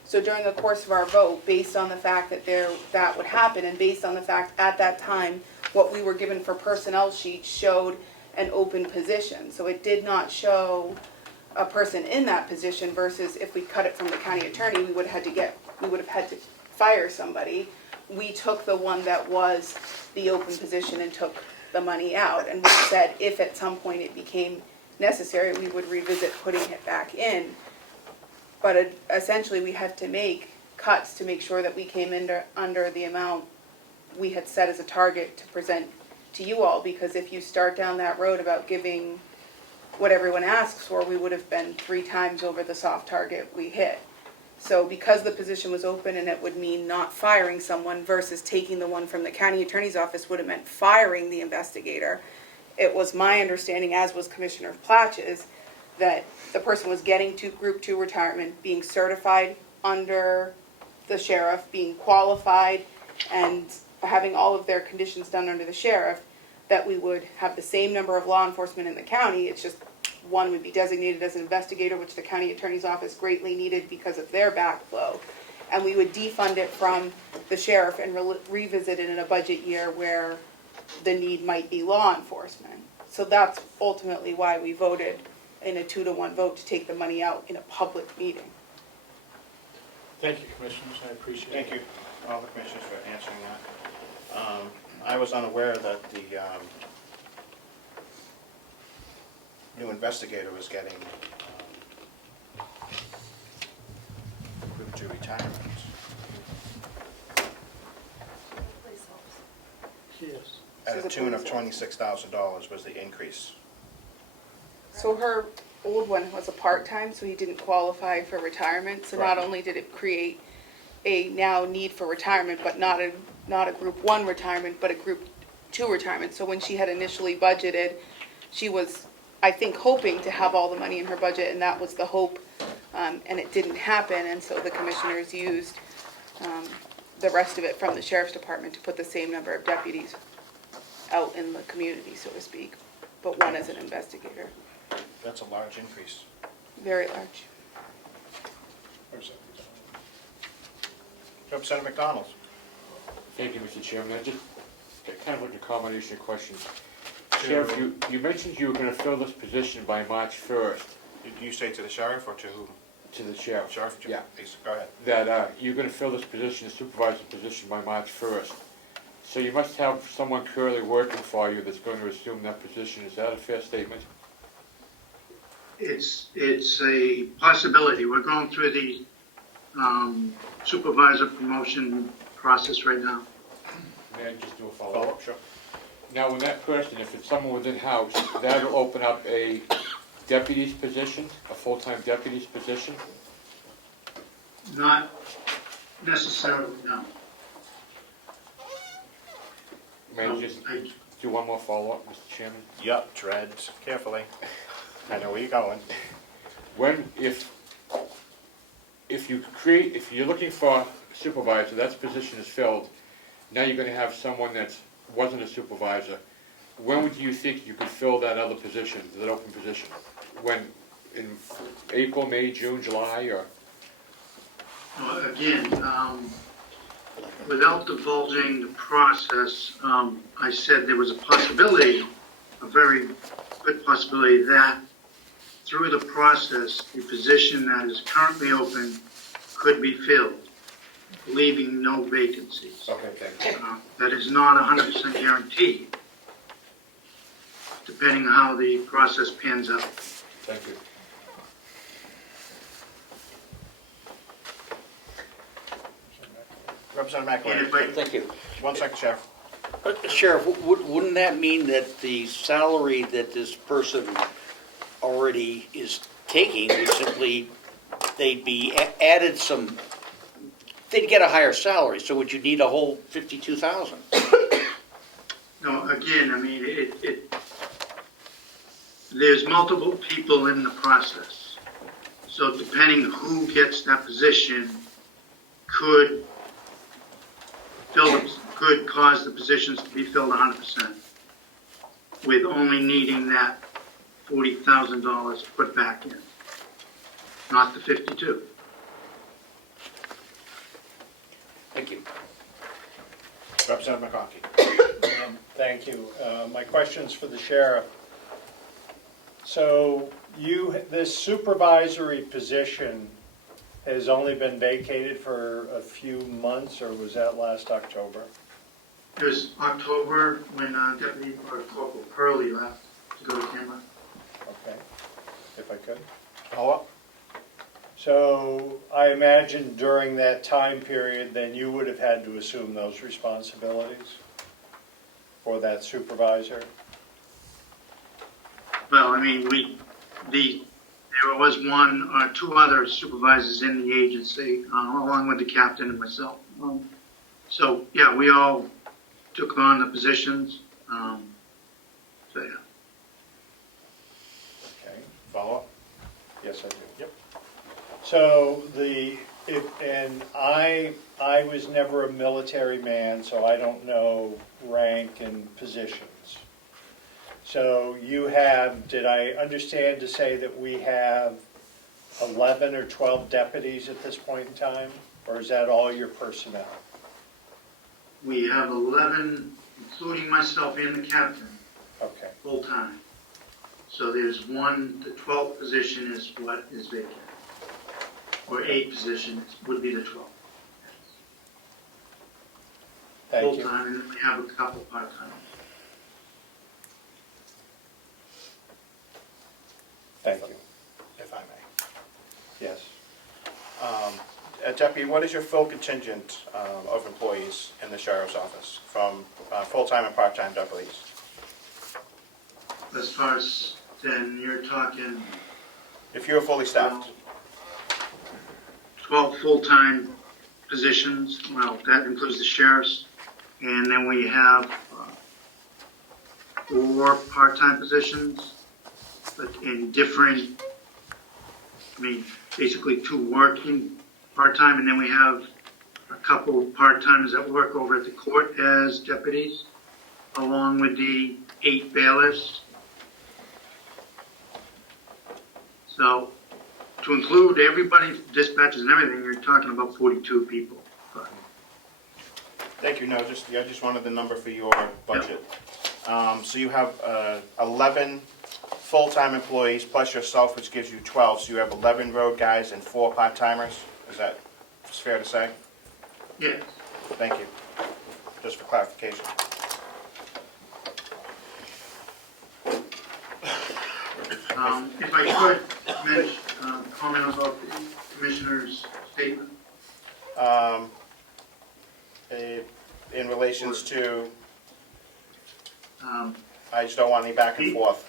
So during the course of our vote, based on the fact that that would happen, and based on the fact at that time, what we were given for personnel sheets showed an open position. So it did not show a person in that position versus if we cut it from the county attorney, we would have had to fire somebody. We took the one that was the open position and took the money out. And we said if at some point it became necessary, we would revisit putting it back in. But essentially, we had to make cuts to make sure that we came under the amount we had set as a target to present to you all, because if you start down that road about giving what everyone asks for, we would have been 3 times over the soft target we hit. So because the position was open and it would mean not firing someone versus taking the one from the county attorney's office would have meant firing the investigator, it was my understanding, as was Commissioner Platch's, that the person was getting to Group 2 retirement, being certified under the sheriff, being qualified, and having all of their conditions done under the sheriff, that we would have the same number of law enforcement in the county. It's just one would be designated as an investigator, which the county attorney's office greatly needed because of their backflow. And we would defund it from the sheriff and revisit it in a budget year where the need might be law enforcement. So that's ultimately why we voted in a 2-to-1 vote to take the money out in a public meeting. Thank you, Commissioners, I appreciate it. Thank you, all the commissioners, for answering that. I was unaware that the new investigator was getting Group 2 retirement. Yes. At a tune of $26,000 was the increase. So her old one was a part-time, so he didn't qualify for retirement. So not Correct. only did it create a now need for retirement, but not a Group 1 retirement, but a Group 2 retirement. So when she had initially budgeted, she was, I think, hoping to have all the money in her budget, and that was the hope, and it didn't happen. And so the commissioners used the rest of it from the sheriff's department to put the same number of deputies out in the community, so to speak, but one as an investigator. That's a large increase. Very large. Representative McDonald. Thank you, Mr. Chairman. I just kind of like a combination of questions. Sheriff, you mentioned you were going to fill this position by March 1st. Did you say to the sheriff or to whom? To the sheriff. Sheriff? Yeah. Please, go ahead. That you're going to fill this position, the supervisor position, by March 1st. So you must have someone currently working for you that's going to assume that position. Is that a fair statement? It's a possibility. We're going through the supervisor promotion process right now. May I just do a follow-up? Follow-up, sure. Now, when that person, if it's someone within house, that'll open up a deputy's position, a full-time deputy's position? Not necessarily, no. May I just do one more follow-up, Mr. Chairman? Yup, tread carefully. I know where you're going. If you're looking for a supervisor, that position is filled, now you're gonna have someone that wasn't a supervisor. When would you think you could fill that other position, that open position? When, in April, May, June, July, or? Again, without divulging the process, I said there was a possibility, a very good possibility, that through the process, the position that is currently open could be filled, leaving no vacancies. Okay, thank you. That is not 100% guaranteed, depending on how the process pans out. Thank you. Representative And if McElwain. I Thank you. 1 second, Sheriff. Sheriff, wouldn't that mean that the salary that this person already is taking would simply, they'd be added some, they'd get a higher salary, so would you need a whole 52,000? No, again, I mean, there's multiple people in the process. So depending who gets that position could cause the positions to be filled 100%, with only needing that $40,000 put back in, not the 52. Thank you. Representative McConkey. Thank you. My question's for the sheriff. So this supervisory position has only been vacated for a few months, or was that last October? It was October when Deputy or Corporal Curley left to go to Canada. Okay, if I could. Follow up? So I imagine during that time period, then you would have had to assume those responsibilities for that supervisor? Well, I mean, there was one or two other supervisors in the agency, along with the captain and myself. So, yeah, we all took on the positions. So, yeah. Okay. Follow up? Yes, I do. Yep. So I was never a military man, so I don't know rank and positions. So you have, did I understand to say that we have 11 or 12 deputies at this point in time? Or is that all your personnel? We have 11, including myself and the captain, Okay, full-time. So there's one, the 12th position is what is vacant. Or 8 positions would be the 12th. thank you. Full-time, and then we have a couple part-time. Thank you. If I may. Yes. Deputy, what is your full contingent of employees in the sheriff's office from full-time and part-time deputies? As far as, then you're talking If you're fully staffed? 12 full-time positions, well, that includes the sheriffs, and then we have 4 part-time positions, but in different, I mean, basically 2 working part-time, and then we have a couple part-timers that work over at the court as deputies, along with the 8 bailiffs. So, to include everybody, dispatches and everything, you're talking about 42 people. But Thank you. No, I just wanted the number for your budget. So you have 11 full-time employees plus yourself, which gives you 12. So you have 11 road guys and 4 part-timers. Is that fair to say? yes, Thank you. Just for clarification. if I could mention, comment about the commissioner's statement. In relations to, Um, I just don't want any back and forth.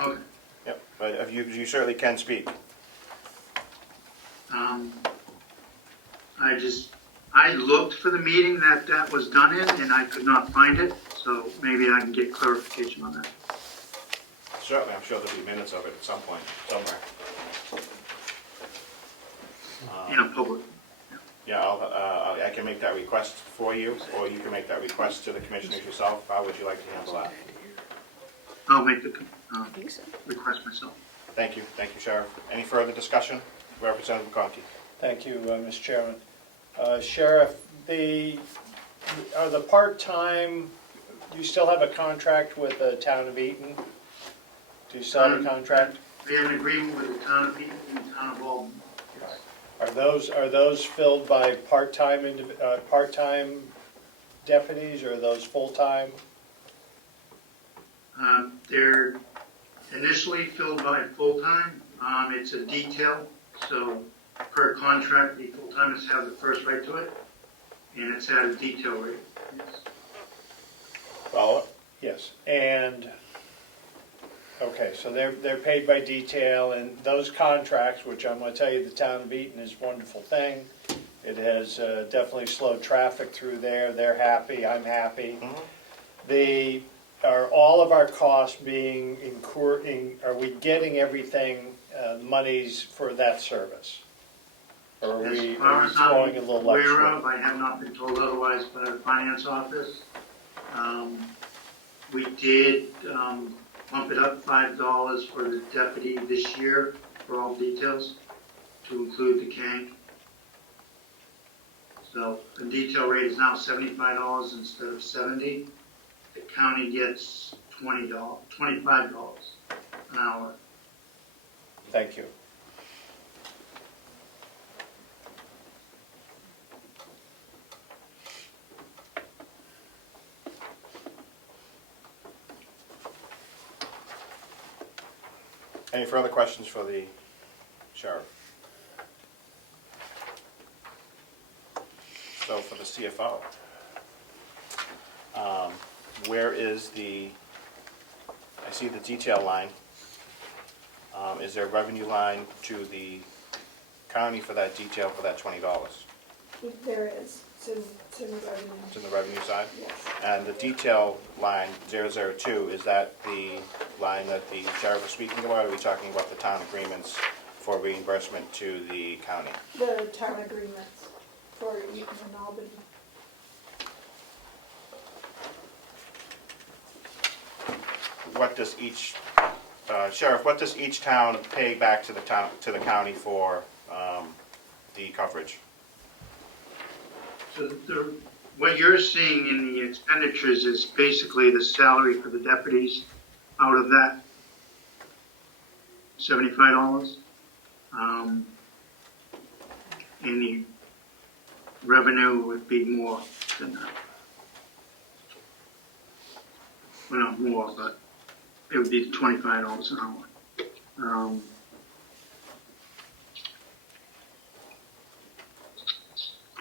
okay. Yep, but if you certainly can speak. I looked for the meeting that was done in, and I could not find it, so maybe I can get clarification on that. Certainly, I'm sure there'll be minutes of it at some point, somewhere. In a public, Yeah, I can make that request for you, or you can make that request to the commissioners yourself. How would you like to handle that? I'll make the I think so. Thank request myself. you, Sheriff. Any further discussion? Representative McConkey. Thank you, Mr. Chairman. Sheriff, are the part-time, you still have a contract with the town of Eaton? Do you still have a contract? We have an agreement with the town of Eaton and the town of Alden. Are those filled by part-time deputies, or are those full-time? They're initially filled by full-time. It's a detail, so per contract, the full-timers have the first right to it, and it's at a detail rate. Yes. Follow up? Yes, and, okay, so they're paid by detail, and those contracts, which I'm gonna tell you, the town of Eaton is a wonderful thing. It has definitely slowed traffic through there, they're happy, I'm happy. Are all of our costs being incurred, are we getting everything, monies for that service? Or are we As far as throwing a I'm little aware extra? of, I have not been told otherwise by the finance office. We did bump it up $5 for the deputy this year for all details, to include the CANC. So the detail rate is now $75 instead of $70. The county gets $25 an hour. Thank you. Any further questions for the sheriff? So for the CFO, where is the, I see the detail line. Is there a revenue line to the county for that detail for that $20? There is, it's in the revenue. It's in the revenue side? Yes. And the detail line 002, is that the line that the sheriff was speaking about, or are we talking about the town agreements for reimbursement to the county? The town agreements for Eaton and Albany. What does each, sheriff, what does each town pay back to the town, to the county for the coverage? So what you're seeing in the expenditures is basically the salary for the deputies out of that $75. And the revenue would be more than that. Well, not more, but it would be $25 an hour.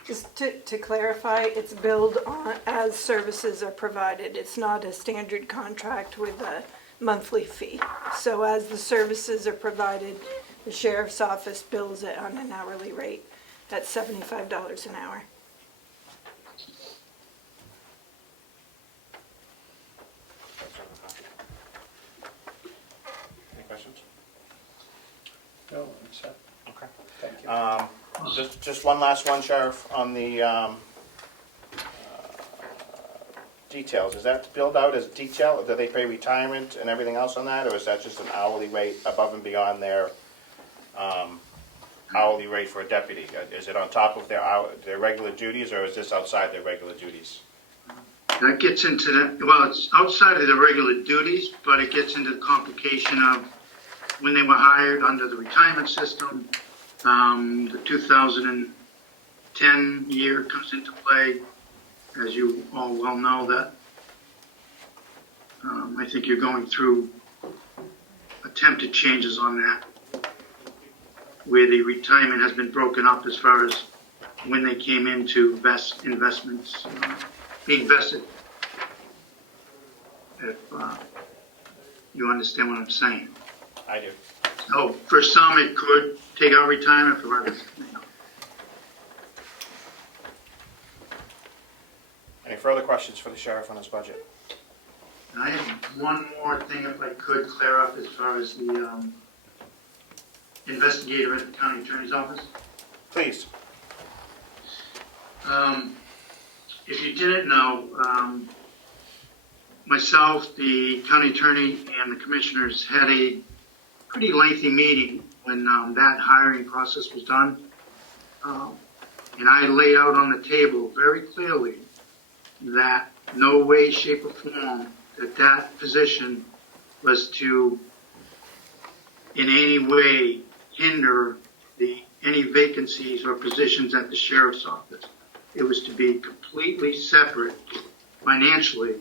Just to clarify, it's billed on, as services are provided. It's not a standard contract with a monthly fee. So as the services are provided, the sheriff's office bills it on an hourly rate at $75 an hour. Any questions? No, it's set. Okay. Thank you. Just one last one, Sheriff, on the details. Is that billed out as detail? Do they pay retirement and everything else on that, or is that just an hourly rate above and beyond their hourly rate for a deputy? Is it on top of their regular duties, or is this outside their regular duties? That gets into the, well, it's outside of the regular duties, but it gets into the complication of when they were hired under the retirement system. The 2010 year comes into play, as you all well know that. I think you're going through attempted changes on that, where the retirement has been broken up as far as when they came into investments being vested. If you understand what I'm saying. I do. So for some, it could take out retirement, for others, no. Any further questions for the sheriff on his budget? And I have one more thing, if I could clear up, as far as the investigator at the county attorney's office. Please. If you didn't know, myself, the county attorney, and the commissioners had a pretty lengthy meeting when that hiring process was done. And I laid out on the table very clearly that no way, shape, or form that position was to in any way hinder any vacancies or positions at the sheriff's office. It was to be completely separate financially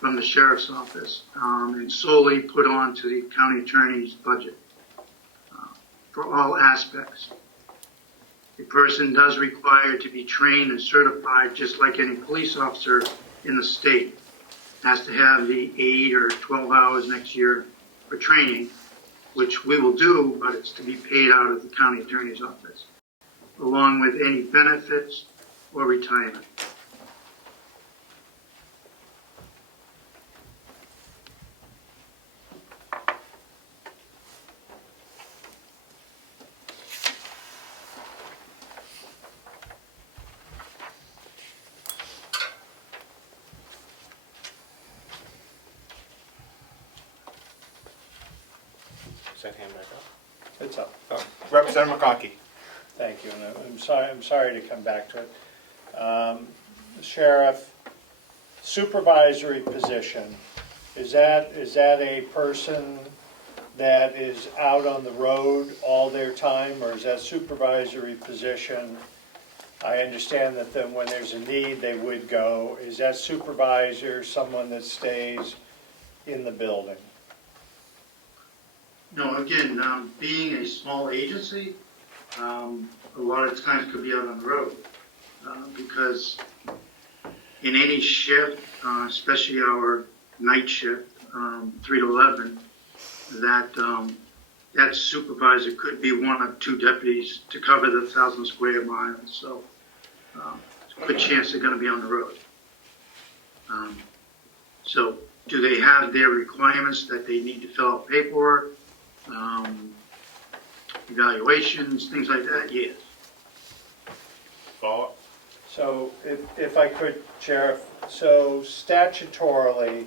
from the sheriff's office, and solely put on to the county attorney's budget for all aspects. The person does require to be trained and certified just like any police officer in the state. Has to have the 8 or 12 hours next year for training, which we will do, but it's to be paid out of the county attorney's office, along with any benefits or retirement. Is that hand back up? It's up. Oh. Representative McConkey. Thank you, and I'm sorry to come back to it. Sheriff, supervisory position, is that a person that is out on the road all their time, or is that supervisory position? I understand that then when there's a need, they would go. Is that supervisor someone that stays in the building? No, again, being a small agency, a lot of times could be out on the road. Because in any shift, especially our night shift, 3 to 11, that supervisor could be one of two deputies to cover the 1,000 square miles. So it's a good chance they're going to be on the road. So do they have their requirements that they need to fill out paperwork, evaluations, things like that? Yes. Follow-up? So if I could, Sheriff, so statutorily,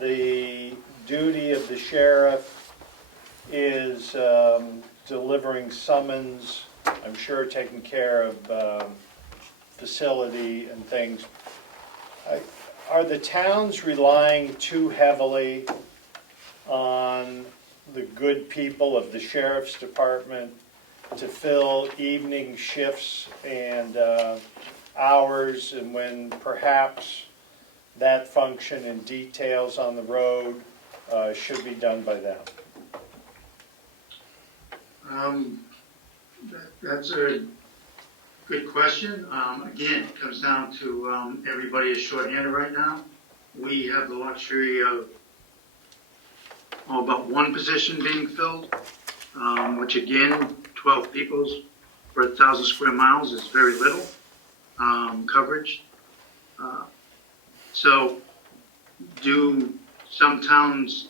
the duty of the sheriff is delivering summons, I'm sure taking care of facility and things. Are the towns relying too heavily on the good people of the sheriff's department to fill evening shifts and hours, and when perhaps that function and details on the road should be done by them? That's a good question. Again, it comes down to everybody is shorthanded right now. We have the luxury of about one position being filled, which again, 12 people for 1,000 square miles is very little coverage. So do some towns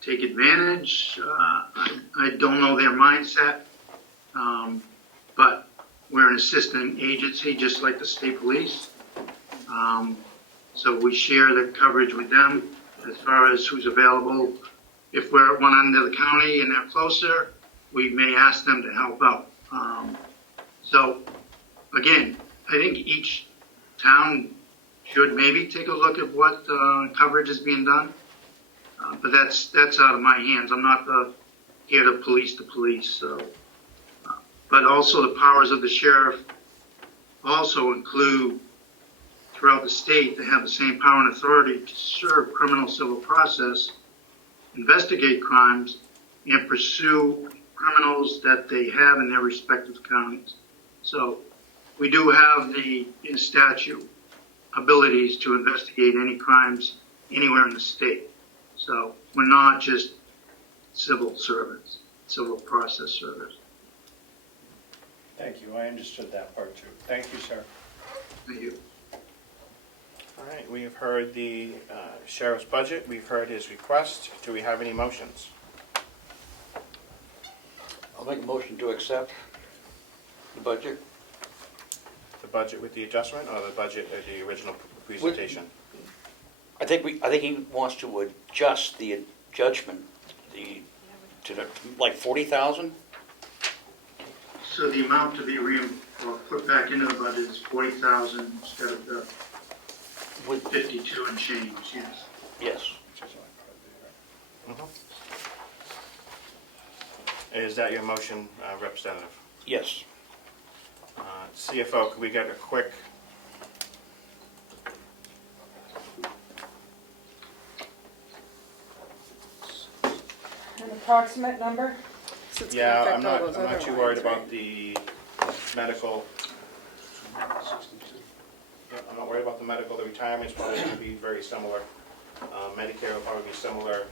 take advantage? I don't know their mindset, but we're an assistant agency just like the state police. So we share the coverage with them as far as who's available. If we're at one end of the county and they're closer, we may ask them to help out. So again, I think each town should maybe take a look at what coverage is being done. But that's out of my hands. I'm not here to police the police. So, but also the powers of the sheriff also include throughout the state. They have the same power and authority to serve criminal civil process, investigate crimes, and pursue criminals that they have in their respective counties. So we do have in statute, abilities to investigate any crimes anywhere in the state. So we're not just civil servants, civil process servers. Thank you, I understood that part too. Thank you, sir. Thank you. All right, we have heard the sheriff's budget. We've heard his request. Do we have any motions? I'll make a motion to accept the budget. The budget with the adjustment, or the budget of the original presentation? I think he wants to adjust the judgment, to like 40,000? So the amount to be put back into the budget is 40,000 instead of the 52 and change. Yes. Yes. Mhm. Is that your motion, Representative? Yes. CFO, could we get a quick? An approximate number? So it's gonna Yeah, affect I'm all not those other too lines, worried right? about the medical. Yeah, I'm not worried about the medical. The retirement's probably going to be very similar. Medicare will probably be similar.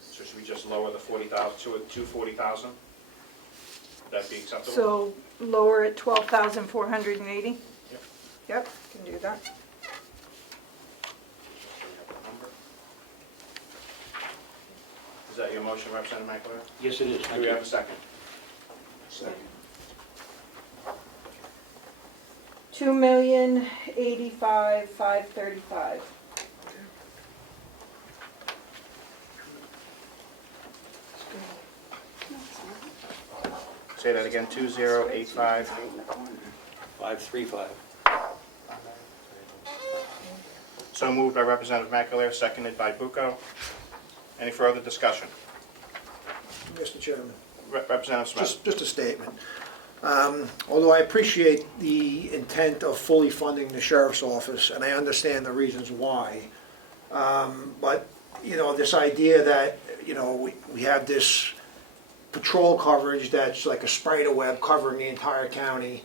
So should we just lower the 40,000 to 40,000? Would that be acceptable? So lower at 12,480? Yep. Yep, can do that. Is that your motion, Representative McAleer? Yes, it is. Do we have a second? Second. 2,085,535. Say that again, 2085. 535. So moved by Representative McAleer, seconded by Bucco. Any further discussion? Mr. Chairman, Representative Smith. just a statement. Although I appreciate the intent of fully funding the sheriff's office, and I understand the reasons why, but, you know, this idea that, you know, we have this patrol coverage that's like a spider web covering the entire county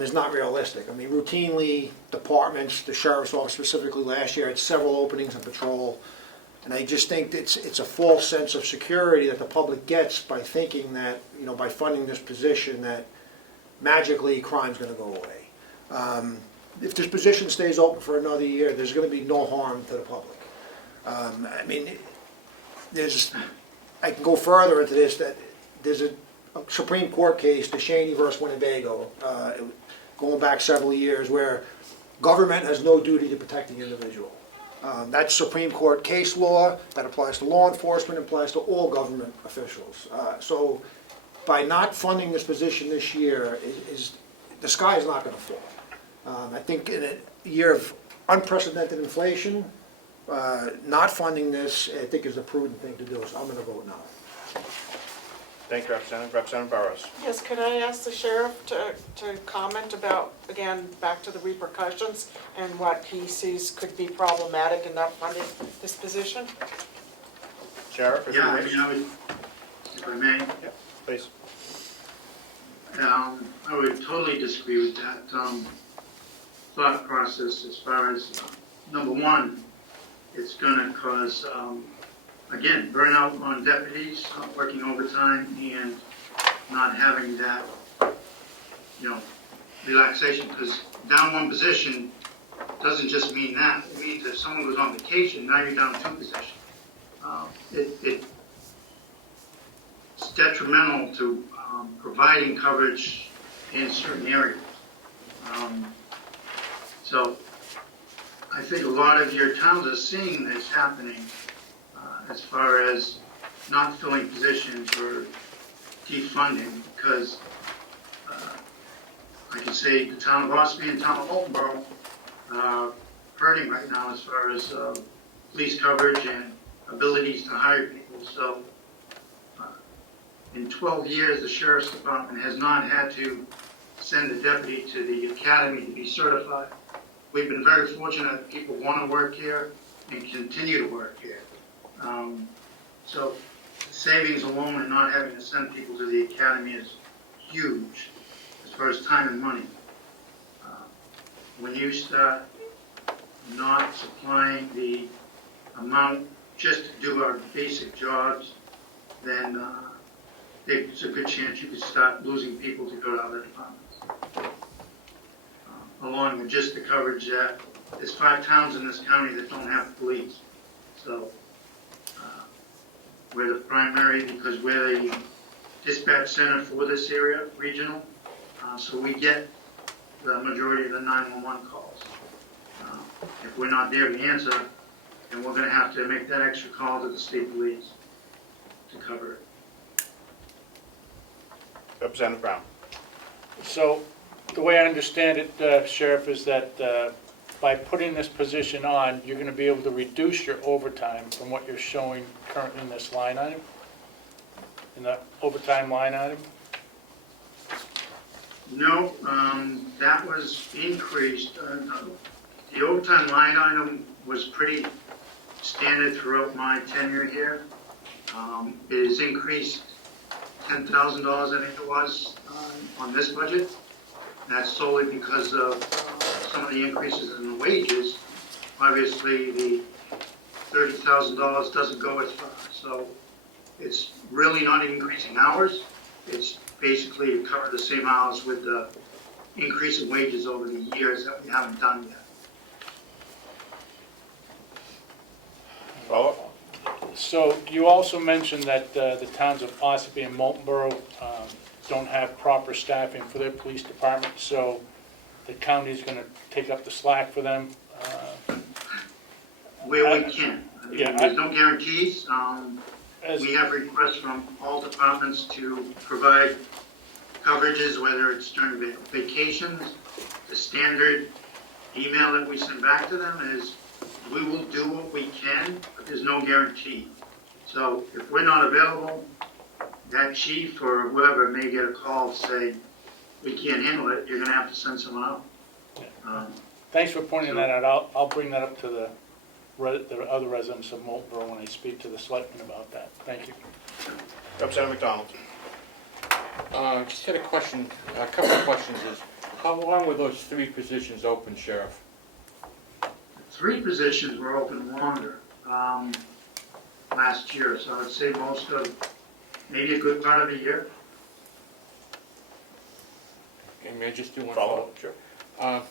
is not realistic. I mean, routinely, departments, the sheriff's office specifically last year, had several openings in patrol. And I just think it's a false sense of security that the public gets by thinking that, you know, by funding this position, that magically crime's gonna go away. If this position stays open for another year, there's gonna be no harm to the public. I mean, I can go further into this, that there's a Supreme Court case, DeShaney versus Winnebago, going back several years, where government has no duty to protect the individual. That's Supreme Court case law, that applies to law enforcement, applies to all government officials. So by not funding this position this year, the sky is not gonna fall. I think in a year of unprecedented inflation, not funding this, I think, is a prudent thing to do, so I'm gonna vote no. Thank you, Representative. Representative Burrows. Yes, could I ask the sheriff to comment about, again, back to the repercussions and what he sees could be problematic in not funding this position? Sheriff, if you Yeah, I wish. mean, if I may, Yep, please. I would totally disagree with that thought process as far as, number one, it's gonna cause, again, burnout on deputies, working overtime and not having that, you know, relaxation, because down one position doesn't just mean that. It means if someone goes on vacation, now you're down two positions. It's detrimental to providing coverage in certain areas. So I think a lot of your towns are seeing this happening as far as not filling positions or defunding, because I can say the town of Ospey and town of Altenboro hurting right now as far as police coverage and abilities to hire people. So in 12 years, the sheriff's department has not had to send a deputy to the academy to be certified. We've been very fortunate that people want to work here and continue to work here. So savings alone and not having to send people to the academy is huge as far as time and money. When you start not supplying the amount just to do our basic jobs, then there's a good chance you could start losing people to go to other departments. Along with just the coverage that there's 5 towns in this county that don't have police. So we're the primary because we're the dispatch center for this area, regional. So we get the majority of the 911 calls. If we're not there to answer, then we're going to have to make that extra call to the state police to cover it. Representative Brown. So, the way I understand it, Sheriff, is that by putting this position on, you're gonna be able to reduce your overtime from what you're showing currently in this line item? In the overtime line item? No, that was increased. The overtime line item was pretty standard throughout my tenure here. It is increased $10,000, I think it was, on this budget. That's solely because of some of the increases in the wages. Obviously, the $30,000 doesn't go as far. So it's really not increasing hours. It's basically to cover the same hours with the increase in wages over the years that we haven't done yet. Follow. So, you also mentioned that the towns of Ossipee and Moultonborough don't have proper staffing for their police department, so the county's gonna take up the slack for them. Where we can. I mean, Yeah, there's no guarantees. As- We have requests from all departments to provide coverages, whether it's during vacations. The standard email that we send back to them is, we will do what we can, but there's no guarantee. So if we're not available, that chief or whoever may get a call to say, we can't handle it, you're gonna have to send someone out. Thanks for pointing that out. I'll bring that up to the other residents of Moltboro when I speak to the selectmen about that. Thank you. Representative McDonald. Just had a question, a couple of questions is, how long were those 3 positions open, Sheriff? 3 positions were open longer last year, so I would say most of, maybe a good part of a year. Okay, may I just do one Follow-up, follow-up?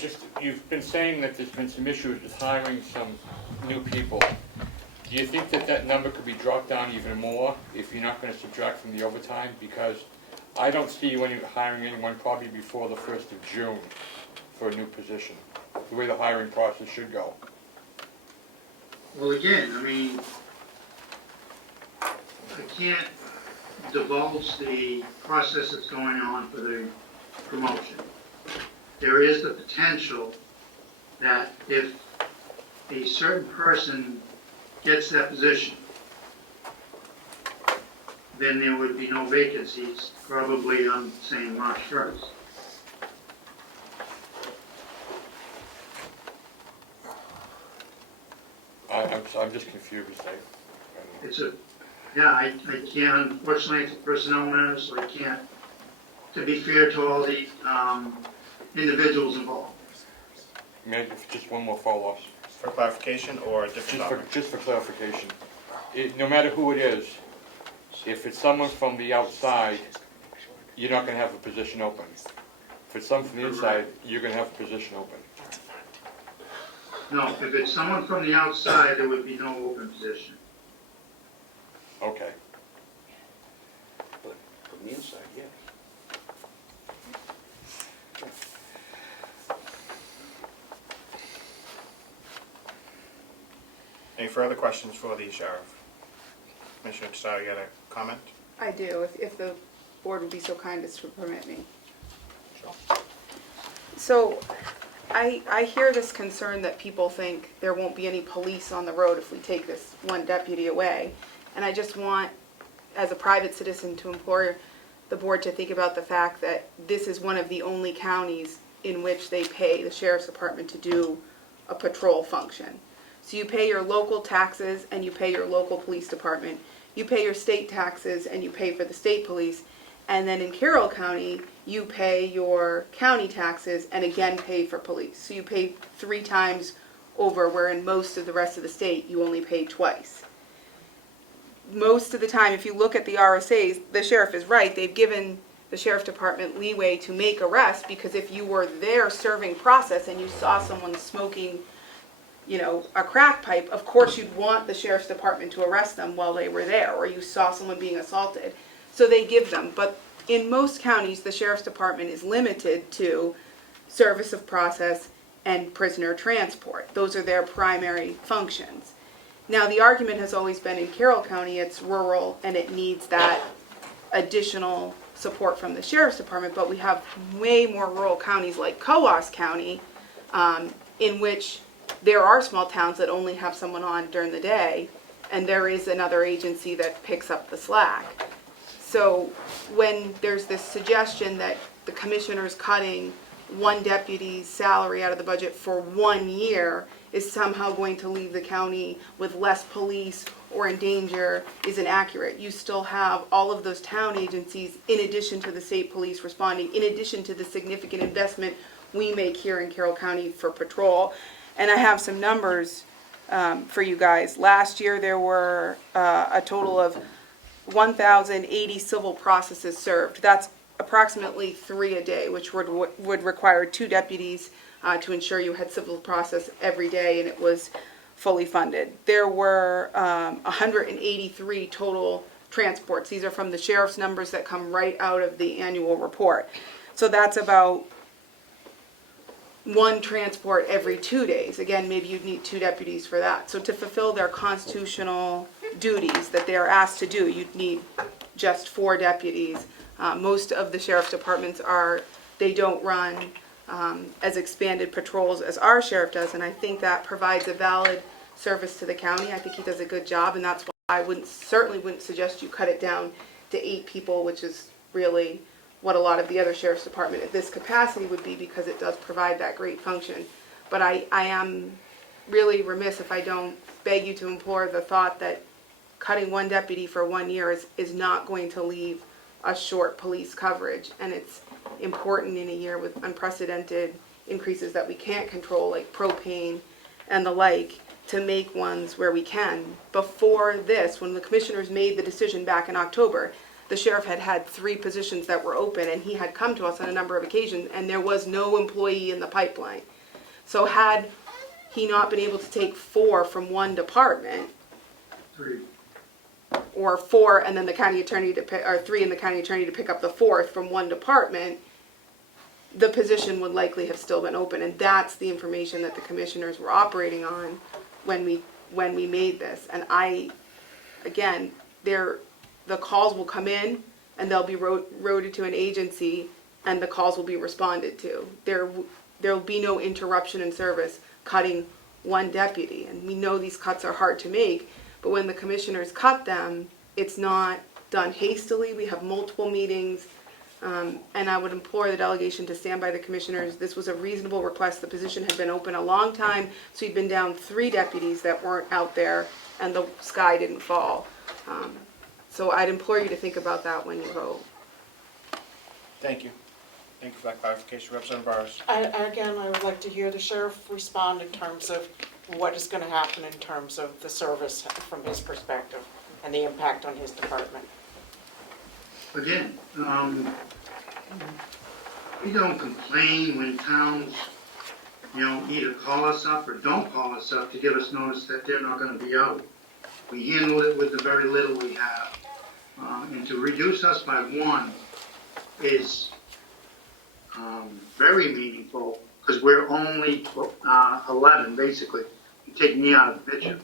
Sure. You've been saying that there's been some issues with hiring some new people. Do you think that that number could be dropped down even more if you're not going to subtract from the overtime? Because I don't see you hiring anyone probably before the 1st of June for a new position, the way the hiring process should go. Well, again, I mean, I can't divulge the process that's going on for the promotion. There is the potential that if a certain person gets that position, then there would be no vacancies, probably, I'm saying March 1st. I'm just confused. I can't, unfortunately, it's a personnel matter, so I can't, to be fair to all the individuals involved. Maybe just one more follow-up. For clarification or a different topic? Just for clarification. No matter who it is, if it's someone from the outside, you're not going to have a position open. If it's someone from the inside, you're going to have a position open. No, if it's someone from the outside, there would be no open position. Okay. But from the inside, yes. Any further questions for the sheriff? Commissioner Testado, you got a comment? I do, if the board would be so kind as to permit me. Sure. So, I hear this concern that people think there won't be any police on the road if we take this one deputy away. And I just want, as a private citizen, to implore the board to think about the fact that this is one of the only counties in which they pay the sheriff's department to do a patrol function. So you pay your local taxes and you pay your local police department. You pay your state taxes and you pay for the state police. And then in Carroll County, you pay your county taxes and again pay for police. So you pay 3 times over, where in most of the rest of the state, you only pay twice. Most of the time, if you look at the RSAs, the sheriff is right. They've given the sheriff department leeway to make arrests, because if you were there serving process and you saw someone smoking, a crack pipe, of course you'd want the sheriff's department to arrest them while they were there, or you saw someone being assaulted. So they give them. But in most counties, the sheriff's department is limited to service of process and prisoner transport. Those are their primary functions. Now, the argument has always been in Carroll County, it's rural and it needs that additional support from the sheriff's department, but we have way more rural counties like Comeau County, in which there are small towns that only have someone on during the day, and there is another agency that picks up the slack. So when there's this suggestion that the commissioner's cutting one deputy's salary out of the budget for 1 year is somehow going to leave the county with less police or in danger is inaccurate. You still have all of those town agencies, in addition to the state police responding, in addition to the significant investment we make here in Carroll County for patrol. And I have some numbers for you guys. Last year there were a total of 1,080 civil processes served. That's approximately 3 a day, which would require 2 deputies to ensure you had civil process every day and it was fully funded. There were 183 total transports. These are from the sheriff's numbers that come right out of the annual report. So that's about 1 transport every 2 days. Again, maybe you'd need 2 deputies for that. So to fulfill their constitutional duties that they are asked to do, you'd need just 4 deputies. Most of the sheriff's departments they don't run as expanded patrols as our sheriff does, and I think that provides a valid service to the county. I think he does a good job, and that's why I certainly wouldn't suggest you cut it down to 8 people, which is really what a lot of the other sheriff's department at this capacity would be, because it does provide that great function. But I am really remiss if I don't beg you to implore the thought that cutting 1 deputy for 1 year is not going to leave us short police coverage. And it's important in a year with unprecedented increases that we can't control, like propane and the like, to make ones where we can. Before this, when the commissioners made the decision back in October, the sheriff had 3 positions that were open, and he had come to us on a number of occasions, and there was no employee in the pipeline. So had he not been able to take 4 from 1 department, 3. or 4 and then the county attorney or 3 and the county attorney to pick up the 4th from 1 department, the position would likely have still been open. And that's the information that the commissioners were operating on when we made this. And again, the calls will come in and they'll be routed to an agency, and the calls will be responded to. There will be no interruption in service cutting 1 deputy. And we know these cuts are hard to make, but when the commissioners cut them, it's not done hastily. We have multiple meetings, and I would implore the delegation to stand by the commissioners. This was a reasonable request. The position had been open a long time, so we'd been down 3 deputies that weren't out there, and the sky didn't fall. So I'd implore you to think about that when you vote. Thank you. Thank you for that clarification, Representative Burris. Again, I would like to hear the sheriff respond in terms of what is going to happen in terms of the service from his perspective and the impact on his department. Again, we don't complain when towns, either call us up or don't call us up to give us notice that they're not going to be out. We handle it with the very little we have. And to reduce us by 1 is very meaningful, because we're only 11, basically. You take me out of the picture.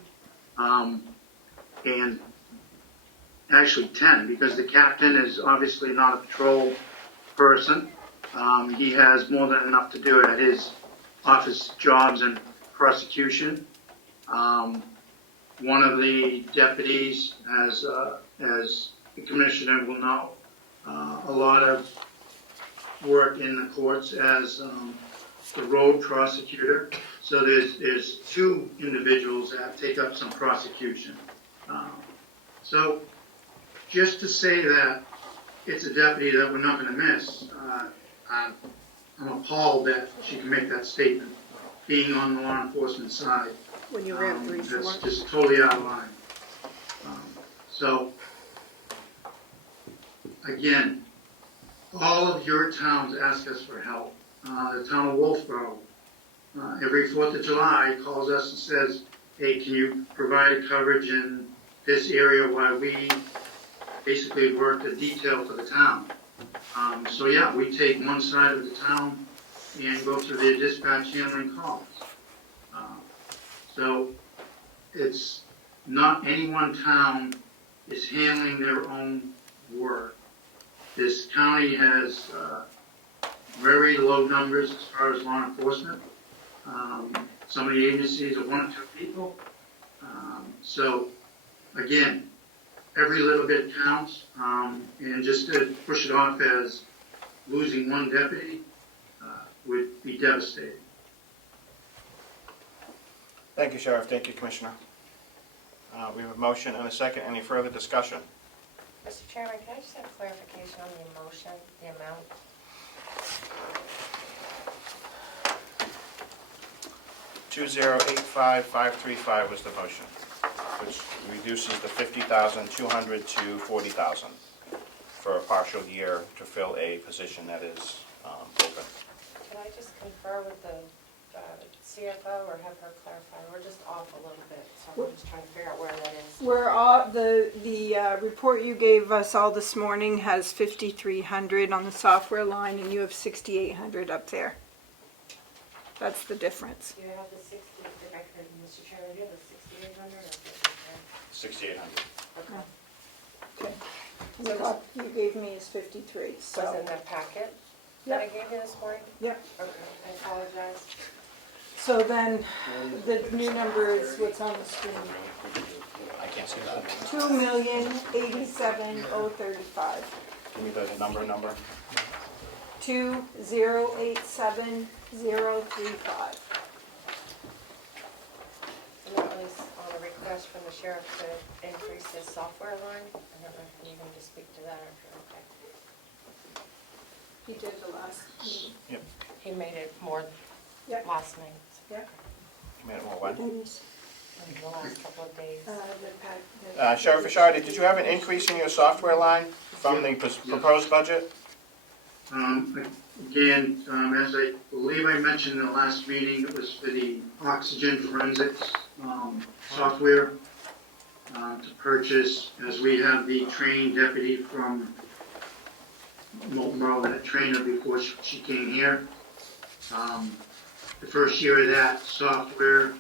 And actually 10, because the captain is obviously not a patrol person. He has more than enough to do at his office jobs and prosecution. One of the deputies, as the commissioner will know, a lot of work in the courts as the road prosecutor. So there's 2 individuals that take up some prosecution. So just to say that it's a deputy that we're not going to miss, I'm appalled that she can make that statement, being on the law enforcement side. When you ran 3 That's more. just totally out of line. So, again, all of your towns ask us for help. The town of Wolfboro, every 4th of July, calls us and says, hey, can you provide a coverage in this area while we basically work the detail for the town. So yeah, we take one side of the town and go through their dispatch handling calls. So it's not any one town is handling their own work. This county has very low numbers as far as law enforcement. Some of the agencies are 1 or 2 people. So again, every little bit counts, and just to push it off as losing 1 deputy would be devastating. Thank you, Sheriff. Thank you, Commissioner. We have a motion and a second. Any further discussion? Mr. Chairman, can I just have clarification on the motion, the amount? $2,085,535 was the motion, which reduces the $50,200 to $40,000 for a partial year to fill a position that is open. Can I just confer with the CFO or have her clarify? We're just off a little bit, so I'm just trying to figure out where that is. We're all, the report you gave us all this morning has 5,300 on the software line, and you have 6,800 up there. That's the difference. Do you have the 60, Mr. Chairman, do you have the 6,800 or 5,800? 6,800. Okay. Okay. The copy you gave me is 53, Was so. in that packet that I gave you this morning? Yep. Okay, I apologize. So then, the new number is what's on the screen. I can't see that. 2,087,035. Give me the number. 2,087,035. And that was on a request from the sheriff to increase his software line. I don't know if you need to speak to that or if you're okay. He did the last meeting. He made it more Yep. last night, Yep. You made it more what? in the last couple of days. Sheriff Fishardi, did you have an increase in your software line from the proposed budget? Again, as I believe I mentioned in the last meeting, it was for the oxygen forensics software to purchase, as we have the trained deputy from Molten Row that trained her before she came here. The first year of that software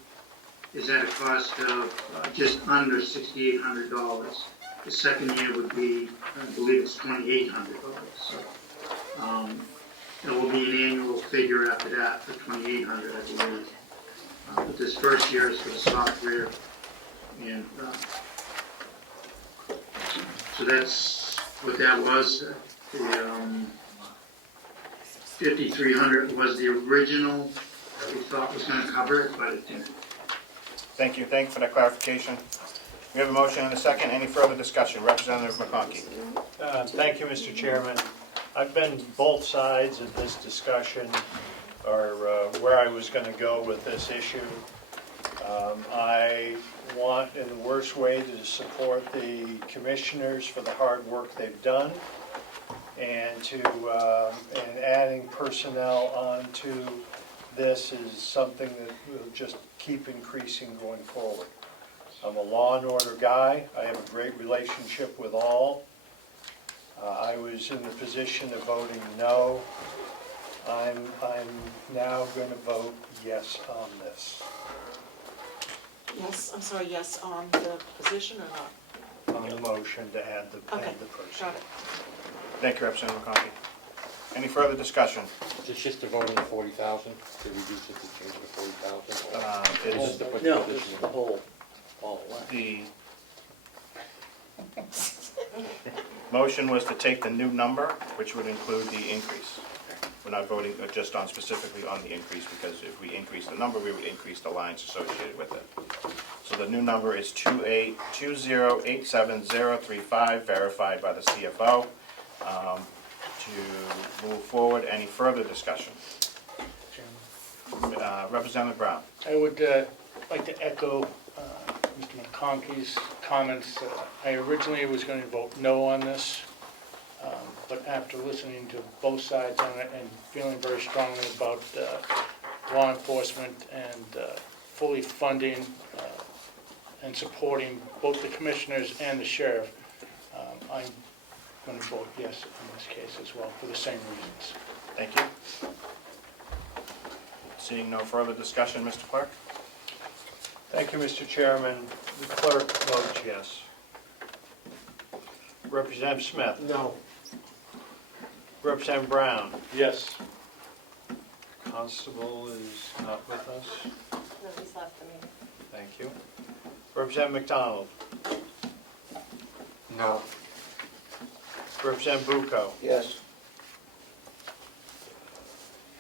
is at a cost of just under $6,800. The second year would be, I believe it's $2,800. So, there will be an annual figure after that for $2,800, I believe. But this first year is for the software, and so that's what that was. The 5,300 was the original that we thought was going to cover it, but it didn't. Thank you for that clarification. We have a motion and a second. Any further discussion? Representative McConkey. Thank you, Mr. Chairman. I've been both sides of this discussion, or where I was going to go with this issue. I want, in the worst way, to support the commissioners for the hard work they've done, and and adding personnel onto this is something that will just keep increasing going forward. I'm a law and order guy. I have a great relationship with all. I was in the position of voting no. I'm now going to vote yes on this. Yes, I'm sorry, yes on the position or not? On the motion to add the Okay, person. got it. Thank you, Representative McConkey. Any further discussion? Is it just to vote on the 40,000, to reduce it to change it to 40,000? It Or is just to put No, the this position is in? the whole, all at once. the motion was to take the new number, which would include the increase. We're not voting just on specifically on the increase, because if we increase the number, we would increase the lines associated with it. So the new number is 2087035, verified by the CFO. To move forward, any further discussion? Representative Brown. I would like to echo Mr. McConkey's comments. I originally was going to vote no on this, but after listening to both sides on it and feeling very strongly about law enforcement and fully funding and supporting both the commissioners and the sheriff, I'm going to vote yes in this case as well, for the same reasons. Thank you. Seeing no further discussion, Mr. Clerk? Thank you, Mr. Chairman. The clerk votes yes. Representative Smith? No. Representative Brown? Yes. Constable is not with us. No, he's left the meeting. Thank you. Representative McDonald? No. Representative Bucco? Yes.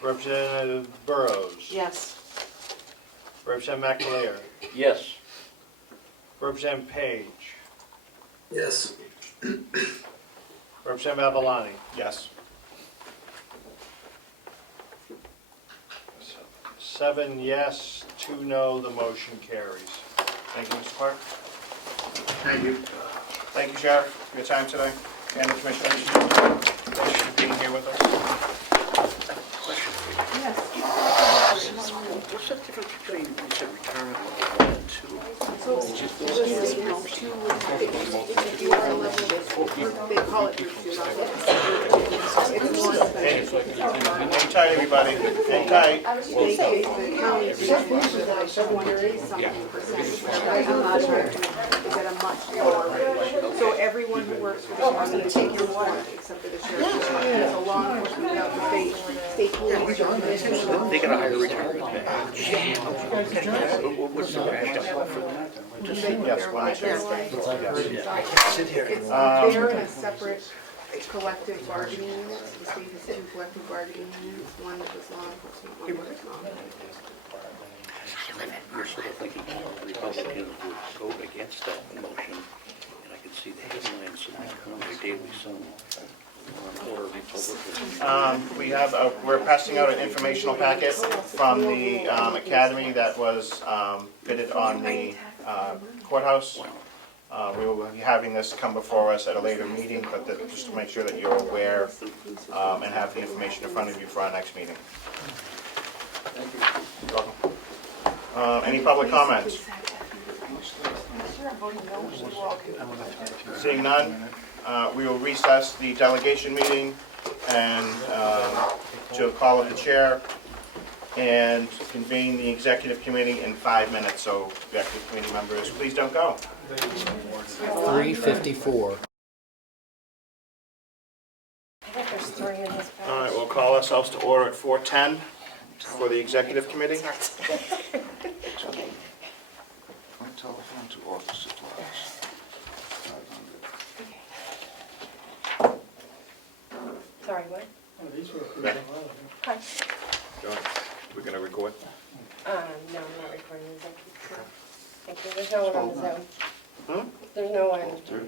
Representative Burrows? Yes. Representative McAleer? Yes. Representative Page? Yes. Representative Avalani? Yes. 7 yes, 2 no, the motion carries. Thank you, Mr. Clerk. Thank you. Thank you, Sheriff, for your time today, and the commissioners. Thank you for being here with us. What's the difference between, you said retirement level 1 and 2? If you are a level, they call it group two, not yet. It's more than Hang tight, everybody, hang tight. they gave the county, there is something percent. I'm not sure, is that a much lower, so everyone who works for the county is taking one, except for the sheriff. So law enforcement, the state police. They got a higher retirement pay. What's the rationale for that? Yes, one issue. They're in a separate collective bargaining unit. The state has two collective bargaining units, one that was law enforcement, one that was not. You're sort of thinking Republicans would vote against that motion, and I can see the headlines in the Comeau Daily Sun. Or Republican. We have, we're passing out an informational packet from the academy that was bidded on the courthouse. We will be having this come before us at a later meeting, but just to make sure that you're aware and have the information in front of you for our next meeting. You're welcome. Any public comments? Seeing none, we will recess the delegation meeting and to call of the chair and convene the executive committee in 5 minutes. So executive committee members, please don't go. 3:54. I think there's 3 in this package. All right, we'll call ourselves to order at 4:10 for the executive committee. My telephone to office supplies. 500. Sorry, what? Hi. We're going to record. No, I'm not recording this. Thank you. There's no one on the Zoom. Hmm? There's no one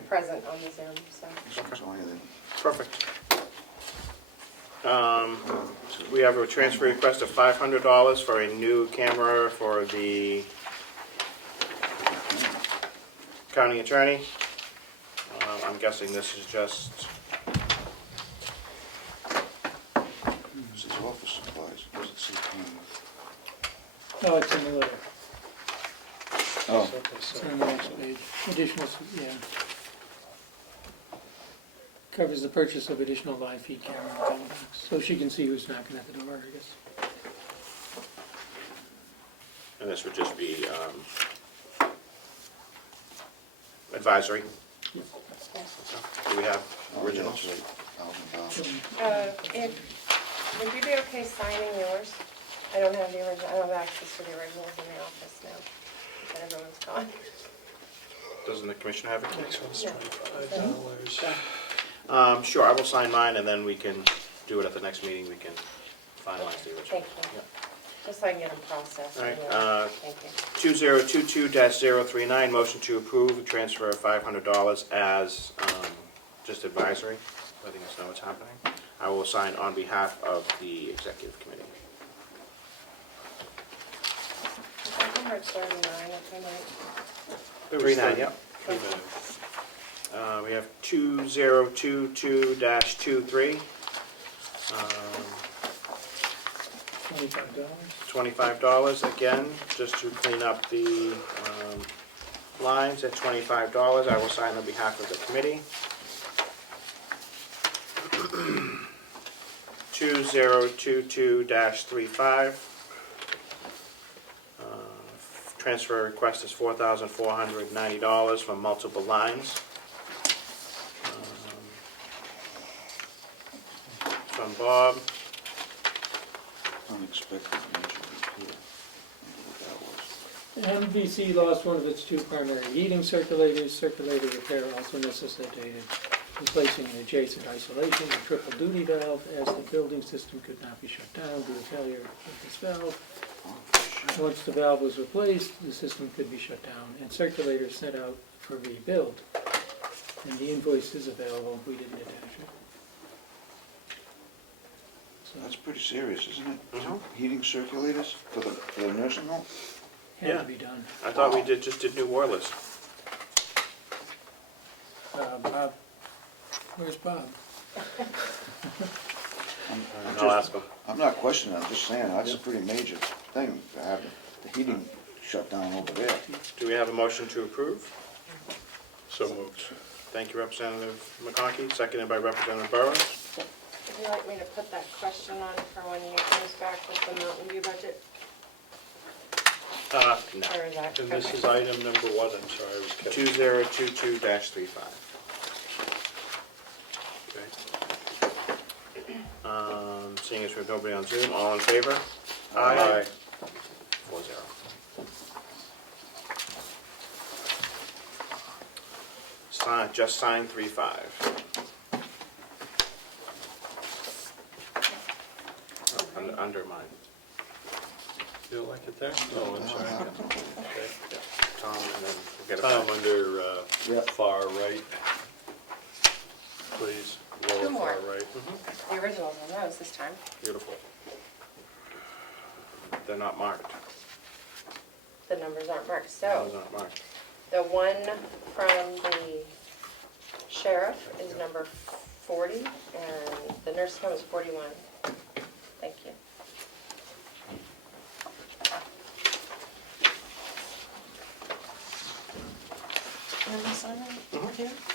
present on the Zoom, so. This one's only the- Perfect. We have a transfer request of $500 for a new camera for the county attorney. I'm guessing this is just, This is office supplies. It doesn't say camera. Oh, it's in the letter. Oh. It's on the next page. Additional, yeah. Covers the purchase of additional live feed camera and phone box, so she can see who's knocking at the door, I guess. and this would just be advisory. Yep. Do we have Oh, originals? yeah, that's right. $1,000. Would you be okay signing yours? I don't have the original, I don't have access to the originals in the office now, but everyone's gone. Doesn't the commissioner have it? No. Sure, I will sign mine, and then we can do it at the next meeting. We can finalize the original. Thank you. Yep. Just so I can get them processed. All right, Thank you. 2022-039, motion to approve a transfer of $500 as just advisory, letting us know what's happening. I will sign on behalf of the executive committee. I think we're at 39 at the night. 39, yep. We have 2022-23. $25. $25 again, just to clean up the lines at $25. I will sign on behalf of the committee. 2022-35. Transfer request is $4,490 from multiple lines. From Bob. Unexpected major repair. I wonder what that was. MVC lost one of its 2 primary heating circulators. Circulator repair also necessitated replacing an adjacent isolation and triple duty valve, as the building system could not be shut down due to failure of this valve. Once the valve was replaced, the system could be shut down and circulator sent out for rebuild. And the invoice is available. We didn't attach it. So That's pretty serious, isn't it? Mhm. Heating circulators for the nursing home? had to be done. I thought we just did New Orleans. Bob, where's Bob? I'll ask him. I'm not questioning, I'm just saying, that's a pretty major thing to have the heating shut down over there. Do we have a motion to approve? So moved. Thank you, Representative McConkey, seconded by Representative Burrows. Would you like me to put that question on for when you comes back with the Mountain View budget? No. Or is that? And this okay. is item number what, I'm sorry, I was kept. 2022-35. Seeing as we have nobody on Zoom, all in favor? Aye. 4-0. Just sign 3-5. Under mine. Feel like it there? No, I'm sorry. Okay, yeah. Tom, and then we'll get it Tom, back. under far right, please, lower Two more. far right. The originals on those this time. Beautiful. They're not marked. The numbers aren't marked. They're So not marked. the one from the sheriff is number 40, and the nursing home is 41. Thank you.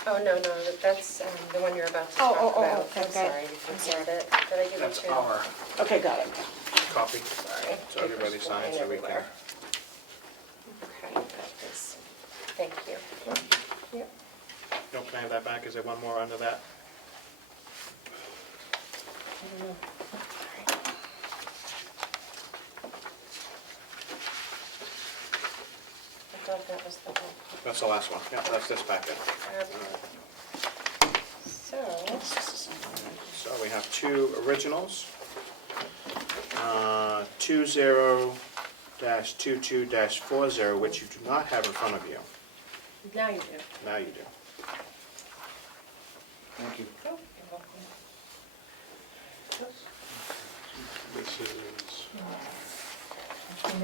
Oh, no, that's the one you're about to talk about. okay, I'm okay. sorry. I'm sorry. Did I give it That's to you? our Okay, got it. copy. Sorry. So everybody Papers signs so flying we can. everywhere. Okay, got this. Thank you. Yep. No, can I have that back? Is there one more under that? I don't know. I thought that was the whole. That's the last one. Yeah, that's this packet. So, So we have two originals. 20-22-40, which you do not have in front of you. now you do. Now you do. Thank you. Oh, you're welcome. This is,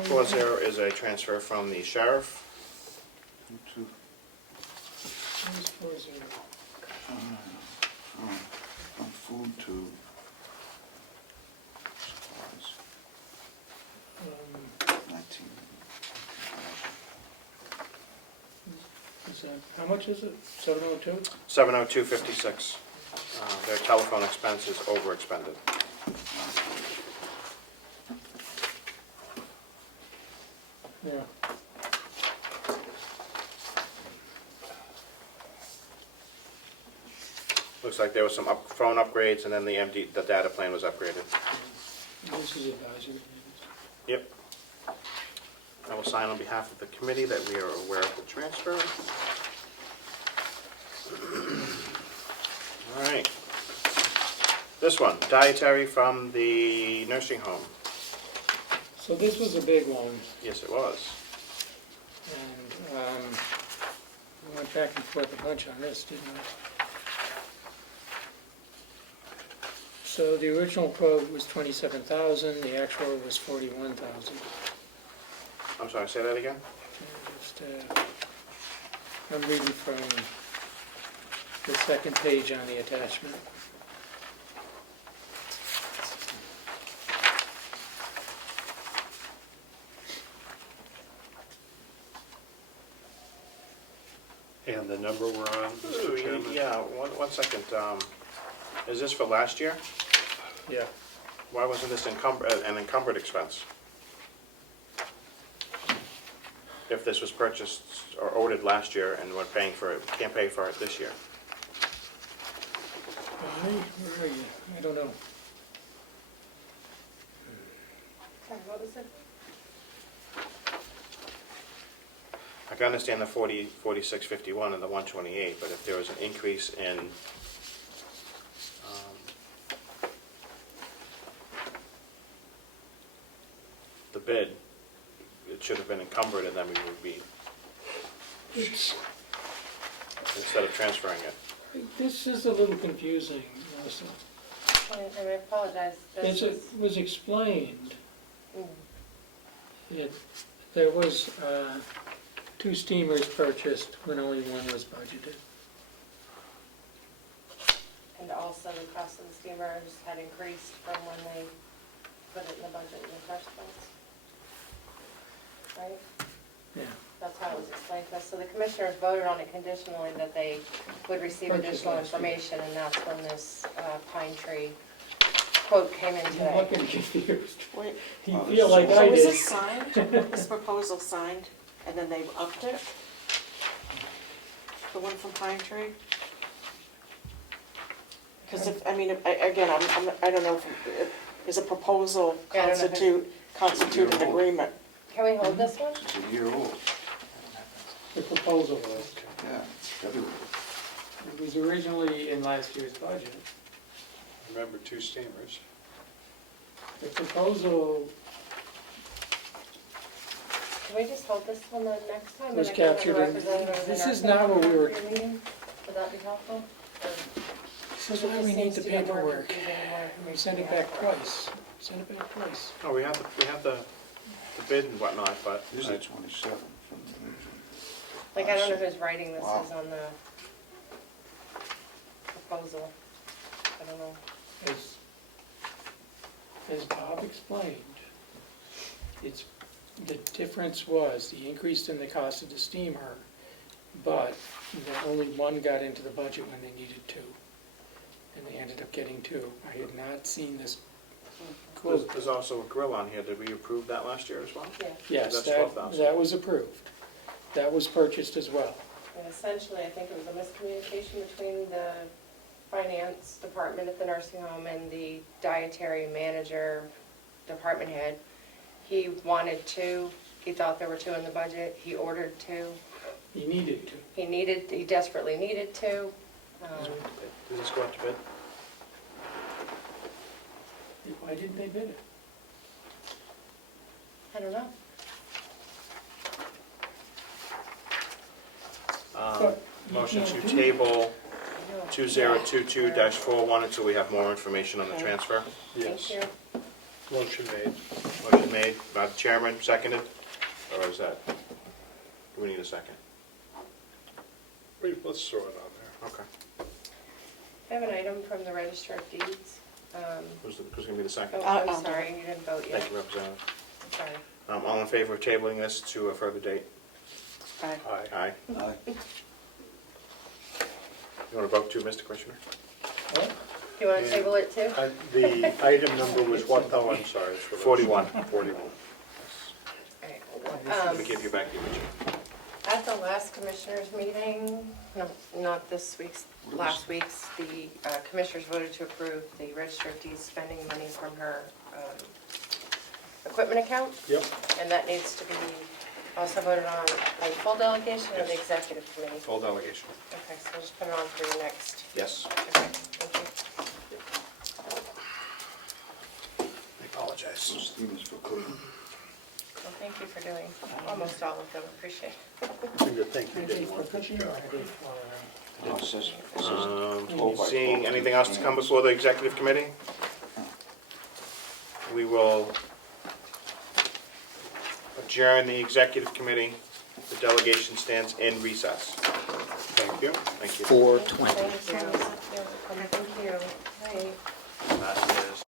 40 is a transfer from the sheriff. Where's 40? From food to supplies, 19. Is that, how much is it? 702? 702.56. Their telephone expense is over expended. Yeah. Looks like there was some phone upgrades, and then the data plan was upgraded. This is advisory. Yep. I will sign on behalf of the committee that we are aware of the transfer. All right. This one, dietary from the nursing home. So this was a big one, Yes, it was. and we went back and forth a bunch on this, didn't we? So the original quote was 27,000, the actual was 41,000. I'm sorry, say that again? Just, I'm reading from the second page on the attachment. and the number we're on, Mr. Chairman? Yeah, one second. Is this for last year? Yeah. Why wasn't this an encumbered expense? If this was purchased or ordered last year and we're paying for it, can't pay for it this year. Where are you? I don't know. Sorry, what was it? I can understand the 4651 and the 128, but if there was an increase in the bid, it should have been encumbered, and then we would be, It's, instead of transferring it. this is a little confusing, Melissa. I apologize. This It is- was explained Mm. that there was 2 steamers purchased when only one was budgeted. And also the cost of the steamers had increased from when they put it in the budget in the first place. Right? Yeah. That's how it was explained to us. So the commissioners voted on it conditionally that they would receive Purchase additional last year. information, and that's when this pine tree quote came in I'm today. looking confused. Wait, You feel like I so is did. this signed, this proposal signed, and then they've upped it? The one from Pine Tree? Because if, I mean, again, I don't know if, is a proposal Yeah, I don't know if constitute an agreement? Can we hold this one? It's a year old. The proposal was, Yeah, February. it was originally in last year's budget. Remember 2 steamers. The proposal Can we just hold this one then next time? was and I can have a captured in, representative of the this is nursing not what we home were, at your meeting? Would that be helpful? Or- this is It why just we need seems the to get more paperwork. confusing and more And we information sent it to back gather. twice. Sent it back twice. Oh, we have the bid and whatnot, but This is 27 from the region. Like, I don't know whose writing this Wow. is on the proposal. I don't know. As Bob explained, it's, the difference was the increase in the cost of the steamer, but that only one got into the budget when they needed two. And they ended up getting two. I had not seen this quote. there's also a grill on here. Did we approve that last year as well? Yeah. Yes, That's that, 12,000. that was approved. That was purchased as well. And essentially, I think it was a miscommunication between the finance department at the nursing home and the dietary manager, department head. He wanted two. He thought there were two in the budget. He ordered two. He needed to. He desperately needed two. Does this go out to bid? Why didn't they bid it? I don't know. But you Motion to can't do- table 2022-41 until we have more information on the Okay. transfer. Thank you. Motion made. Motion made by the chairman, seconded, or is that, do we need a second? Let's throw it on there. Okay. I have an item from the Register of Deeds. Who's going to be the second? Oh, I'll I'm do sorry, you didn't vote yet. Thank you, Representative. Sorry. All in favor of tabling this to a further date? Aye. Aye. Aye. You want to vote too, Mr. Commissioner? Do you want to table it too? The item number was what though? I'm sorry. 41. 41. Alright. Let me give you back the image. At the last commissioners meeting, no, not this week's, last week's, the commissioners voted to approve the Register of Deeds spending money from her equipment account. Yep. And that needs to be also voted on by full delegation or the Yes. executive committee? Full delegation. Okay, so just put it on for your next. Yes. Okay, thank you. I apologize. Those steamers for cooking. Well, thank you for doing almost all of them, appreciate it. Thank you. Are they for cooking or are they for? Oh, it says 12 by Seeing 12. anything else to come before the executive committee? We will adjourn the executive committee. The delegation stands in recess. Thank you. Thank you. 4:20. Thank you. Thank you. Thank you. Right.